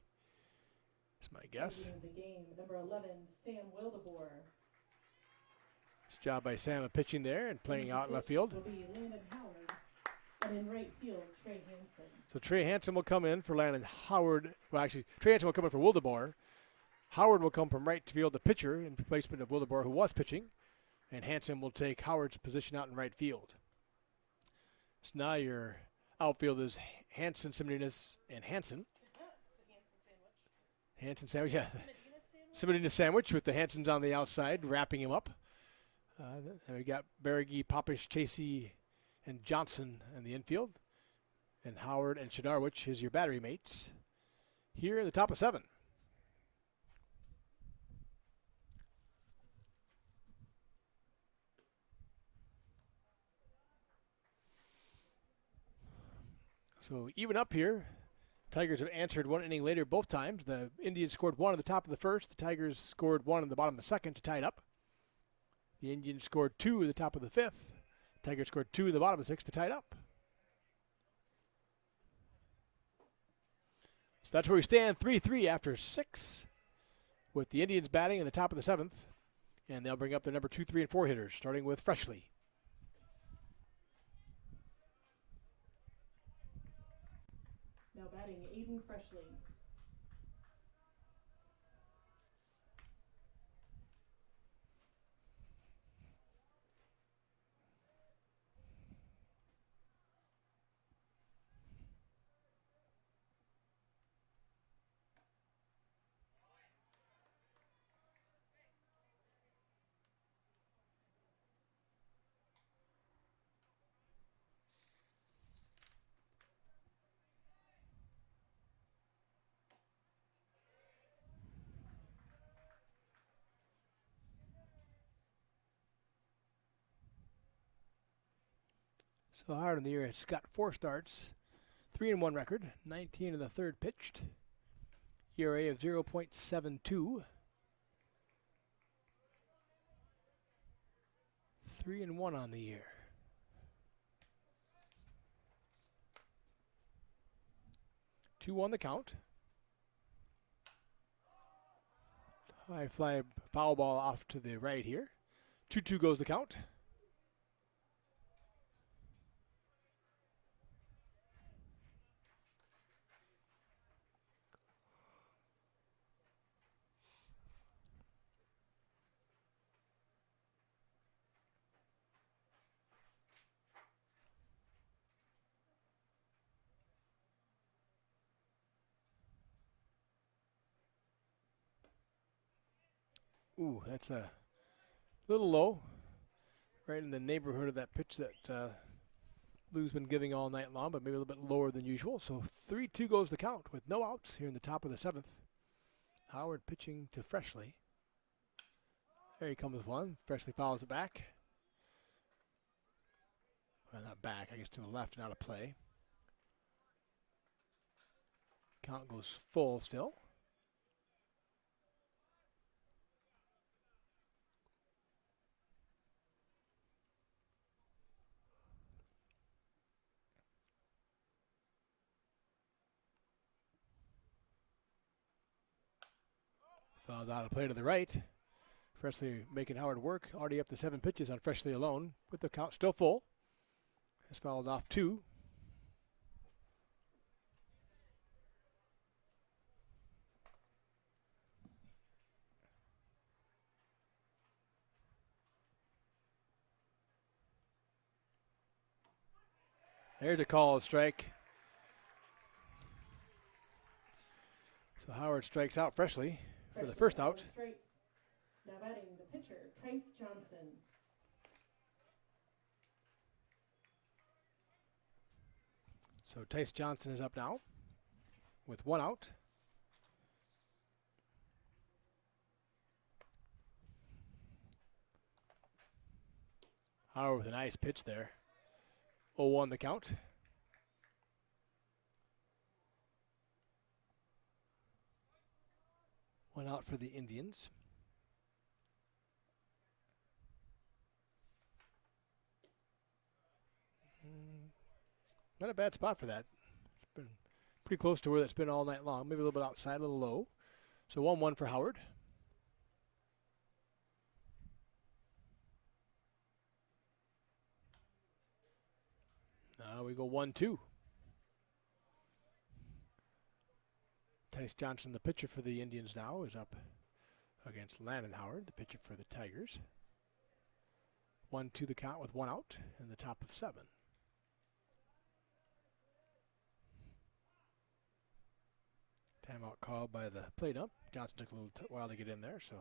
That's my guess. The game, number 11, Sam Wildeboer. Nice job by Sam of pitching there and playing out in left field. Will be Landon Howard, and in right field, Trey Hansen. So Trey Hansen will come in for Landon Howard. Well, actually, Trey Hansen will come in for Wildeboer. Howard will come from right field, the pitcher, in replacement of Wildeboer, who was pitching. And Hansen will take Howard's position out in right field. So now your outfield is Hansen, Simonides, and Hansen. Hansen sandwich, yeah. Simonides sandwich with the Hansens on the outside, wrapping him up. Then we got Berge, Popish, Chasey, and Johnson in the infield. And Howard and Shidarowicz is your battery mates here in the top of 7. So even up here, Tigers have answered 1 inning later both times. The Indians scored 1 at the top of the first. The Tigers scored 1 in the bottom of the second to tie it up. The Indians scored 2 at the top of the 5th. Tigers scored 2 in the bottom of the 6th to tie it up. So that's where we stand, 3-3 after 6, with the Indians batting in the top of the 7th. And they'll bring up their number 2, 3, and 4 hitters, starting with Freshley. Now batting, Aiden Freshley. So Howard in the year has got 4 starts, 3-1 record, 19 in the 3rd pitched, ERA of 0.72, 3-1 on the year. Two on the count. High fly foul ball off to the right here. 2-2 goes the count. Ooh, that's a little low. Right in the neighborhood of that pitch that Lou's been giving all night long, but maybe a little bit lower than usual. So 3-2 goes the count with no outs here in the top of the 7th. Howard pitching to Freshley. There he comes with one. Freshley fouls it back. Well, not back, I guess to the left and out of play. Count goes full still. Fouled out of play to the right. Freshley making Howard work. Already up to 7 pitches on Freshley alone, with the count still full. Has fouled off 2. There's a call, strike. So Howard strikes out Freshley for the first out. Now batting the pitcher, Tice Johnson. So Tice Johnson is up now with 1 out. Howard with a nice pitch there. 0-1 the count. One out for the Indians. Not a bad spot for that. It's been pretty close to where that's been all night long. Maybe a little bit outside, a little low. So 1-1 for Howard. Now we go 1-2. Tice Johnson, the pitcher for the Indians now, is up against Landon Howard, the pitcher for the Tigers. 1-2 the count with 1 out in the top of 7. Timeout called by the plate ump. Johnson took a little while to get in there, so.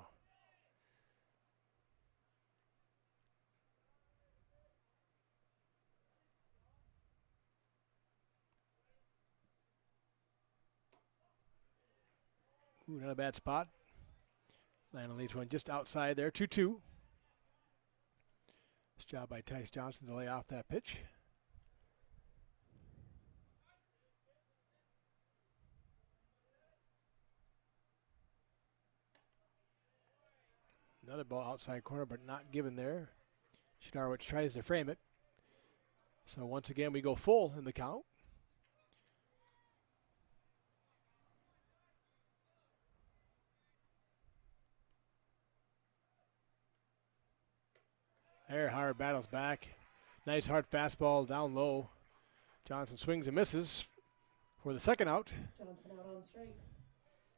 Ooh, not a bad spot. Landon leads one just outside there, 2-2. Nice job by Tice Johnson to lay off that pitch. Another ball outside corner, but not given there. Shidarowicz tries to frame it. So once again, we go full in the count. There, Howard battles back. Nice hard fastball down low. Johnson swings and misses for the second out. Johnson out on strikes.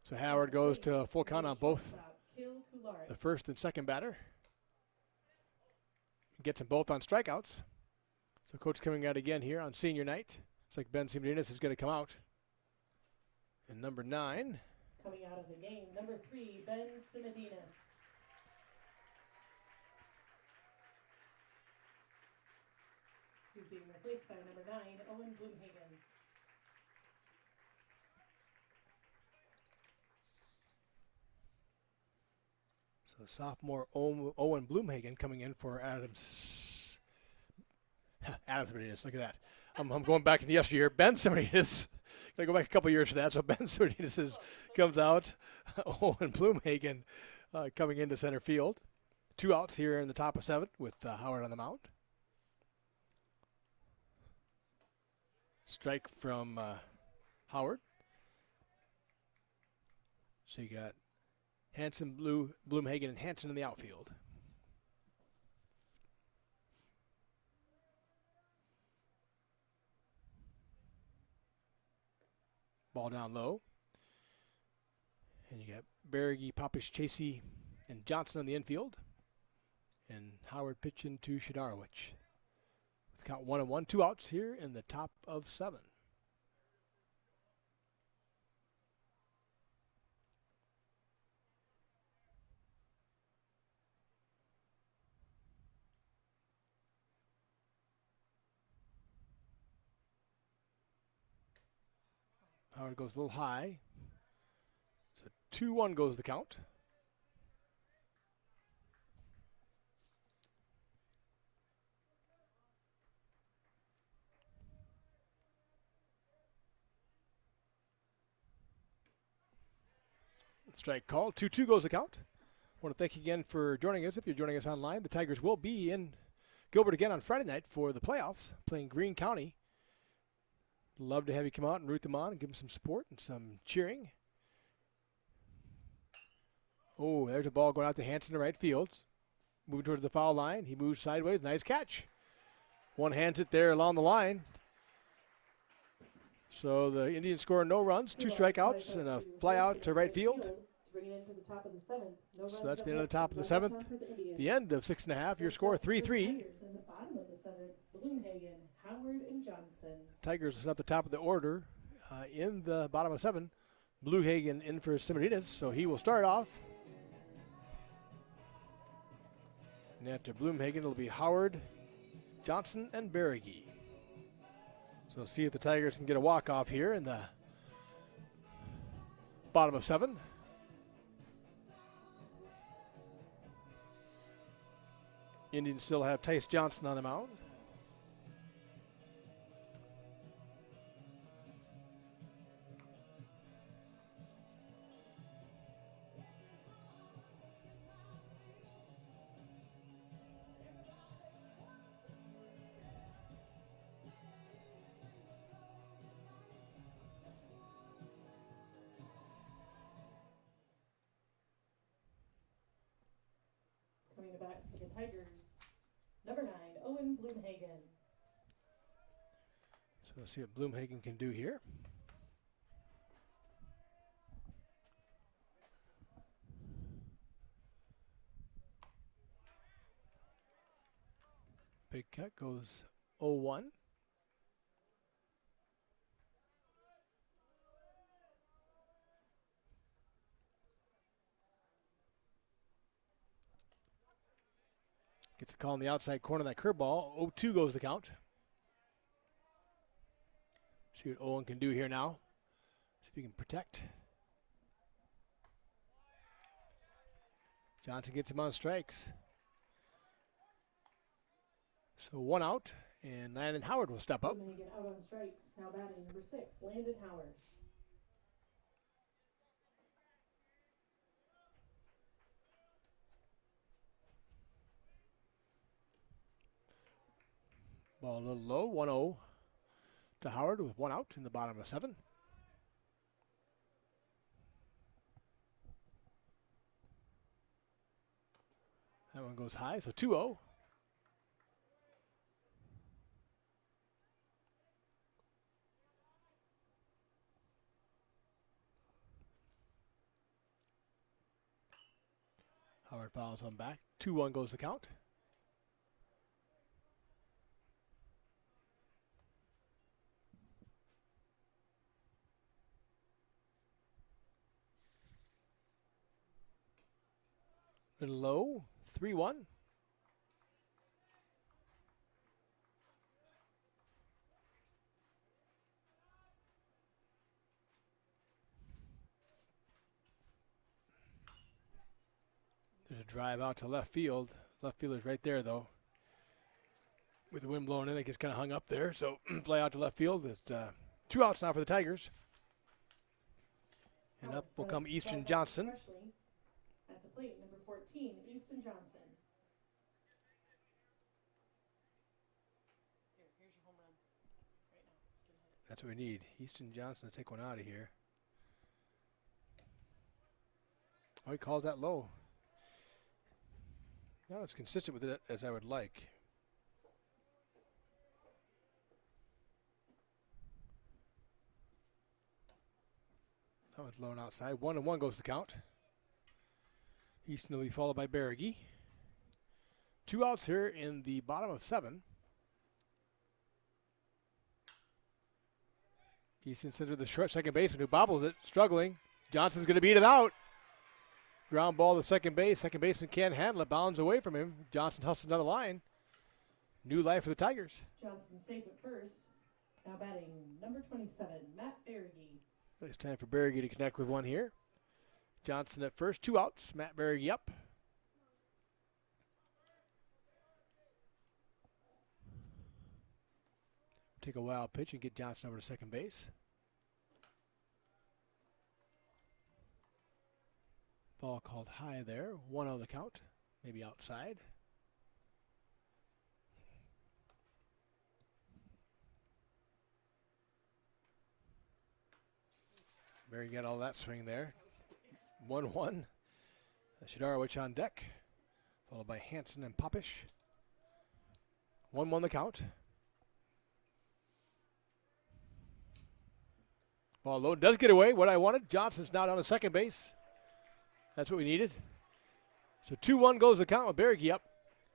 So Howard goes to full count on both the first and second batter. Gets them both on strikeouts. So coach coming out again here on senior night. It's like Ben Simonides is going to come out. And number 9. Coming out of the game, number 3, Ben Simonides. He's being replaced by number 9, Owen Bloomhagen. So sophomore Owen Bloomhagen coming in for Adams. Adams Simonides, look at that. I'm going back in yesteryear. Ben Simonides. Got to go back a couple years for that. So Ben Simonides comes out. Owen Bloomhagen coming into center field. 2 outs here in the top of 7 with Howard on the mound. Strike from Howard. So you got Hanson, Bloomhagen, and Hanson in the outfield. Ball down low. And you got Berge, Popish, Chasey, and Johnson on the infield. And Howard pitching to Shidarowicz. Count 1-1, 2 outs here in the top of 7. Howard goes a little high. So 2-1 goes the count. Strike call. 2-2 goes the count. I want to thank you again for joining us. If you're joining us online, the Tigers will be in Gilbert again on Friday night for the playoffs, playing Greene County. Love to have you come out and root them on and give them some support and some cheering. Oh, there's a ball going out to Hanson to right field. Moving towards the foul line. He moves sideways. Nice catch. One hands it there along the line. So the Indians score no runs, 2 strikeouts, and a fly out to right field. So that's the end of the top of the 7th. The end of 6 1/2. Your score 3-3. Tigers is at the top of the order in the bottom of 7. Bloomhagen in for Simonides, so he will start off. And after Bloomhagen, it'll be Howard, Johnson, and Berge. So see if the Tigers can get a walk-off here in the bottom of 7. Indians still have Tice Johnson on the mound. Coming to bat for the Tigers, number 9, Owen Bloomhagen. So let's see what Bloomhagen can do here. Big cut goes 0-1. Gets a call in the outside corner of that curveball. 0-2 goes the count. See what Owen can do here now. See if he can protect. Johnson gets him on strikes. So 1 out, and Landon Howard will step up. Out on strikes. Now batting number 6, Landon Howard. Ball a little low, 1-0 to Howard with 1 out in the bottom of 7. That one goes high, so 2-0. Howard fouls one back. 2-1 goes the count. Little low, 3-1. There's a drive out to left field. Left fielder's right there, though. With the wind blowing in, it gets kind of hung up there. So fly out to left field. It's 2 outs now for the Tigers. And up will come Easton Johnson. At the plate, number 14, Easton Johnson. Here's your home run. Right now. That's what we need. Easton Johnson to take one out of here. Oh, he calls that low. Not as consistent with it as I would like. That one's low and outside. 1-1 goes the count. Easton will be followed by Berge. 2 outs here in the bottom of 7. Easton sends to the short second baseman who bobbles it, struggling. Johnson's going to beat it out. Ground ball to second base. Second baseman can't handle it. Bounds away from him. Johnson hustles another line. New life for the Tigers. Johnson safe at first. Now batting number 27, Matt Berge. It's time for Berge to connect with one here. Johnson at first. 2 outs. Matt Berge up. Take a wild pitch and get Johnson over to second base. Ball called high there. 1-0 the count. Maybe outside. Berge got all that swing there. 1-1. Shidarowicz on deck. Followed by Hanson and Popish. 1-1 the count. Ball low, does get away. What I wanted. Johnson's now down to second base. That's what we needed. So 2-1 goes the count with Berge up.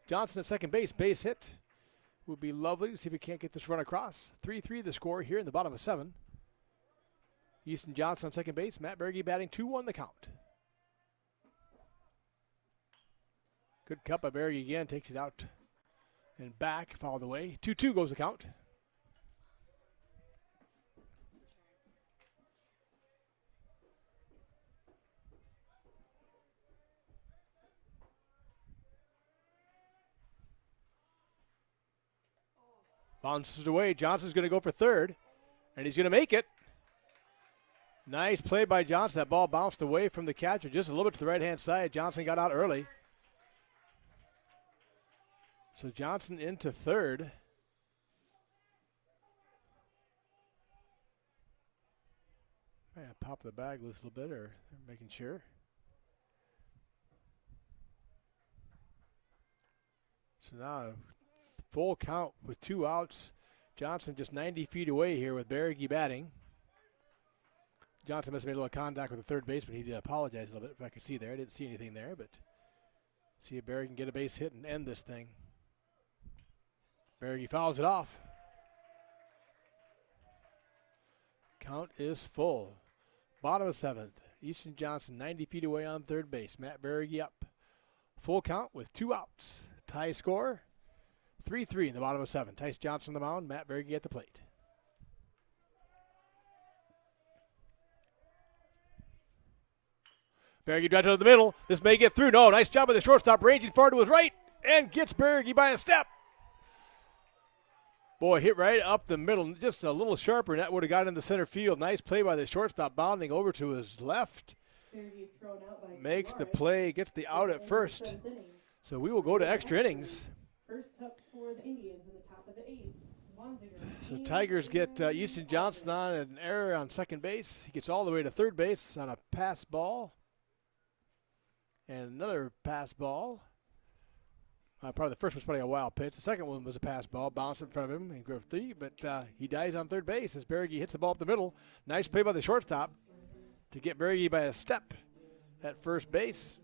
Johnson at second base. Base hit. Would be lovely to see if we can't get this run across. 3-3 the score here in the bottom of 7. Easton Johnson on second base. Matt Berge batting 2-1 the count. Good cut by Berge again. Takes it out and back. Fouled away. 2-2 goes the count. Bounces away. Johnson's going to go for third, and he's going to make it. Nice play by Johnson. That ball bounced away from the catcher just a little bit to the right-hand side. Johnson got out early. So Johnson into third. Pop the bag loose a little bit, or they're making sure. So now full count with 2 outs. Johnson just 90 feet away here with Berge batting. Johnson must have made a little contact with the third baseman. He did apologize a little bit, if I could see there. I didn't see anything there, but see if Berge can get a base hit and end this thing. Berge fouls it off. Count is full. Bottom of 7th. Easton Johnson 90 feet away on third base. Matt Berge up. Full count with 2 outs. Tie score. 3-3 in the bottom of 7. Tice Johnson on the mound, Matt Berge at the plate. Berge drives to the middle. This may get through. No, nice job by the shortstop, ranging far to his right, and gets Berge by a step. Boy, hit right up the middle, just a little sharper, and that would have got into center field. Nice play by the shortstop, bounding over to his left. Makes the play, gets the out at first. So we will go to extra innings. First up for the Indians in the top of the 8th. So Tigers get Easton Johnson on an error on second base. He gets all the way to third base on a pass ball. And another pass ball. Probably the first was probably a wild pitch. The second one was a pass ball, bounced in front of him and drove three, but he dies on third base as Berge hits the ball up the middle. Nice play by the shortstop to get Berge by a step at first base.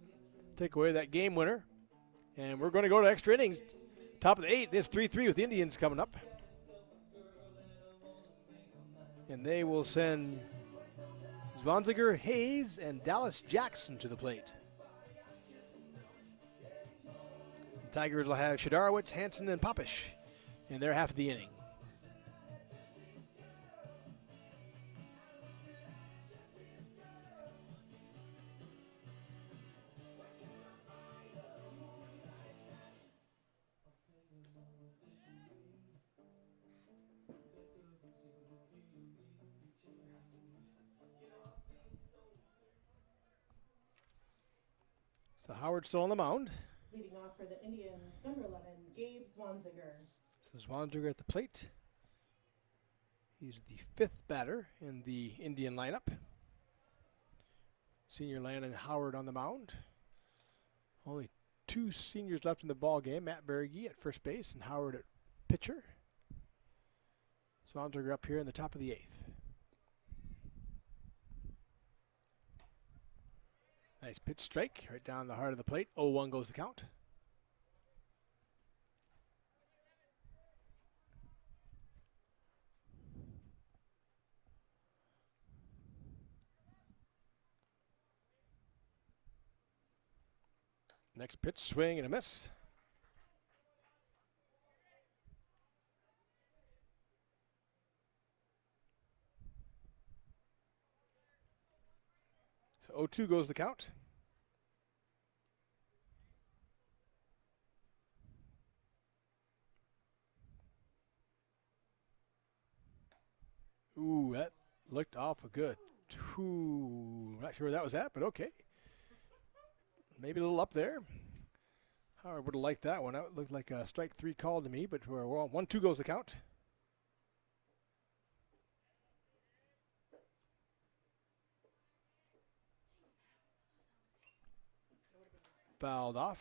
Take away that game winner. And we're going to go to extra innings. Top of the 8th, there's 3-3 with the Indians coming up. And they will send Zwanziger, Hayes, and Dallas Jackson to the plate. The Tigers will have Shadarowitz, Hansen, and Popish in their half of the inning. So Howard still on the mound. Leading off for the Indians, number 11, Gabe Zwanziger. So Zwanziger at the plate. He's the 5th batter in the Indian lineup. Senior Landon Howard on the mound. Only 2 seniors left in the ball game. Matt Berge at first base and Howard at pitcher. Zwanziger up here in the top of the 8th. Nice pitch strike right down the heart of the plate. 0-1 goes the count. Next pitch, swing and a miss. So 0-2 goes the count. Ooh, that looked awful good. Ooh, not sure where that was at, but okay. Maybe a little up there. Howard would have liked that one. That looked like a strike 3 call to me, but 1-2 goes the count. Fouled off.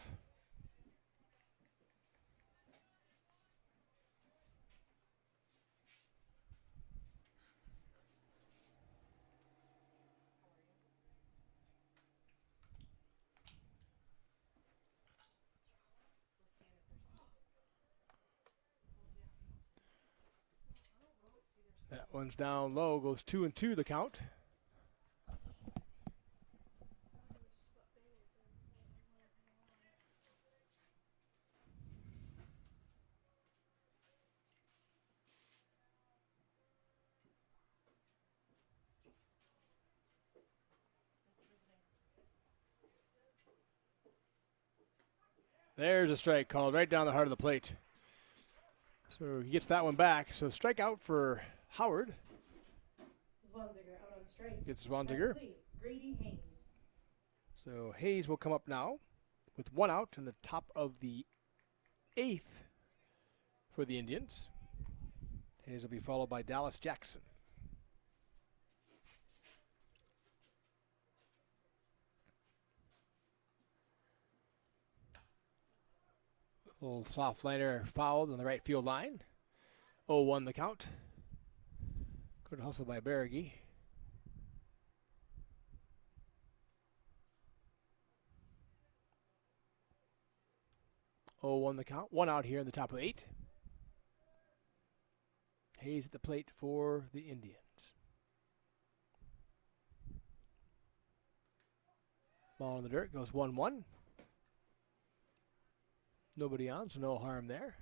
That one's down low, goes 2-2 the count. There's a strike called right down the heart of the plate. So he gets that one back. So strikeout for Howard. Zwanziger out on strike. Gets Zwanziger. Grady Hayes. So Hayes will come up now with 1 out in the top of the 8th for the Indians. Hayes will be followed by Dallas Jackson. Little soft liner fouled on the right field line. 0-1 the count. Good hustle by Berge. Oh, 1 the count. 1 out here in the top of 8. Hayes at the plate for the Indians. Ball in the dirt goes 1-1. Nobody on, so no harm there.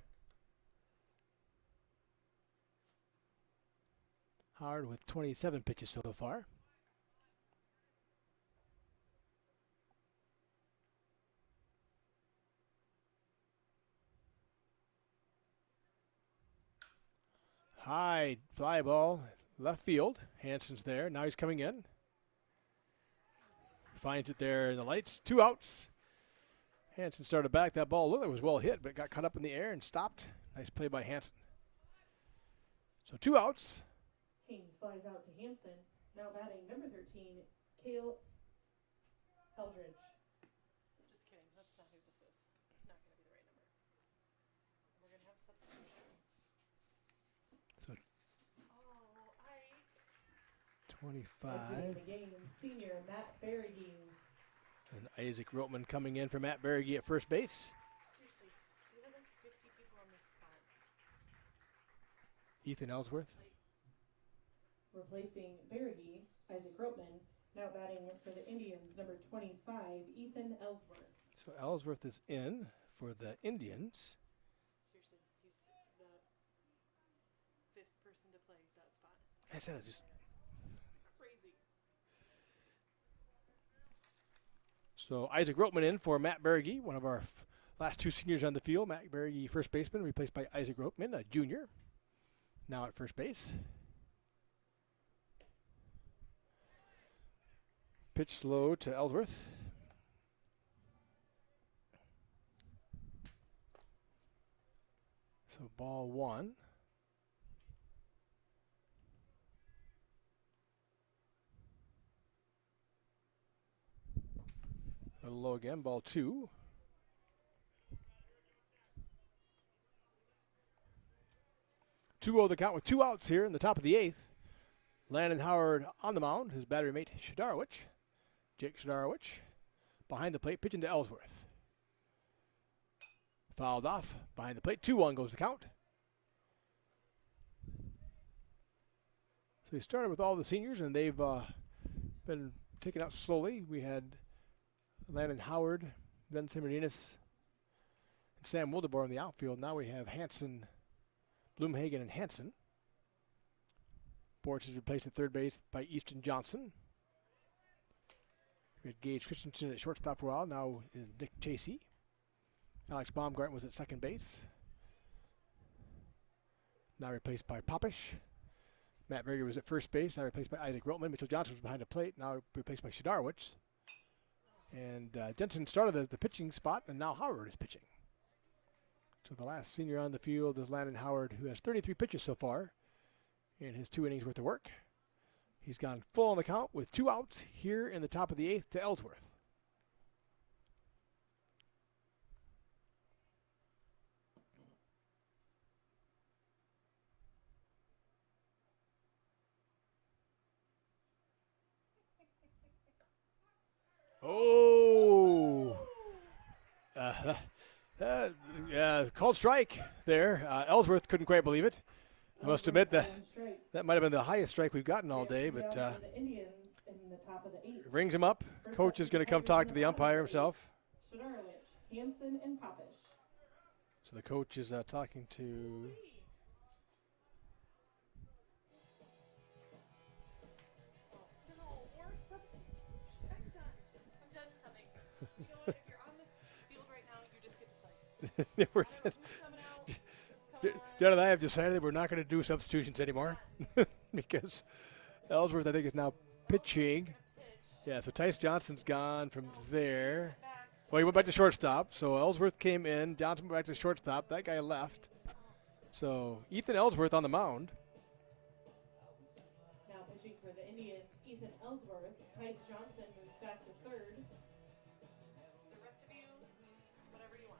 Howard with 27 pitches so far. High fly ball, left field. Hansen's there. Now he's coming in. Finds it there in the lights. 2 outs. Hansen started back. That ball looked like it was well hit, but it got caught up in the air and stopped. Nice play by Hansen. So 2 outs. Haynes flies out to Hanson. Now batting number 13, Cale Eldridge. Just kidding. That's not who this is. It's not going to be the right number. We're going to have substitution. So Ike. 25. Exiting the game, senior Matt Berrigue. And Isaac Rotman coming in for Matt Berrigue at first base. Seriously, we had like 50 people on this spot. Ethan Ellsworth. Replacing Berrigue, Isaac Rotman. Now batting for the Indians, number 25, Ethan Ellsworth. So Ellsworth is in for the Indians. Seriously, he's the 5th person to play that spot. I said it just. It's crazy. So Isaac Rotman in for Matt Berrigue, one of our last 2 seniors on the field. Matt Berrigue, first baseman, replaced by Isaac Rotman, a junior, now at first base. Pitch low to Ellsworth. So ball 1. A little low again, ball 2. The count with 2 outs here in the top of the 8th. Landon Howard on the mound, his battery mate Shidarowicz. Jake Shidarowicz behind the plate, pitching to Ellsworth. Fouled off behind the plate. 2-1 goes the count. So he started with all the seniors, and they've been taken out slowly. We had Landon Howard, Vincent Martinez, and Sam Wildebor in the outfield. Now we have Hanson, Bloomhagen, and Hanson. Borch is replaced at third base by Easton Johnson. We had Gage Christensen at shortstop for a while. Now is Nick Chasey. Alex Baumgarten was at second base. Now replaced by Popish. Matt Berger was at first base. Now replaced by Isaac Rotman. Mitchell Johnson was behind the plate. Now replaced by Shidarowicz. And Jensen started the pitching spot, and now Howard is pitching. So the last senior on the field is Landon Howard, who has 33 pitches so far in his 2 innings worth of work. He's gone full on the count with 2 outs here in the top of the 8th to Ellsworth. Oh! Called strike there. Ellsworth couldn't quite believe it. I must admit that might have been the highest strike we've gotten all day, but rings him up. Coach is going to come talk to the umpire himself. Hanson and Popish. So the coach is talking to. John and I have decided that we're not going to do substitutions anymore because Ellsworth, I think, is now pitching. Yeah, so Tice Johnson's gone from there. Well, he went back to shortstop, so Ellsworth came in. Johnson went back to shortstop. That guy left. So Ethan Ellsworth on the mound. Now pitching for the Indians, Ethan Ellsworth. Tice Johnson moves back to third. The rest of you, whatever you want.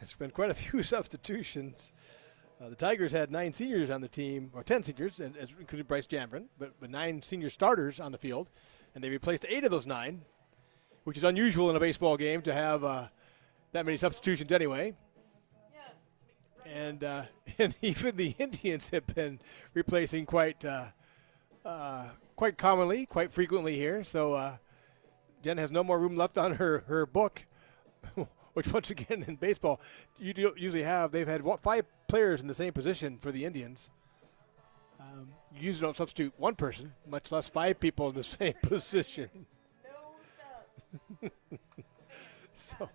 It's been quite a few substitutions. The Tigers had 9 seniors on the team, or 10 seniors, and including Bryce Janvrin, but 9 senior starters on the field, and they replaced 8 of those 9, which is unusual in a baseball game to have that many substitutions anyway. Yes. And even the Indians have been replacing quite commonly, quite frequently here. So Jen has no more room left on her book. Which, once again, in baseball, you usually they've had 5 players in the same position for the Indians. You usually don't substitute 1 person, much less 5 people in the same position. No so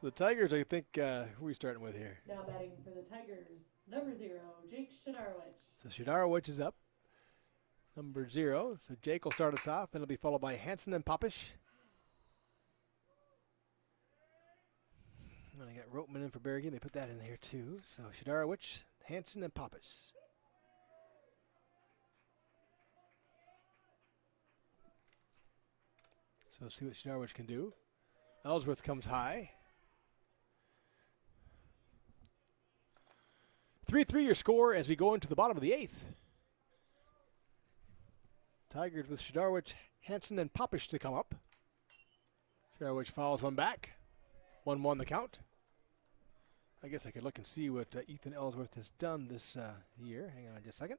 the Tigers, I think, who are we starting with here? Now batting for the Tigers, number 0, Jake Shidarowicz. So Shidarowicz is up, number 0. So Jake will start us off, and it'll be followed by Hanson and Popish. And I got Rotman in for Berrigan. They put that in there too. So Shidarowicz, Hanson, and Popish. So let's see what Norwich can do. Ellsworth comes high. 3-3 your score as we go into the bottom of the 8th. Tigers with Shidarwich, Hansen, and Popish to come up. Shidarwich fouls one back. 1-1 the count. I guess I could look and see what Ethan Ellsworth has done this year. Hang on just a second.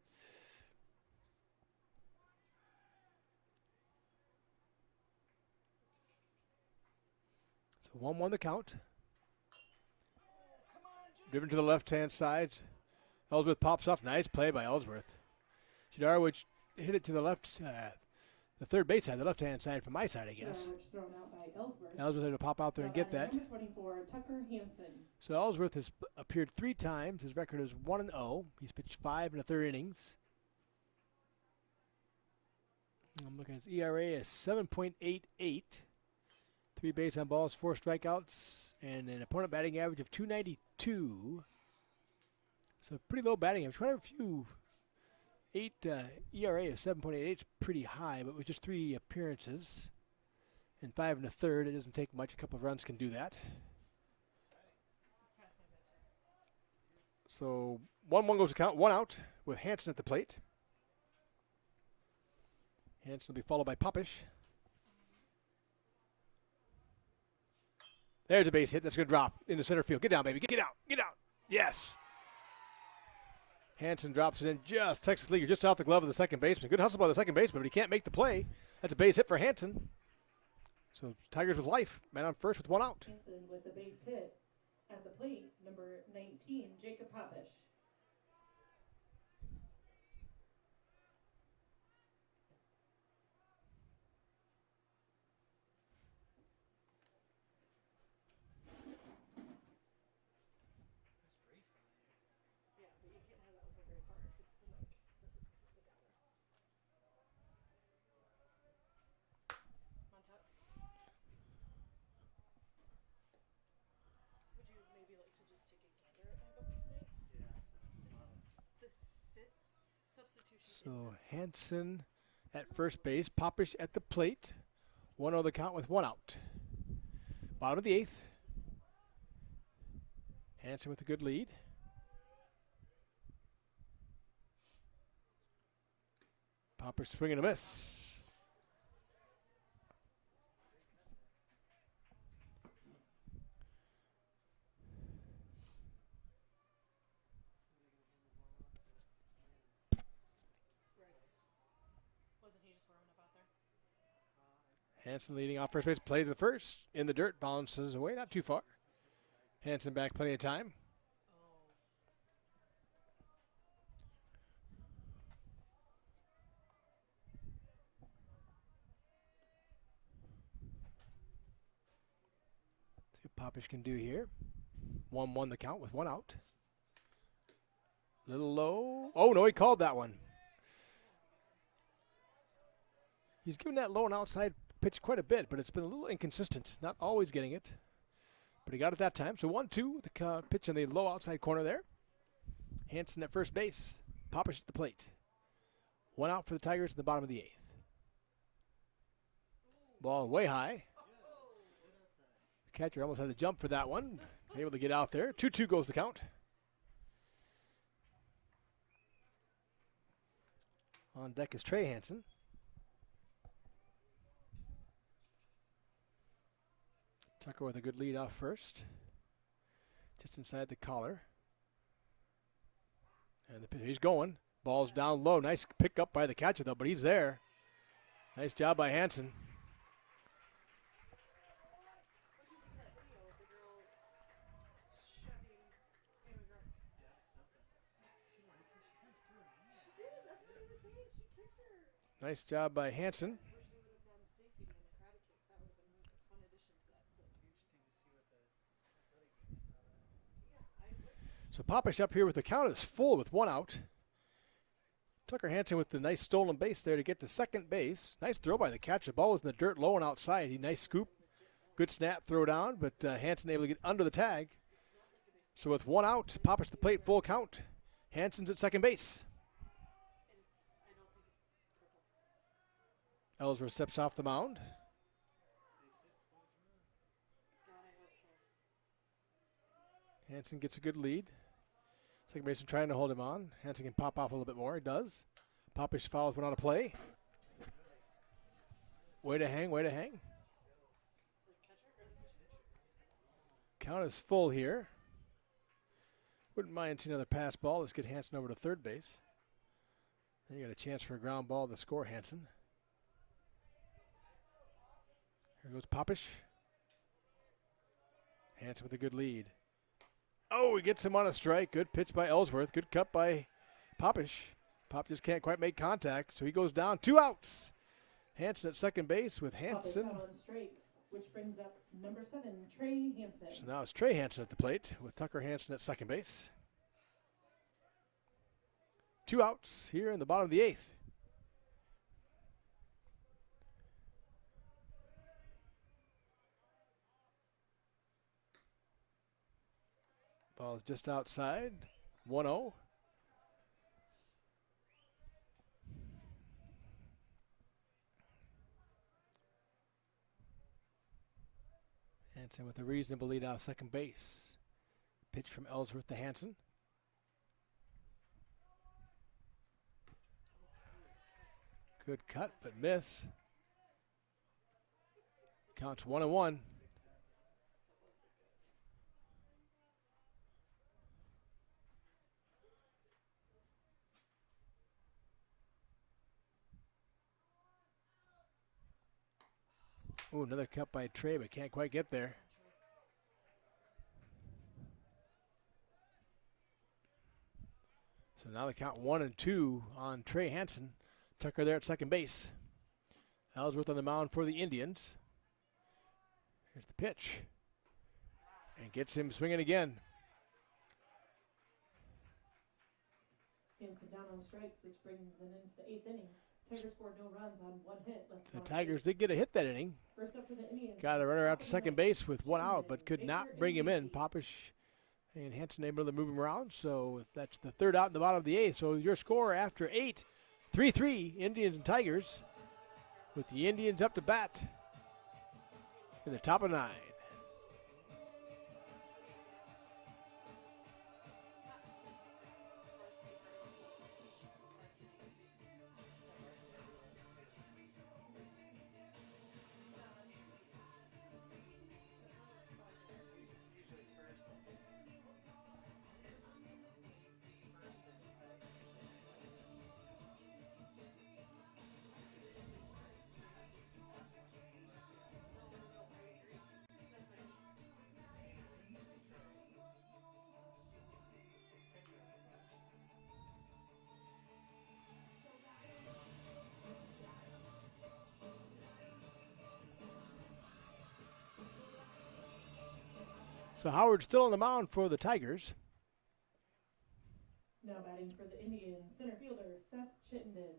So 1-1 the count. Driven to the left-hand side. Ellsworth pops off. Nice play by Ellsworth. Shidarwich hit it to the left, the third base side, the left-hand side from my side, I guess. Thrown out by Ellsworth. Ellsworth had to pop out there and get that. Number 24, Tucker Hansen. So Ellsworth has appeared 3 times. His record is 1-0. He's pitched 5 1/3 innings. I'm looking at his ERA is 7.88. 3 base on balls, 4 strikeouts, and an opponent batting average of 292. So pretty low batting average. Quite a few. ERA of 7.88 is pretty high, but with just 3 appearances and 5 1/3, it doesn't take much. A couple of runs can do that. So 1-1 goes to count, 1 out with Hansen at the plate. Hansen will be followed by Popish. There's a base hit. That's going to drop into center field. Get down, baby. Get out. Get out. Yes. Hansen drops it in just Texas Leaguer, just off the glove of the second baseman. Good hustle by the second baseman, but he can't make the play. That's a base hit for Hansen. So Tigers with life. Man on first with 1 out. Hansen with a base hit at the plate, number 19, Jacob Popish. So Hansen at first base, Popish at the plate. 1-0 the count with 1 out. Bottom of the 8th. Hansen with a good lead. Popish swing and a miss. Hansen leading off first base, play to the first. In the dirt, bounces away, not too far. Hansen back, plenty of time. See what Popish can do here. 1-1 the count with 1 out. Little low. Oh, no, he called that one. He's given that low and outside pitch quite a bit, but it's been a little inconsistent. Not always getting it, but he got it that time. So 1-2, the pitch on the low outside corner there. Hansen at first base. Popish at the plate. 1 out for the Tigers in the bottom of the 8th. Ball way high. The catcher almost had to jump for that one. Able to get out there. 2-2 goes the count. On deck is Trey Hansen. Tucker with a good lead off first. Just inside the collar. And he's going. Ball's down low. Nice pick up by the catcher, though, but he's there. Nice job by Hansen. Nice job by Hansen. So Popish up here with the count is full with 1 out. Tucker Hansen with the nice stolen base there to get to second base. Nice throw by the catcher. The ball was in the dirt low and outside. Nice scoop. Good snap, throw down, but Hansen able to get under the tag. So with 1 out, Popish the plate, full count. Hansen's at second base. Ellsworth steps off the mound. Hansen gets a good lead. Second baseman trying to hold him on. Hansen can pop off a little bit more. He does. Popish fouls one out of play. Way to hang, way to hang. Count is full here. Wouldn't mind seeing another pass ball. Let's get Hansen over to third base. Then you got a chance for a ground ball to score Hansen. Here goes Popish. Hansen with a good lead. Oh, he gets him on a strike. Good pitch by Ellsworth. Good cut by Popish. Pop just can't quite make contact, so he goes down. 2 outs. Hansen at second base with Hansen. On strikes, which brings up number 7, Trey Hansen. So now it's Trey Hansen at the plate with Tucker Hansen at second base. 2 outs here in the bottom of the 8th. Ball's just outside. 1-0. Hansen with a reasonable lead off second base. Pitch from Ellsworth to Hansen. Good cut, but miss. Counts 1-1. Ooh, another cut by Trey, but can't quite get there. So now they count 1-2 on Trey Hansen. Tucker there at second base. Ellsworth on the mound for the Indians. Here's the pitch. And gets him swinging again. Hansen down on strikes, which brings them into the 8th inning. Tigers scored no runs on 1 hit. The Tigers did get a hit that inning. First up for the Indians. Got a runner out to second base with 1 out, but could not bring him in. Popish and Hansen able to move him around. So that's the 3rd out in the bottom of the 8th. So your score after 8, 3-3 Indians and Tigers, with the Indians up to bat in the top of 9. So Howard's still on the mound for the Tigers. Now batting for the Indians, center fielder Seth Chittenden.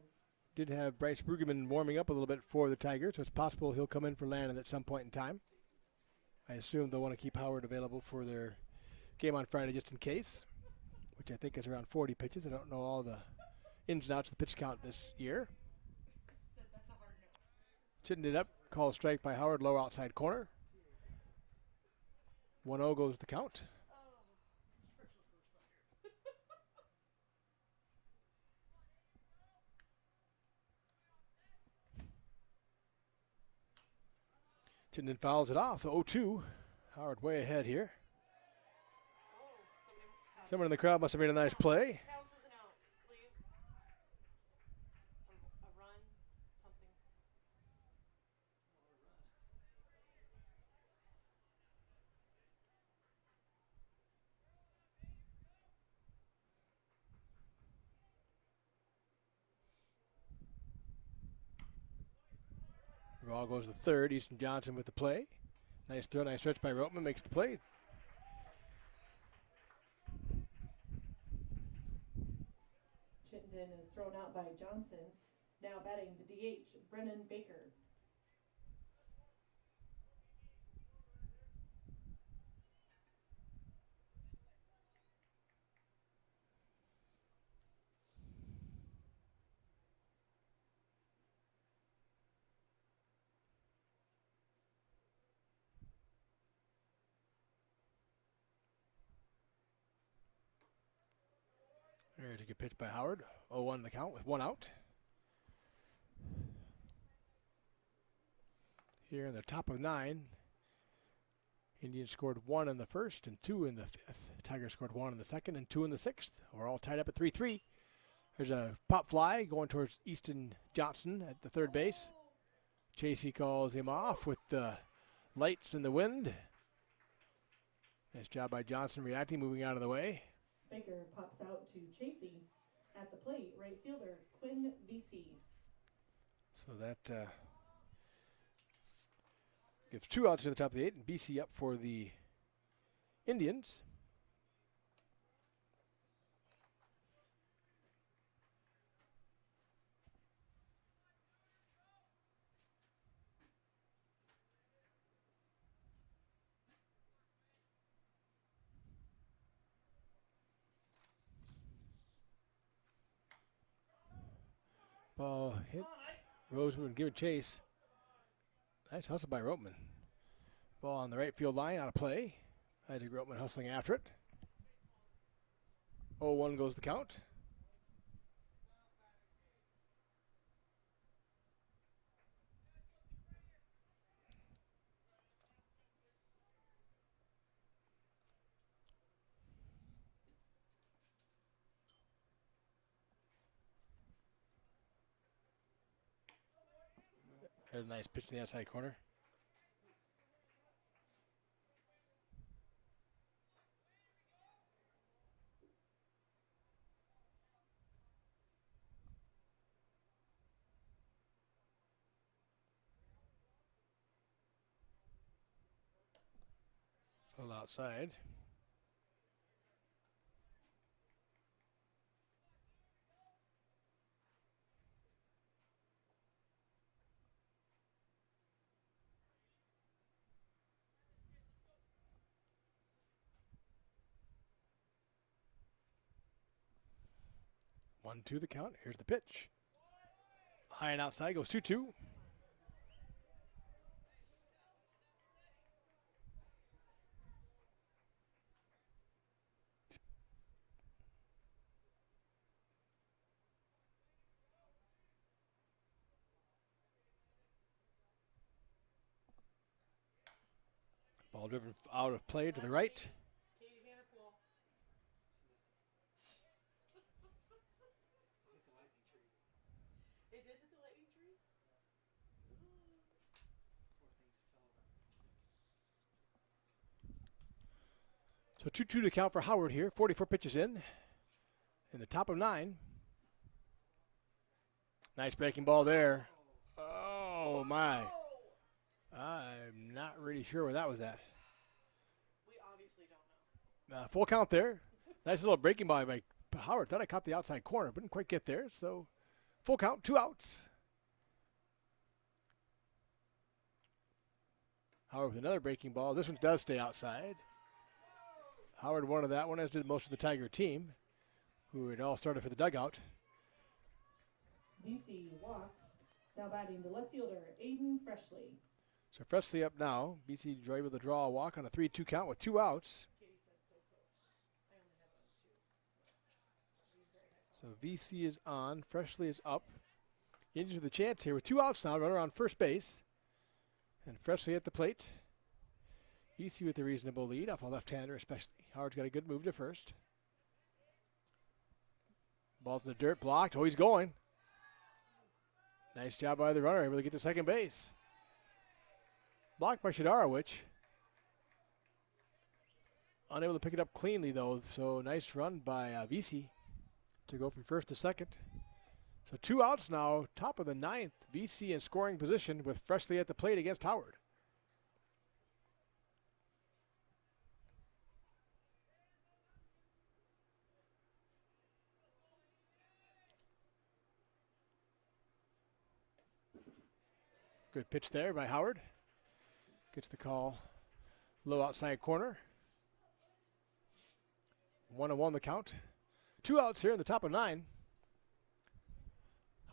Did have Bryce Brueggemann warming up a little bit for the Tigers, so it's possible he'll come in for Landon at some point in time. I assume they'll want to keep Howard available for their game on Friday just in case, which I think is around 40 pitches. I don't know all the ins and outs of the pitch count this year. Chittenden up, called strike by Howard, low outside corner. 1-0 goes the count. Chittenden fouls it off, so 0-2. Howard way ahead here. Someone in the crowd must have made a nice play. Ball goes to third. Easton Johnson with the play. Nice throw, nice stretch by Rotman, makes the play. Chittenden is thrown out by Johnson. Now batting the DH, Brennan Baker. a good pitch by Howard. 0-1 the count with 1 out. Here in the top of 9, Indians scored 1 in the first and 2 in the 5th. Tigers scored 1 in the second and 2 in the 6th. We're all tied up at 3-3. There's a pop fly going towards Easton Johnson at the third base. Chasey calls him off with the lights and the wind. Nice job by Johnson reacting, moving out of the way. Baker pops out to Chasey. At the plate, right fielder Quinn VC. So that gives 2 outs to the top of the 8th, and BC up for the Indians. Ball hit. Roseman giving chase. Nice hustle by Roteman. Ball on the right field line, out of play. Isaac Roteman hustling after it. 0-1 goes the count. There's a nice pitch in the outside corner. A little outside. One, two, the count. Here's the pitch. High and outside goes 2-2. Ball driven out of play to the right. So 2-2 to count for Howard here. 44 pitches in the top of 9. Nice breaking ball there. Oh, my. I'm not really sure where that was at. We obviously don't know. Full count there. Nice little breaking ball by Howard. Thought I caught the outside corner, but didn't quite get there. So full count, 2 outs. Howard with another breaking ball. This one does stay outside. Howard wanted that one, as did most of the Tiger team, who had all started for the dugout. BC walks. Now batting the left fielder, Aiden Freshley. So Freshley up now. BC able to draw a walk on a 3-2 count with 2 outs. So VC is on. Freshley is up. Indians with a chance here with 2 outs now. Runner on first base. And Freshley at the plate. VC with a reasonable lead off a left-hander especially. Howard's got a good move to first. Ball's in the dirt, blocked. Oh, he's going. Nice job by the runner, able to get to second base. Blocked by Shadarowicz. Unable to pick it up cleanly, though, so nice run by VC to go from first to second. So 2 outs now, top of the 9th. VC in scoring position with Freshley at the plate against Howard. Good pitch there by Howard. Gets the call. Low outside corner. 1-1 the count. 2 outs here in the top of 9.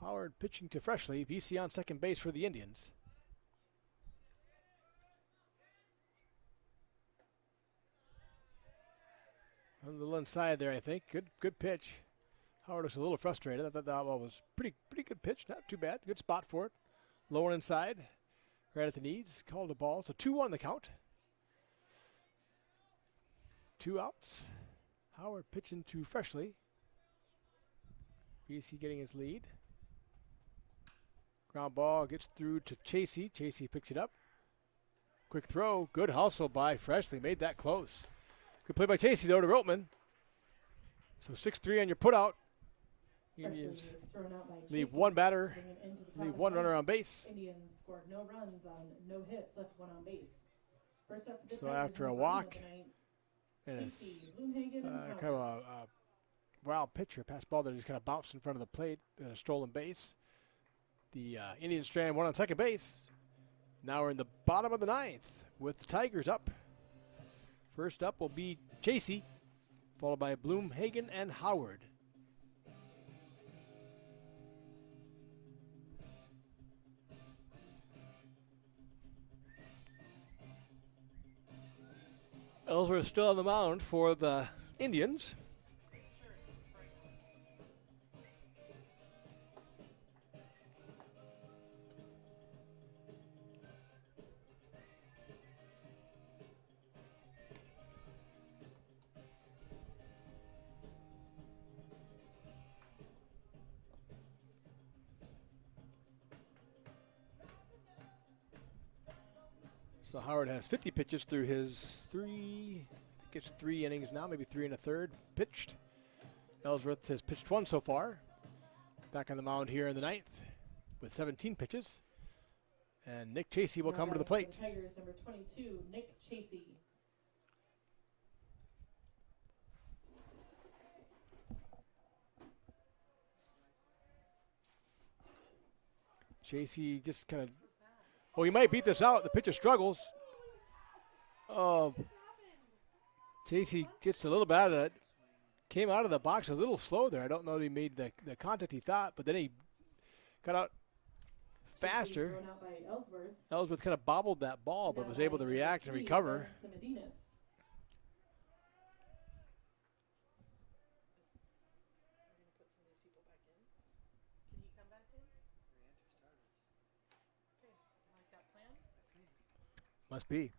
Howard pitching to Freshley. VC on second base for the Indians. A little inside there, I think. Good pitch. Howard looks a little frustrated. I thought that ball was pretty good pitch. Not too bad. Good spot for it. Lower inside. Right at the knees. Called the ball. So 2-1 the count. 2 outs. Howard pitching to Freshly. BC getting his lead. Ground ball gets through to Chasey. Chasey picks it up. Quick throw. Good hustle by Freshly. Made that close. Good play by Chasey, though, to Rotman. So 6-3 on your putout. Indians leave one batter, leave one runner on base. Indians scored no runs on no hits, left one on base. First up for the So Tigers, after a number walk, 9, and Casey, Bloomhagen, and kind of a wild pitcher, pass ball that just kind of bounced in front of the plate, and a stolen base. The Indians strand one on second base. Now we're in the bottom of the 9th with the Tigers up. First up will be Chasey, followed by Bloomhagen and Howard. Ellsworth still on the mound for the Indians. So Howard has 50 pitches through his gets 3 innings now, maybe 3 1/3 pitched. Ellsworth has pitched 1 so far. Back on the mound here in the 9th with 17 pitches. And Nick Chasey will come to the plate. Tigers, number 22, Nick Chasey. Chasey just kind of, oh, he might beat this out. The pitcher struggles. Oh, Chasey gets a little bit out of it. Came out of the box a little slow there. I don't know if he made the contact he thought, but then he got out faster. Out by Ellsworth. Ellsworth kind of bobbled that ball, but was able to react and recover. Must be.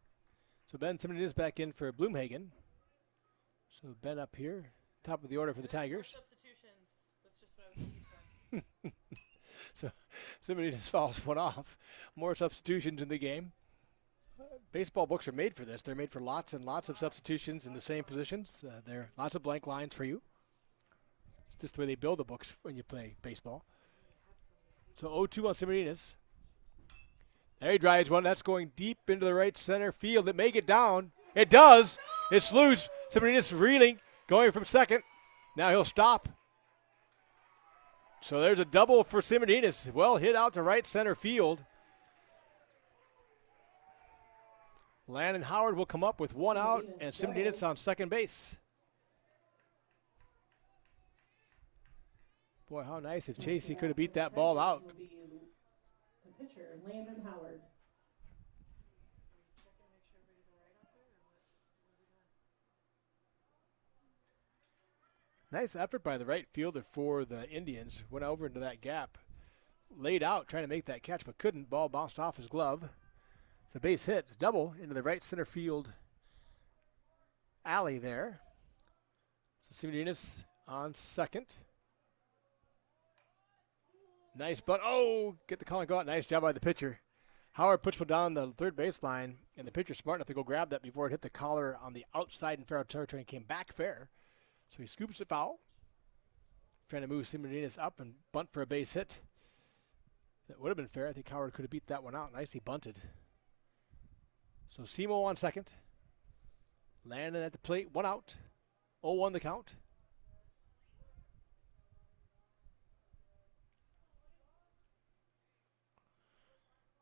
So Ben Simmons is back in for Bloomhagen. So Ben up here, top of the order for the Tigers. Substitutions. That's just what I was looking for. So Simmons fouls one off. More substitutions in the game. Baseball books are made for this. They're made for lots and lots of substitutions in the same positions. There are lots of blank lines for you. It's just the way they build the books when you play baseball. So 0-2 on Simmons. There he drives one. That's going deep into the right center field. It may get down. It does. It's loose. Simmons reeling, going from second. Now he'll stop. So there's a double for Simmons. Well hit out to right center field. Landon Howard will come up with 1 out, and Simmons on second base. Boy, how nice if Chasey could have beat that ball out. Pitcher, Landon Howard. Nice effort by the right fielder for the Indians. Went over into that gap. Laid out trying to make that catch, but couldn't. Ball bounced off his glove. It's a base hit. It's double into the right center field alley there. So Simmons on second. Nice bunt. Oh, get the call and go out. Nice job by the pitcher. Howard puts one down the third baseline, and the pitcher smart enough to go grab that before it hit the collar on the outside in fair territory and came back fair. So he scoops it foul. Trying to move Simmons up and bunt for a base hit. That would have been fair. I think Howard could have beat that one out. Nicely bunted. So Simo on second. Landon at the plate. 1 out. 0-1 the count.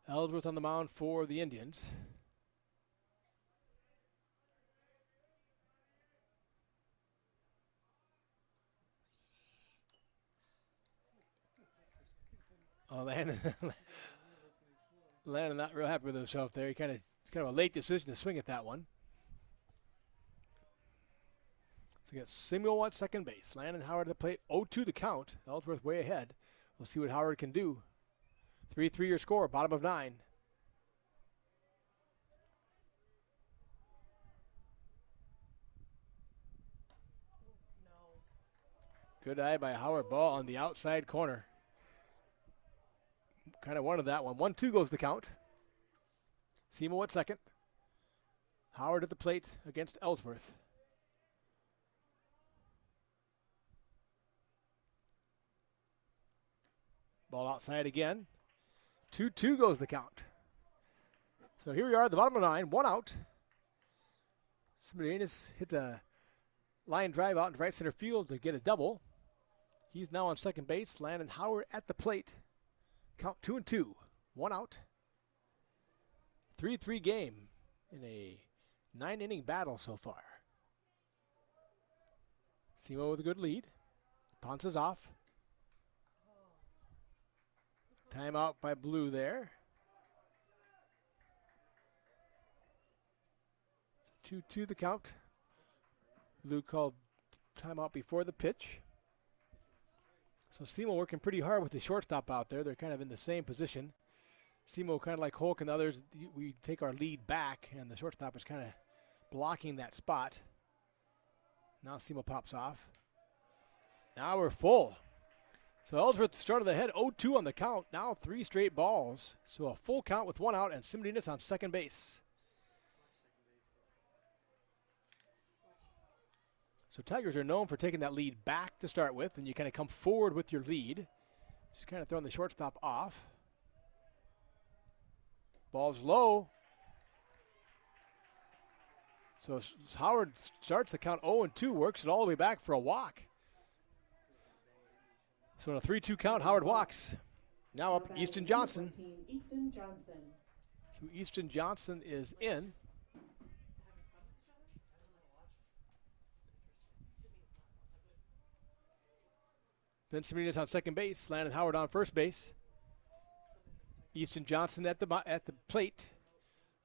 Ellsworth on the mound for the Indians. Oh, Landon not real happy with himself there. He kind of a late decision to swing at that one. So again, Simo at second base. Landon Howard at the plate. 0-2 the count. Ellsworth way ahead. We'll see what Howard can do. 3-3 your score, bottom of 9. Good eye by Howard. Ball on the outside corner. Kind of wanted that one. 1-2 goes the count. Simo at second. Howard at the plate against Ellsworth. Ball outside again. 2-2 goes the count. So here we are at the bottom of 9. 1 out. Semidenis hits a line drive out in right center field to get a double. He's now on second base. Landon Howard at the plate. Count 2-2. 1 out. 3-3 game in a 9-inning battle so far. Simo with a good lead. Ponce is off. Timeout by Blue there. 2-2 the count. Blue called timeout before the pitch. So Simo working pretty hard with the shortstop out there. They're kind of in the same position. Simo kind of like Hulk and others, we take our lead back, and the shortstop is kind of blocking that spot. Now Simo pops off. Now we're full. So Ellsworth started ahead, 0-2 on the count. Now 3 straight balls. So a full count with 1 out, and Semidenis on second base. So Tigers are known for taking that lead back to start with, and you kind of come forward with your lead. Just kind of throwing the shortstop off. Ball's low. So Howard starts the count 0-2, works it all the way back for a walk. So in a 3-2 count, Howard walks. Now up Easton Johnson. So Easton Johnson is in. Ben Semidenis on second base. Landon Howard on first base. Easton Johnson at the plate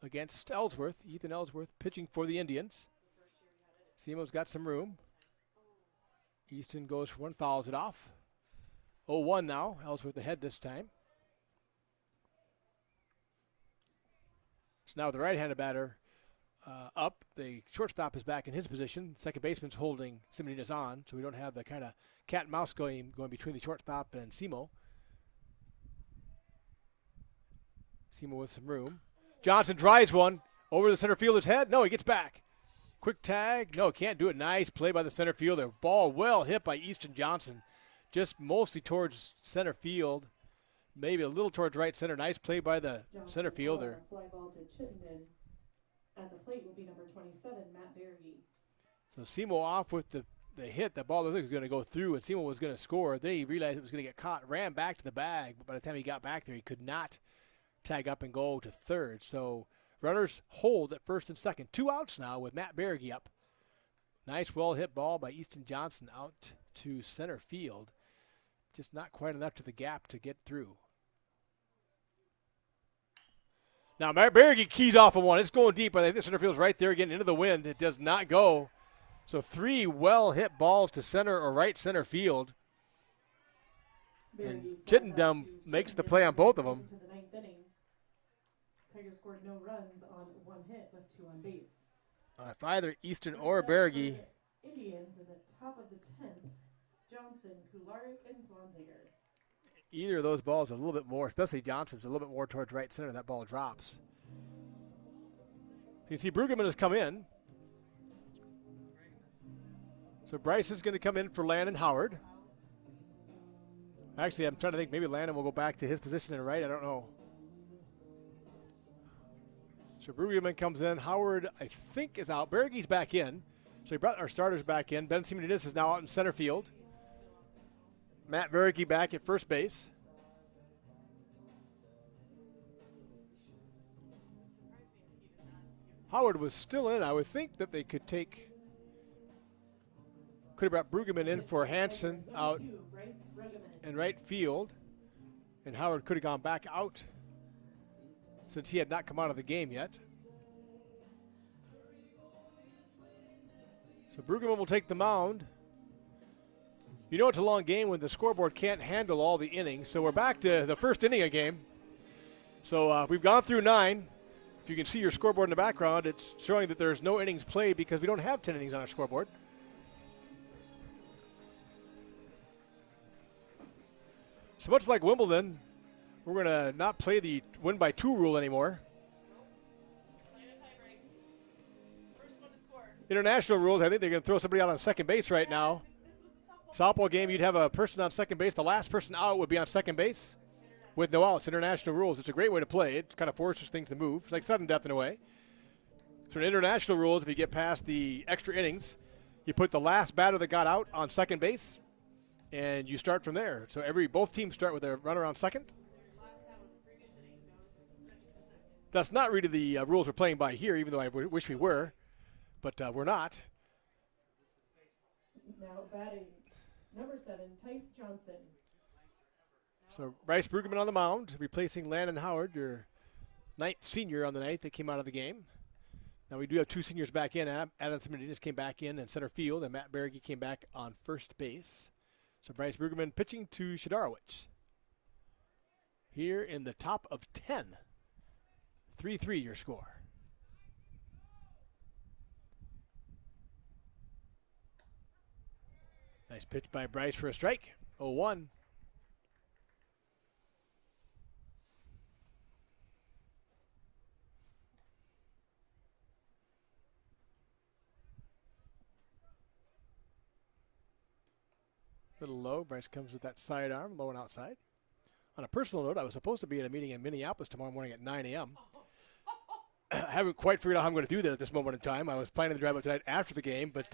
against Ellsworth. Ethan Ellsworth pitching for the Indians. Simo's got some room. Easton goes for one, fouls it off. 0-1 now. Ellsworth ahead this time. So now the right-handed batter up. The shortstop is back in his position. Second baseman's holding Semidenis on, so we don't have the kind of cat and mouse going between the shortstop and Simo. Simo with some room. Johnson drives one over the center fielder's head. No, he gets back. Quick tag. No, can't do it. Nice play by the center fielder. Ball well hit by Easton Johnson. Just mostly towards center field. Maybe a little towards right center. Nice play by the center fielder. Fly ball to Chittenden. At the plate will be number 27, Matt Berge. So Simo off with the hit. That ball looked like it was going to go through, and Simo was going to score. Then he realized it was going to get caught, ran back to the bag, but by the time he got back there, he could not tag up and go to third. So runners hold at first and second. 2 outs now with Matt Berge up. Nice well-hit ball by Easton Johnson out to center field. Just not quite enough to the gap to get through. Now Matt Berge keys off of one. It's going deep, but I think the center field's right there again into the wind. It does not go. So 3 well-hit balls to center or right center field. And Chittenden makes the play on both of them. Tigers scored no runs on 1 hit with 2 on base. If either Easton or Berge. Indians in the top of the 10th, Johnson, Kularik, and Swanziger. Either of those balls a little bit more, especially Johnson's a little bit more towards right center. That ball drops. You can see Brueggemann has come in. So Bryce is going to come in for Landon Howard. Actually, I'm trying to think maybe Landon will go back to his position in right. I don't know. So Brueggemann comes in. Howard, I think, is out. Berge's back in. So he brought our starters back in. Ben Semidenis is now out in center field. Matt Berge back at first base. Howard was still in. I would think that they could have brought Brueggemann in for Hansen out in right field. And Howard could have gone back out since he had not come out of the game yet. So Brueggemann will take the mound. You know it's a long game when the scoreboard can't handle all the innings. So we're back to the first inning of game. So we've gone through 9. If you can see your scoreboard in the background, it's showing that there's no innings played because we don't have 10 innings on our scoreboard. So much like Wimbledon, we're going to not play the win by 2 rule anymore. International rules, I think they're going to throw somebody out on second base right now. Softball game, you'd have a person on second base. The last person out would be on second base with no outs. International rules, it's a great way to play. It kind of forces things to move. It's like sudden death in a way. So in international rules, if you get past the extra innings, you put the last batter that got out on second base, and you start from there. So both teams start with a runner on second. That's not really the rules we're playing by here, even though I wish we were, but we're not. Now batting, number 7, Tice Johnson. So Bryce Brueggemann on the mound, replacing Landon Howard, your 9th senior on the night that came out of the game. Now we do have 2 seniors back in. Adam Simonides came back in center field, and Matt Berge came back on first base. So Bryce Brueggemann pitching to Shidarowicz. Here in the top of 10. 3-3 your score. Nice pitch by Bryce for a strike. 0-1. Little low. Bryce comes with that sidearm, low and outside. On a personal note, I was supposed to be at a meeting in Minneapolis tomorrow morning at 9 a.m. I haven't quite figured out how I'm going to do that at this moment in time. I was planning to drive up tonight after the game, but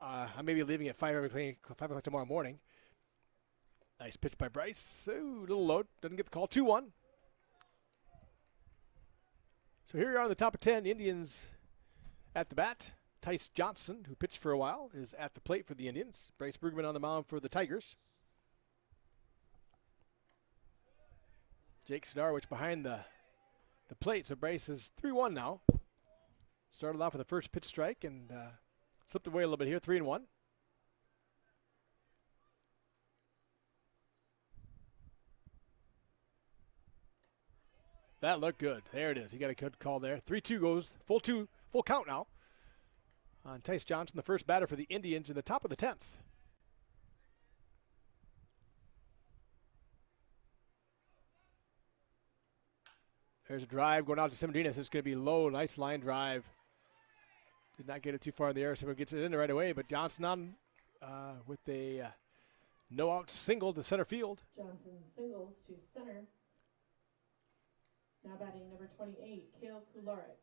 I may be leaving at 5 o'clock tomorrow morning. Nice pitch by Bryce. Ooh, a little low. Doesn't get the call. 2-1. So here we are on the top of 10. Indians at the bat. Tice Johnson, who pitched for a while, is at the plate for the Indians. Bryce Brueggemann on the mound for the Tigers. Jake Sidarowicz behind the plate. So Bryce is 3-1 now. Started off with the first pitch strike and slipped away a little bit here. 3-1. That looked good. There it is. He got a good call there. 3-2 goes. Full count now on Tice Johnson, the first batter for the Indians in the top of the 10th. There's a drive going out to Simonides. It's going to be low. Nice line drive. Did not get it too far in the air. Someone gets it in there right away. But Johnson on with a no-out single to center field. Johnson singles to center. Now batting number 28, Kale Kularik.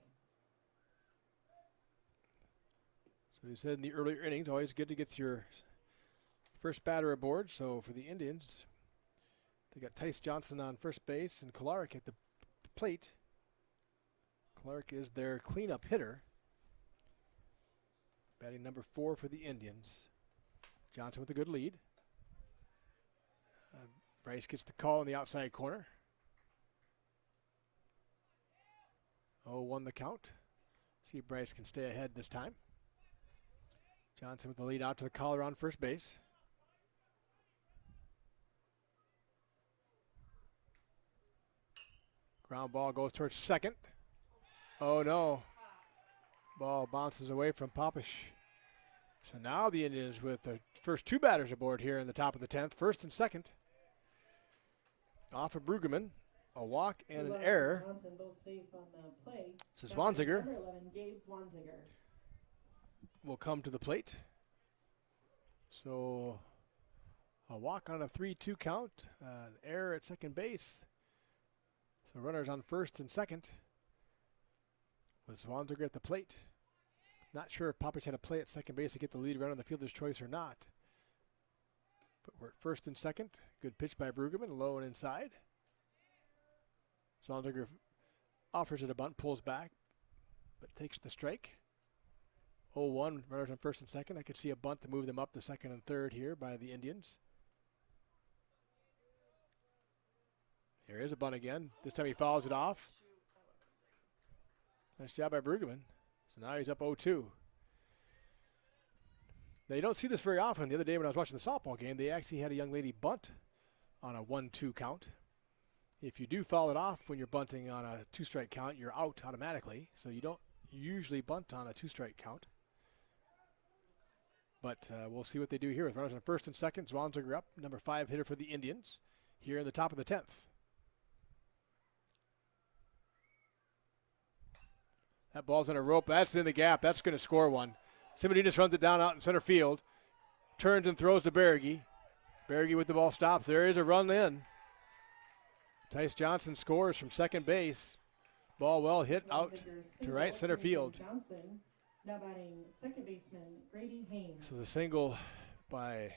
So he said in the earlier innings, always good to get your first batter aboard. So for the Indians, they got Tice Johnson on first base and Kularik at the plate. Kularik is their cleanup hitter. Batting number 4 for the Indians. Johnson with a good lead. Bryce gets the call in the outside corner. 0-1 the count. See if Bryce can stay ahead this time. Johnson with the lead out to the caller on first base. Ground ball goes towards second. Oh no. Ball bounces away from Popish. So now the Indians with the first 2 batters aboard here in the top of the 10th, first and second. Off of Brueggemann, a walk and an error. So Zwanziger will come to the plate. So a walk on a 3-2 count, an error at second base. So runners on first and second with Zwanziger at the plate. Not sure if Popish had a play at second base to get the lead run on the fielder's choice or not. But we're at first and second. Good pitch by Brueggemann, low and inside. Zwanziger offers it a bunt, pulls back, but takes the strike. 0-1, runners on first and second. I could see a bunt to move them up to second and third here by the Indians. Here is a bunt again. This time he fouls it off. Nice job by Brueggemann. So now he's up 0-2. Now, you don't see this very often. The other day when I was watching the softball game, they actually had a young lady bunt on a 1-2 count. If you do foul it off when you're bunting on a 2-strike count, you're out automatically. So you don't usually bunt on a 2-strike count. But we'll see what they do here with runners on first and second. Zwanziger up, number 5 hitter for the Indians, here in the top of the 10th. That ball's in a rope. That's in the gap. That's going to score one. Simonides runs it down out in center field. Turns and throws to Berge. Berge with the ball stops. There is a run in. Tice Johnson scores from second base. Ball well hit out to right center field. Johnson, now batting second baseman Grady Haynes. So the single by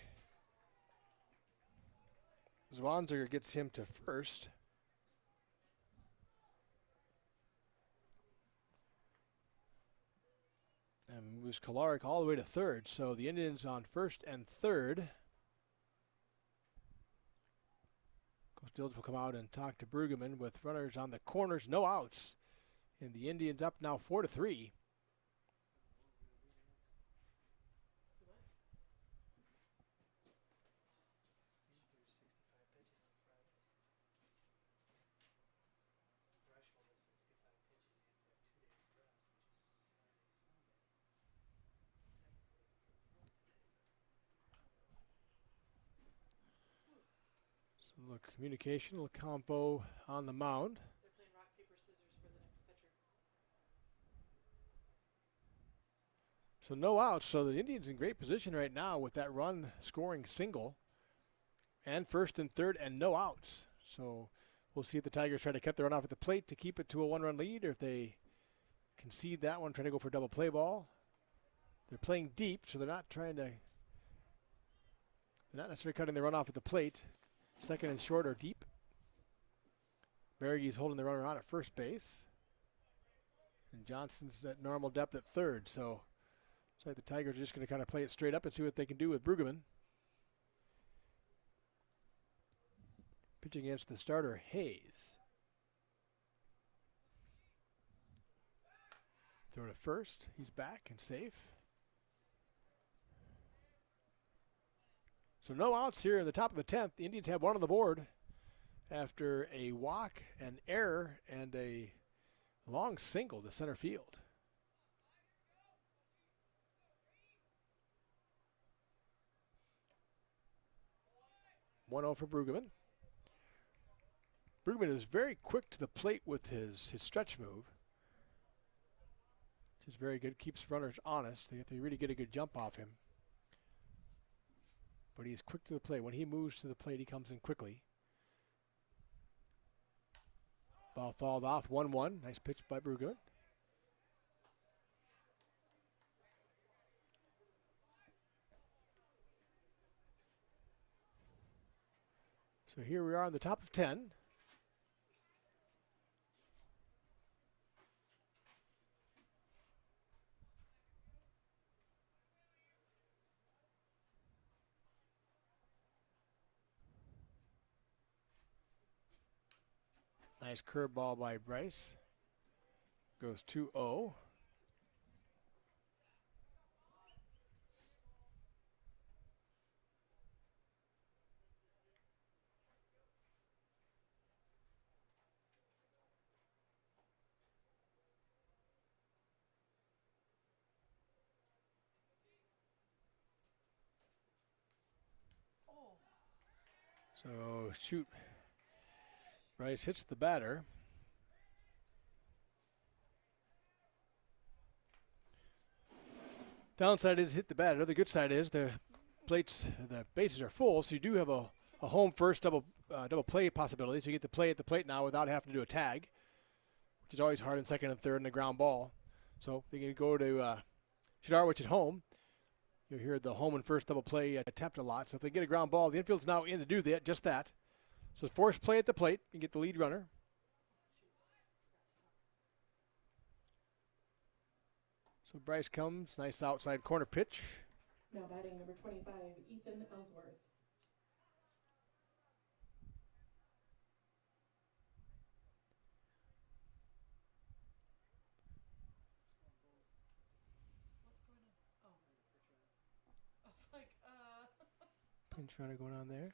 Zwanziger gets him to first. And moves Kolarik all the way to third. So the Indians on first and third. Coach Dills will come out and talk to Brueggemann with runners on the corners, no outs. And the Indians up now 4-3. So a little communication, a little combo on the mound. They're playing rock, paper, scissors for the next pitcher. So no outs. So the Indians in great position right now with that run scoring single. And first and third and no outs. So we'll see if the Tigers try to cut the run off at the plate to keep it to a 1-run lead, or if they concede that one, try to go for a double play ball. They're playing deep, so they're not necessarily cutting the run off at the plate. Second and short or deep. Berge's holding the runner on at first base. And Johnson's at normal depth at third. So looks like the Tigers are just going to kind of play it straight up and see what they can do with Brueggemann. Pitching against the starter, Hayes. Throw to first. He's back and safe. So no outs here in the top of the 10th. The Indians have one on the board after a walk, an error, and a long single to center field. 1-0 for Brueggemann. Brueggemann is very quick to the plate with his stretch move, which is very good. Keeps runners honest. They have to really get a good jump off him. But he's quick to the plate. When he moves to the plate, he comes in quickly. Ball fouled off, 1-1. Nice pitch by Brueggemann. So here we are on the top of 10. Nice curveball by Bryce. Goes 2-0. So shoot. Bryce hits the batter. Downside is hit the batter. The good side is the bases are full, so you do have a home first double play possibility. So you get to play at the plate now without having to do a tag, which is always hard in second and third in the ground ball. So they can go to Shidarwich at home. You'll hear the home and first double play attempt a lot. So if they get a ground ball, the infield's now in to do that, just that. So force play at the plate and get the lead runner. So Bryce comes, nice outside corner pitch. Now batting number 25, Ethan Ellsworth. What's going on? Oh. Pinch runner going on there.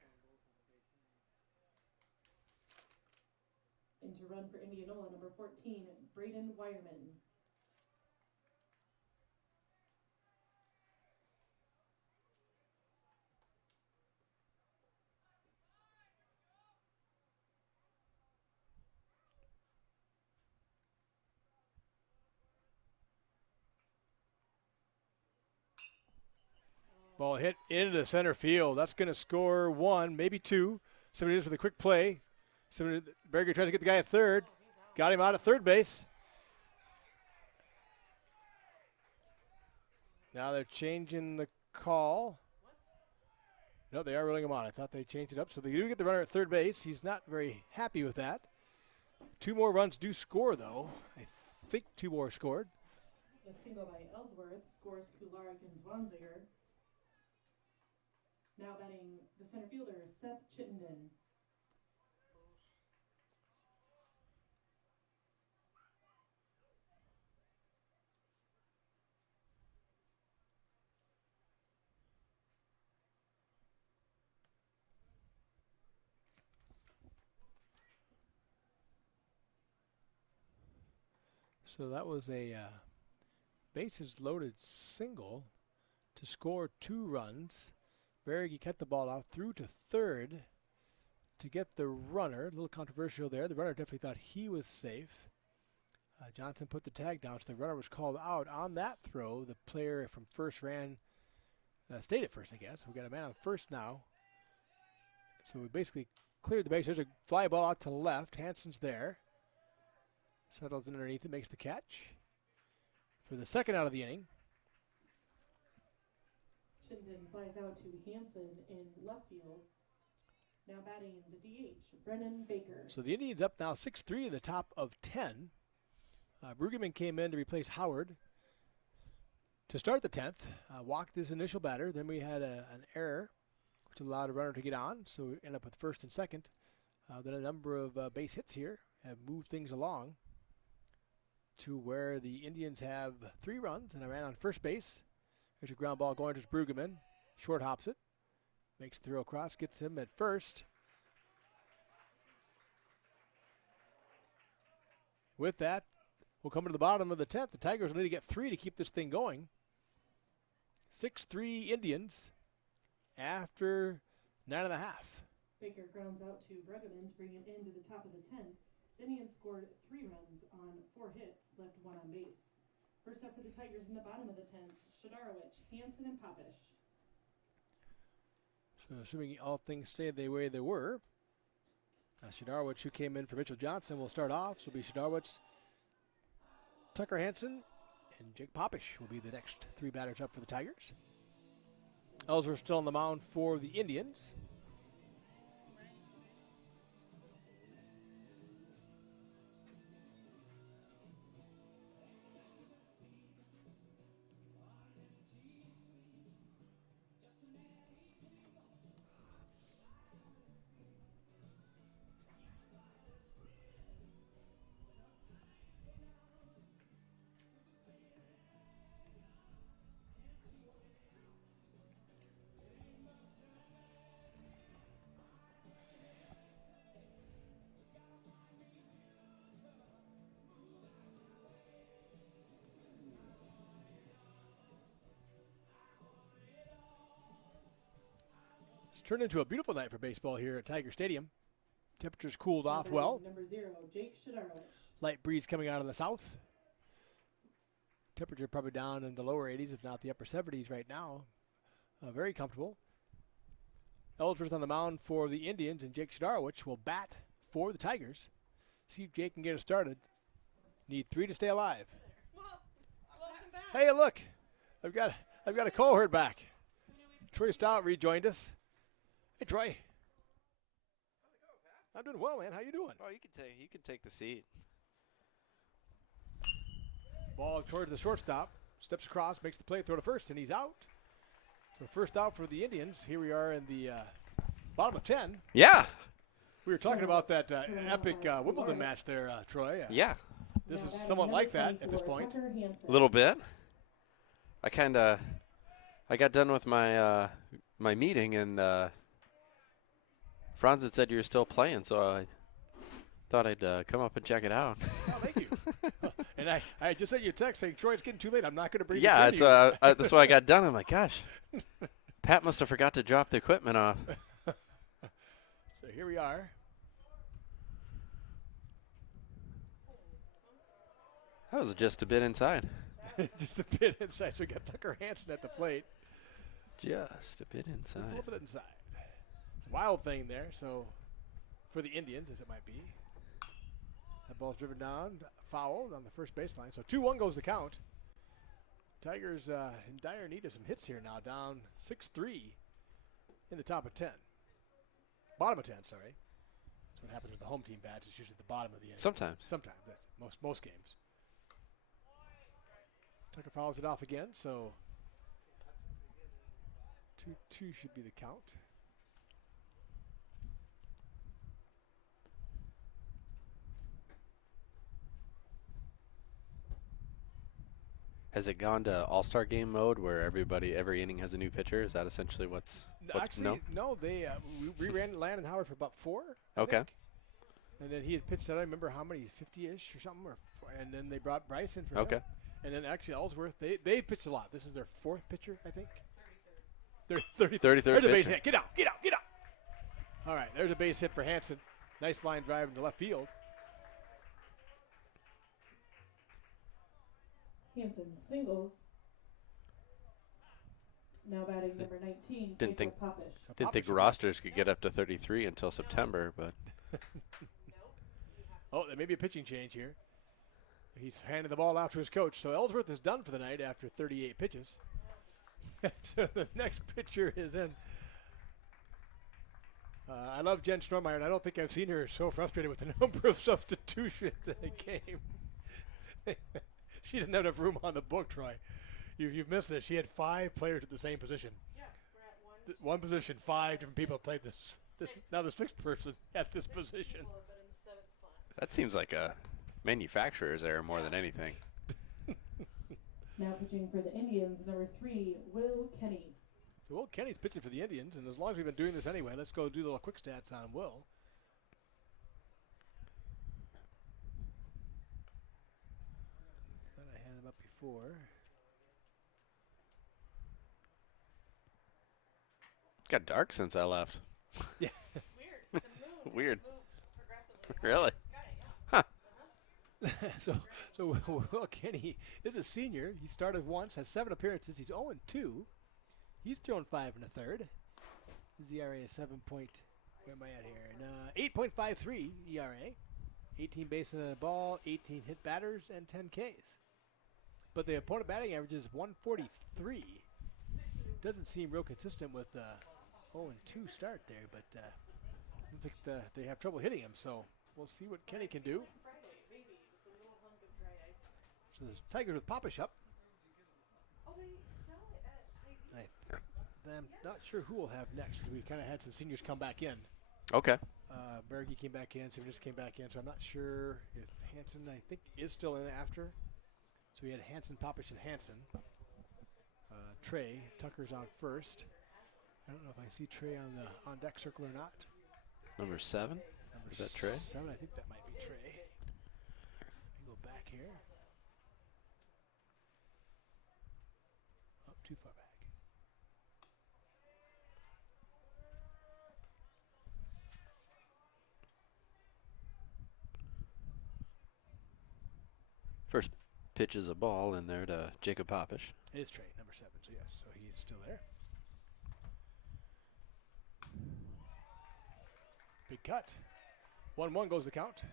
And to run for Indianola, number 14, Braden Wireman. Ball hit into the center field. That's going to score 1, maybe 2. Somebody does with a quick play. Berger tries to get the guy at third. Got him out at third base. Now they're changing the call. No, they are ruling him out. I thought they changed it up. So they do get the runner at third base. He's not very happy with that. 2 more runs do score, though. I think 2 more scored. A single by Ellsworth scores Kularek and Zwanziger. Now batting the center fielder, Seth Chittenden. So that was a bases loaded single to score 2 runs. Berge cut the ball out through to third to get the runner. A little controversial there. The runner definitely thought he was safe. Johnson put the tag down, so the runner was called out on that throw. The player from first stayed at first, I guess. We got a man on first now. So we basically cleared the base. There's a fly ball out to the left. Hansen's there. Settles in underneath it, makes the catch. For the second out of the inning. Chittenden flies out to Hansen in left field. Now batting the DH, Brennan Baker. So the Indians up now 6-3 in the top of 10. Brueggemann came in to replace Howard to start the 10th. Walked his initial batter. Then we had an error, which allowed a runner to get on. So we end up with first and second. Then a number of base hits here have moved things along to where the Indians have 3 runs and a man on first base. There's a ground ball going to Brueggemann. Short hops it. Makes the throw across, gets him at first. With that, we'll come to the bottom of the 10th. The Tigers will need to get 3 to keep this thing going. 6-3 Indians after 9.5. Baker grounds out to Brueggemann to bring it into the top of the 10th. The Indians scored 3 runs on 4 hits, left 1 on base. First up for the Tigers in the bottom of the 10th, Shadarowicz, Hansen, and Popish. So assuming all things stay the way they were, Shadarowicz, who came in for Mitchell Johnson, will start off. So it'll be Shadarowicz, Tucker Hansen, and Jake Popish will be the next 3 batters up for the Tigers. Ellsworth still on the mound for the Indians. It's turned into a beautiful night for baseball here at Tiger Stadium. Temperatures cooled off well. Number 0, Jake Shadarowicz. Light breeze coming out of the south. Temperature probably down in the lower 80s, if not the upper 70s right now. Very comfortable. Ellsworth on the mound for the Indians, and Jake Shadarowicz will bat for the Tigers. See if Jake can get it started. Need 3 to stay alive. Welcome back. Hey, look, I've got a cohort back. Troy Stout rejoined us. Hey, Troy. I'm doing well, man. How you doing? Oh, you can take the seat. Ball towards the shortstop. Steps across, makes the play, throw to first, and he's out. So first out for the Indians. Here we are in the bottom of 10. Yeah. We were talking about that epic Wimbledon match there, Troy. Yeah. This is somewhat like that at this point. A little bit. I got done with my my meeting, and Franz had said you were still playing, so I thought I'd come up and check it out. Oh, thank you. And I just sent you a text saying, Troy, it's getting too late. I'm not going to bring yeah, it in. That's why I got done. I'm like, gosh, Pat must have forgot to drop the equipment off. So here we are. That was just a bit inside. Just a bit inside. So we got Tucker Hansen at the plate. Just a bit inside. Just a little bit inside. It's a wild thing there. So for the Indians, as it might be. That ball's driven down, fouled on the first baseline. So 2-1 goes the count. Tigers in dire need of some hits here now, down 6-3 in the top of 10. Bottom of 10, sorry. That's what happens with the home team bats. It's usually at the bottom of the inning. Sometimes. Sometimes. Most games. Tucker fouls it off again, so 2-2 should be the count. Has it gone to all-star game mode where every inning has a new pitcher? Is that essentially what's Actually, no, they we ran Landon Howard for about 4. I okay. think. And then he had pitched, I don't remember how many, 50-ish or something, and then they brought Bryce in for him. Okay. And then actually Ellsworth, they pitched a lot. This is their 4th pitcher, I think. 33rd There's a base pitcher. hit. Get out. All right, there's a base hit for Hansen. Nice line drive into left field. Hansen singles. Now batting number 19, Didn't think Popish. Didn't think rosters could get up to 33 until September, but oh, there may be a pitching change here. He's handed the ball out to his coach. So Ellsworth is done for the night after 38 pitches. So the next pitcher is in. I love Jen Strohmeyer, and I don't think I've seen her so frustrated with the number of substitutions in a game. She didn't have enough room on the book, Troy. You've missed this. She had 5 players at the same position. Yeah, we're at One position, 5 different people have played this. Now the 6th person at this position. that seems like a manufacturer's error more than anything. Now pitching for the Indians, number 3, Will Kenny. So Will Kenny's pitching for the Indians, and as long as we've been doing this anyway, let's go do the little quick stats on Will. Thought I had him up before. Got dark since I left. Yeah. Weird. Really? Huh. So Will Kenny is a senior. He started once, has 7 appearances. He's 0-2. He's thrown 5 1/3. His ERA is 7 point. Where am I at here? 8.53 ERA. 18 bases on the ball, 18 hit batters, and 10 Ks. But the opponent batting average is 143. Doesn't seem real consistent with 0-2 start there, but looks like they have trouble hitting him. So we'll see what Kenny can do. So there's Tigers with Popish up. I'm not sure who we'll have next. We kind of had some seniors come back in. Okay. Berge came back in. Simmons came back in. So I'm not sure if Hansen, I think, is still in after. So we had Hansen, Popish, and Hansen. Trey, Tucker's on first. I don't know if I see Trey on the on deck circle or not. Number 7. Is that Trey? 7, I think that might be Trey. Let me go back here. Oh, too far back. First pitch is a ball in there to Jacob Popish. It is Trey, number 7. So yes, so he's still there. Big cut. 1-1 goes the count.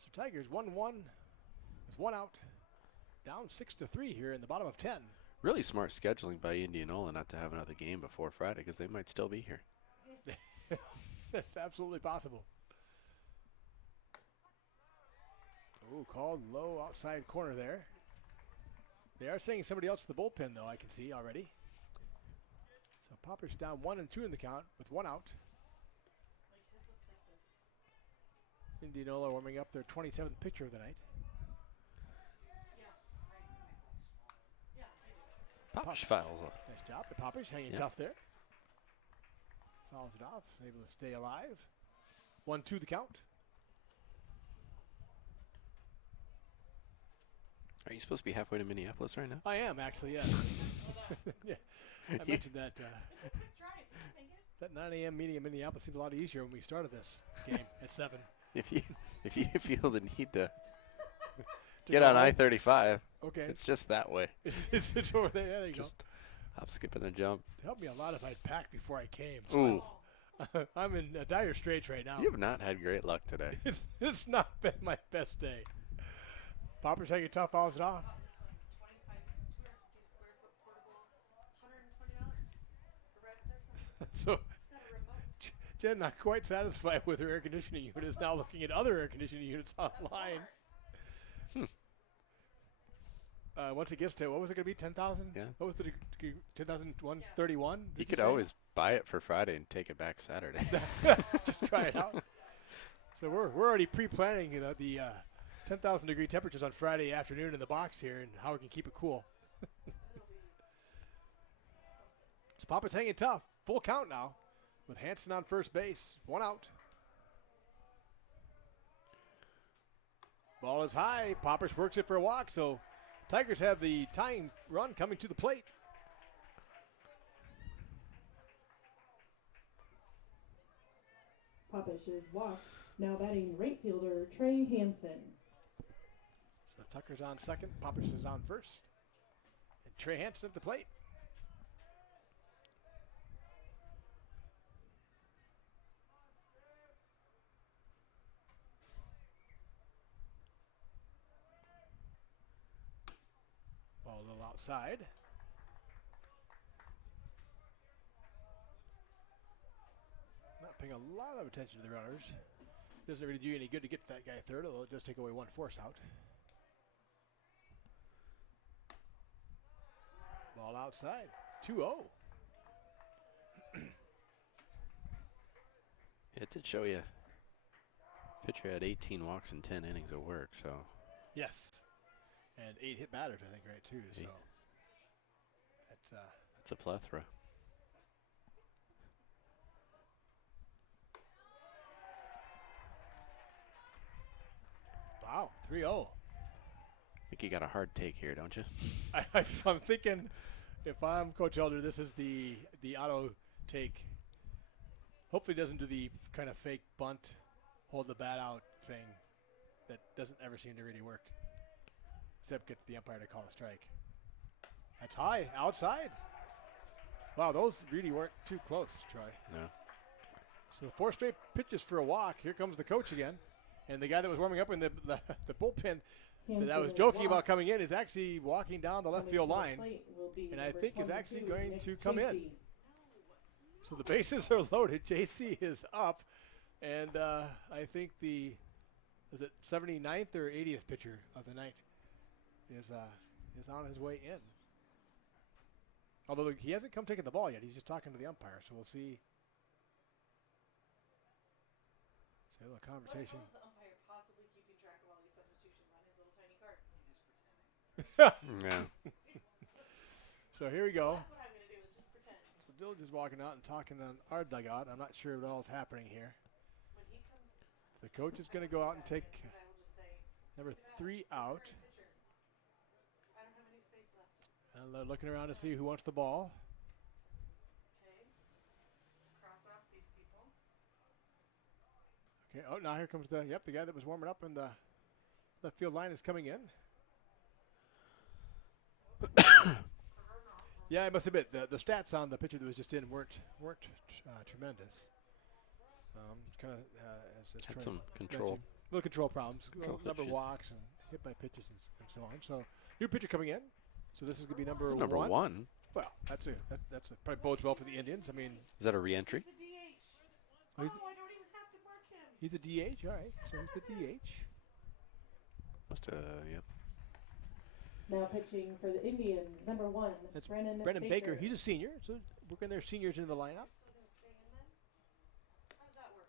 So Tigers 1-1 with 1 out. Down 6-3 here in the bottom of 10. Really smart scheduling by Indianola not to have another game before Friday because they might still be here. That's absolutely possible. Oh, called low outside corner there. They are sending somebody else to the bullpen, though, I can see already. So Popish down 1-2 in the count with 1 out. Indianola warming up their 27th pitcher of the night. Popish fouls up. Nice job. The Popish hanging Yep. tough there. Fouls it off. Able to stay alive. 1-2 the count. Are you supposed to be halfway to Minneapolis right now? I am, actually, yeah. Yeah. I mentioned that. That 9 a.m. meeting in Minneapolis seemed a lot easier when we started this game at 7. If you feel the need to get on I-35, okay, it's just that way. It's over there. Yeah, there you go. Hop, skip, and a jump. It helped me a lot if I'd packed before I came. So Ooh. I'm in dire straits right now. You have not had great luck today. It's not been my best day. Poppers taking tough, fouls it off. So Jen, not quite satisfied with her air conditioning unit, is now looking at other air conditioning units online. Once it gets to, what was it going to be, 10,000? Yeah. What was the 10,131? You could always buy it for Friday and take it back Saturday. Just try it out. So we're already pre-planning the 10,000 degree temperatures on Friday afternoon in the box here and how we can keep it cool. So Papa's hanging tough. Full count now with Hanson on first base. 1 out. Ball is high. Poppers works it for a walk, so Tigers have the tying run coming to the plate. Popish is walked. Now batting right fielder Trey Hansen. So Tucker's on second. Popish is on first. And Trey Hansen at the plate. Ball a little outside. Not paying a lot of attention to the runners. Doesn't really do you any good to get that guy third, although it does take away 1 force out. Ball outside. 2-0. It did show you. Pitcher had 18 walks and 10 innings of work, so. Yes. And 8 hit batters, I think, right, too. So that's a plethora. Wow, 3-0. I think you got a hard take here, don't you? I'm thinking, if I'm Coach Elder, this is the auto take. Hopefully doesn't do the kind of fake bunt, hold the bat out thing that doesn't ever seem to really work. Except get the umpire to call a strike. That's high, outside. Wow, those really weren't too close, Troy. No. So 4 straight pitches for a walk. Here comes the coach again. And the guy that was warming up in the bullpen that I was joking about coming in is actually walking down the left field line. And I think is actually going to come in. So the bases are loaded. JC is up. And I think is it 79th or 80th pitcher of the night is on his way in. Although he hasn't come taking the ball yet. He's just talking to the umpire. So we'll see. So a little conversation. How is the umpire possibly keeping track of all these substitutions on his little tiny card? He's just pretending. Yeah. So here we go. That's what I'm going to do is just pretend. So Dylan's just walking out and talking on our dugout. I'm not sure what all is happening here. When he comes, The coach is going to go out and take I will just say, number 3 out. pitcher. I don't have any space left. And they're looking around to see who wants the ball. Okay. Cross off these people. Okay. Oh, now here comes the guy that was warming up in the left field line is coming in. Yeah, I must admit the stats on the pitcher that was just in weren't tremendous. Kind of Had some control. Little control problems. Number of issues. walks and hit by pitches and so on. So new pitcher coming in. So this is going to be number Number one. Well, that's probably bodes well for the Indians. I mean, Is that a re-entry? The DH. Oh, Oh, he's I don't even have to mark him. he's the DH. All right. So he's the DH. Must have, yep. Now pitching for the Indians, number 1, That's Brennan Baker. He's a senior. So working their seniors into the lineup. Still going to stay in then? How does that work?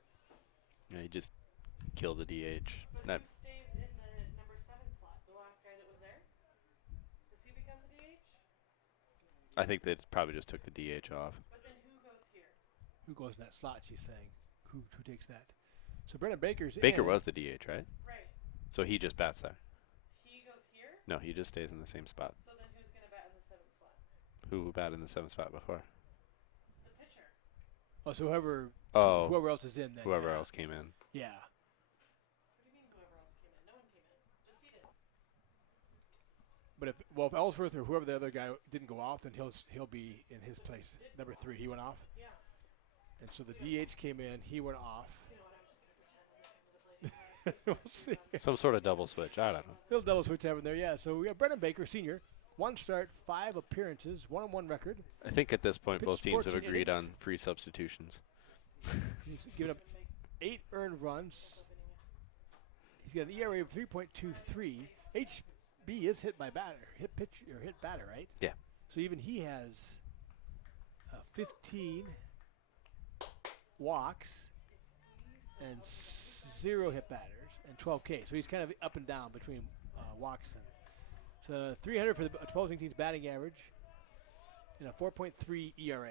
Yeah, you just kill the DH. But That, who stays in the number 7 slot? The last guy that was there? Does he become the DH? I think they probably just took the DH off. But then who goes here? who goes in that slot, she's saying. Who takes that? So Brennan Baker's Baker in. was the DH, right? Right. So he just bats there. He goes here. No, he just stays in the same spot. So then who's going to bat in the 7th slot? Who batted in the 7th spot before? The pitcher. Oh, so whoever else is in then. Whoever else came in. Yeah. What do you mean whoever else came in? No one came in. Just seated. But if Ellsworth or whoever the other guy didn't go off, then he'll be in his place. Number 3, he went off. Yeah. And so the DH came in, he went off. You know what? I'm just going to pretend I'm the We'll see. Some sort of double switch. I don't know. Little double switch happened there, yeah. So we got Brennan Baker, senior. 1 start, 5 appearances, 1-1 record. I think at this point both Pitched teams have 14 agreed innings. on free substitutions. He's given up 8 earned runs. He's got an ERA of 3.23. HB is hit batter, right? Yeah. So even he has 15 walks and 0 hit batters and 12 Ks. So he's kind of up and down between walks and. So 300 for the opposing team's batting average and a 4.3 ERA.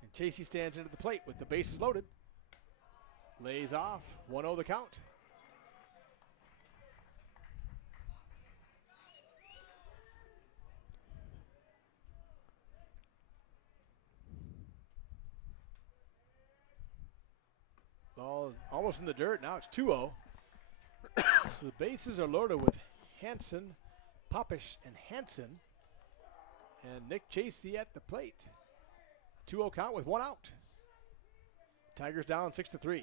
And Chasey stands into the plate with the bases loaded. Lays off, 1-0 the count. Ball almost in the dirt, now it's 2-0. So the bases are loaded with Hanson, Popish, and Hanson. And Nick Chasey at the plate. 2-0 count with 1 out. Tigers down 6-3.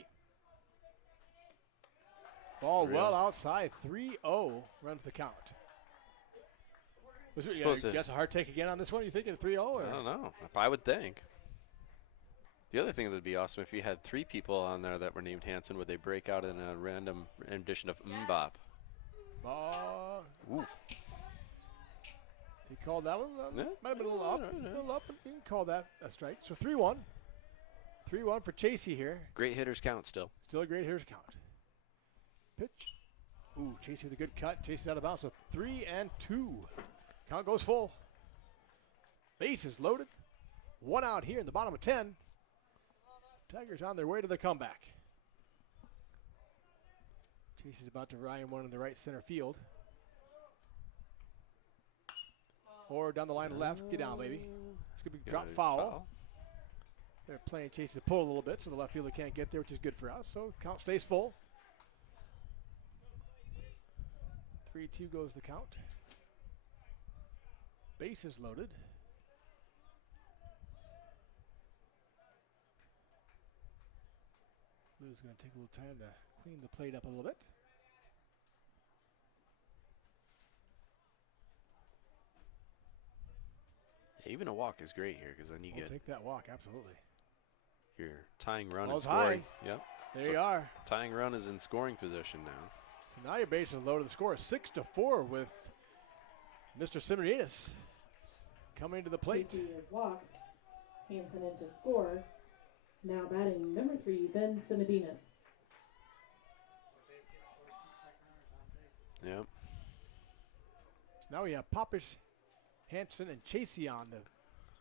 Ball well outside. 3-0 runs the count. Was it, you guess a hard take again on this one? You thinking 3-0? I don't know. I would think. The other thing that would be awesome if you had 3 people on there that were named Hanson, would they break out in a random rendition of Mbop? Ball. Ooh. He called that one. Yeah. Might have been a little up. A little up. You can call that a strike. So 3-1. 3-1 for Chasey here. Great hitters count still. Still a great hitter's count. Pitch. Ooh, Chasey with a good cut. Chasey's out of bounds. So 3-2. Count goes full. Bases loaded. 1 out here in the bottom of 10. Tigers on their way to the comeback. Chasey's about to ride one in the right center field. Or down the line to left. Get down, baby. It's going to be drop foul. They're playing Chasey to pull a little bit, so the left fielder can't get there, which is good for us. So count stays full. 3-2 goes the count. Bases loaded. Blue's going to take a little time to clean the plate up a little bit. Yeah, even a walk is great here because then you We'll get take that walk, absolutely. your tying run Ball's and scoring. high. Yep. There you are. Tying run is in scoring position now. So now your bases loaded. The score is 6-4 with Mr. Simonides coming to the plate. Chasey is walked. Hanson in to score. Now batting number 3, Ben Simonides. Yep. So now we have Popish, Hanson, and Chasey on the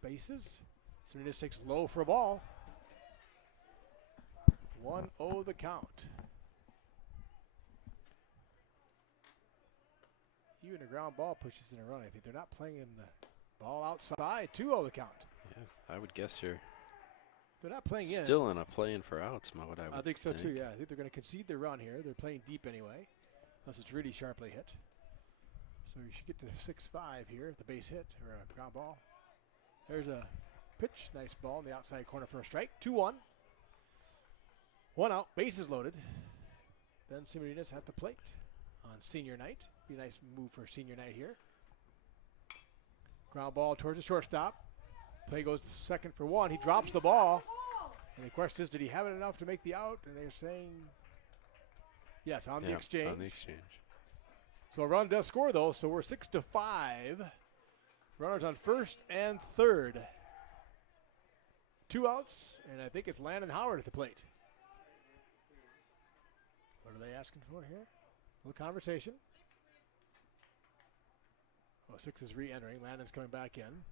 bases. Simonides takes low for a ball. 1-0 the count. Even a ground ball pushes in a run. I think they're not playing in the ball outside. 2-0 the count. Yeah, I would guess you're They're not playing in. still in a play-in for outs mode. I think so too. Yeah, I think they're going to concede their run here. They're playing deep anyway, unless it's really sharply hit. So you should get to 6-5 here if the base hit or a ground ball. There's a pitch, nice ball in the outside corner for a strike. 2-1. 1 out, bases loaded. Ben Simonides at the plate on senior night. Be a nice move for senior night here. Ground ball towards the shortstop. Play goes to second for 1. He drops the ball. And the question is, did he have it enough to make the out? And they're saying yes, on the exchange. On the exchange. So a run does score, though, so we're 6-5. Runners on first and third. 2 outs, and I think it's Landon Howard at the plate. What are they asking for here? A little conversation. Oh, 6 is re-entering. Landon's coming back in.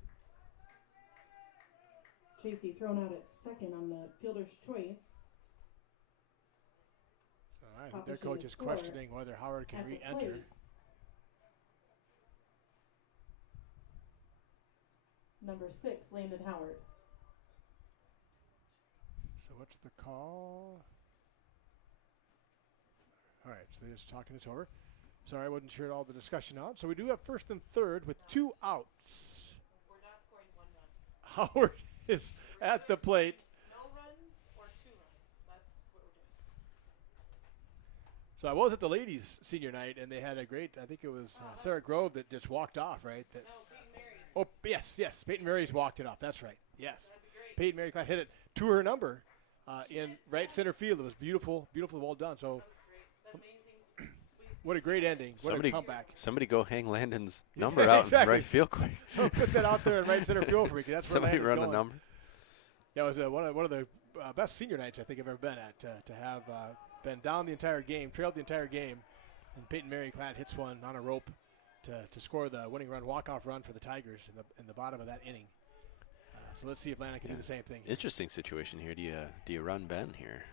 Tracy thrown out at second on the fielder's choice. So I think their coach is questioning whether Howard can re-enter. Number 6, Landon Howard. So what's the call? All right, so they're just talking it over. Sorry, I wasn't sure all the discussion on. So we do have first and third with 2 outs. We're not scoring 1 run. Howard is at the plate. No runs or 2 runs. That's what we're doing. So I was at the ladies' senior night, and they had a great, I think it was Sarah Grove that just walked off, right? That, no, Peyton Mary. Oh, yes. Peyton Mary's walked it off. That's right. Yes. Peyton Mary hit it to her number in right center field. It was beautiful, well done. So what a great ending. What a comeback. Somebody go hang Landon's number out in right field quick. So put that out there in right center field for me, because that's somebody where run going. a number. Yeah, it was one of the best senior nights I think I've ever been at, to have been down the entire game, trailed the entire game, and Peyton Mary Clatt hits one on a rope to score the winning run, walk-off run for the Tigers in the bottom of that inning. So let's see if Landon can do the same thing. Interesting situation here. Do you run Ben here?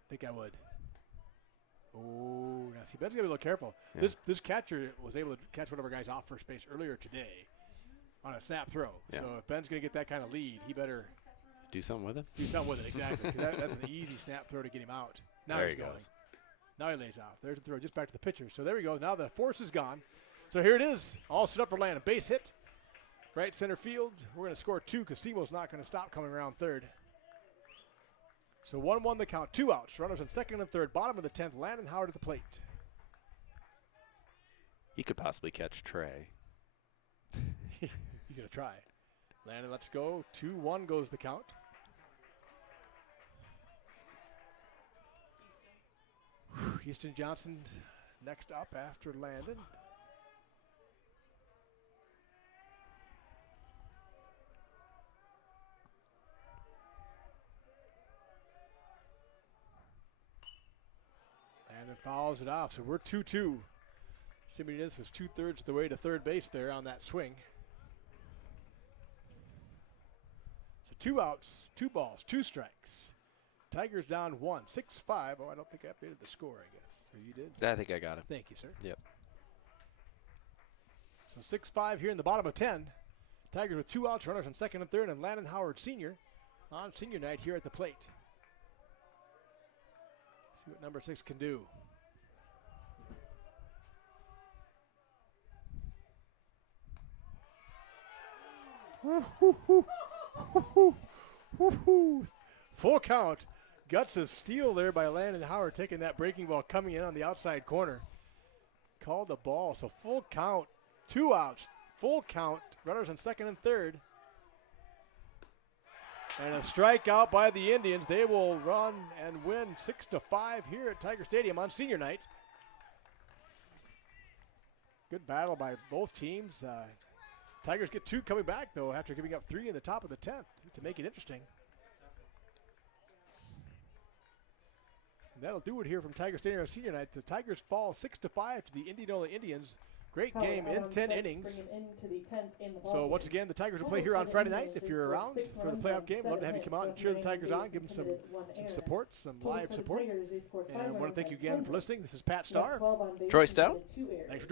I think I would. Oh, now see, Ben's got to be a little careful. Yeah. This catcher was able to catch one of our guys off first base earlier today on a snap throw. Yeah. So if Ben's going to get that kind of lead, he better do something with it. Do something with it, exactly. 'Cause that's an easy snap throw to get him out. Now there he's he going. goes. Now he lays off. There's the throw just back to the pitcher. So there we go. Now the force is gone. So here it is. All set up for Landon. Base hit. Right center field. We're going to score 2 because Simo's not going to stop coming around third. So 1-1 the count. 2 outs. Runners on second and third. Bottom of the 10th. Landon Howard at the plate. He could possibly catch Trey. You're going to try. Landon, let's go. 2-1 goes the count. Easton Johnson next up after Landon. Landon fouls it off, so we're 2-2. Simeonidis was 2/3 of the way to third base there on that swing. So 2 outs, 2 balls, 2 strikes. Tigers down 1, 6-5. Oh, I don't think I updated the score, I guess. Or you did? I think I got it. Thank you, sir. Yep. So 6-5 here in the bottom of 10. Tigers with 2 outs, runners on second and third, and Landon Howard Sr. on senior night here at the plate. See what number 6 can do. Full count. Guts of steel there by Landon Howard, taking that breaking ball coming in on the outside corner. Called the ball, so full count. 2 outs, full count. Runners on second and third. And a strikeout by the Indians. They will run and win 6-5 here at Tiger Stadium on senior night. Good battle by both teams. Tigers get 2 coming back, though, after giving up 3 in the top of the 10th to make it interesting. And that'll do it here from Tiger Stadium on senior night. The Tigers fall 6-5 to the Indianola Indians. Great game in 10 innings. So once again, the Tigers will play here on Friday night. If you're around for the playoff game, love to have you come out and cheer the Tigers on, give them some support, some live support. And I want to thank you again for listening. This is Pat Starr. Troy Stout. Thanks for joining.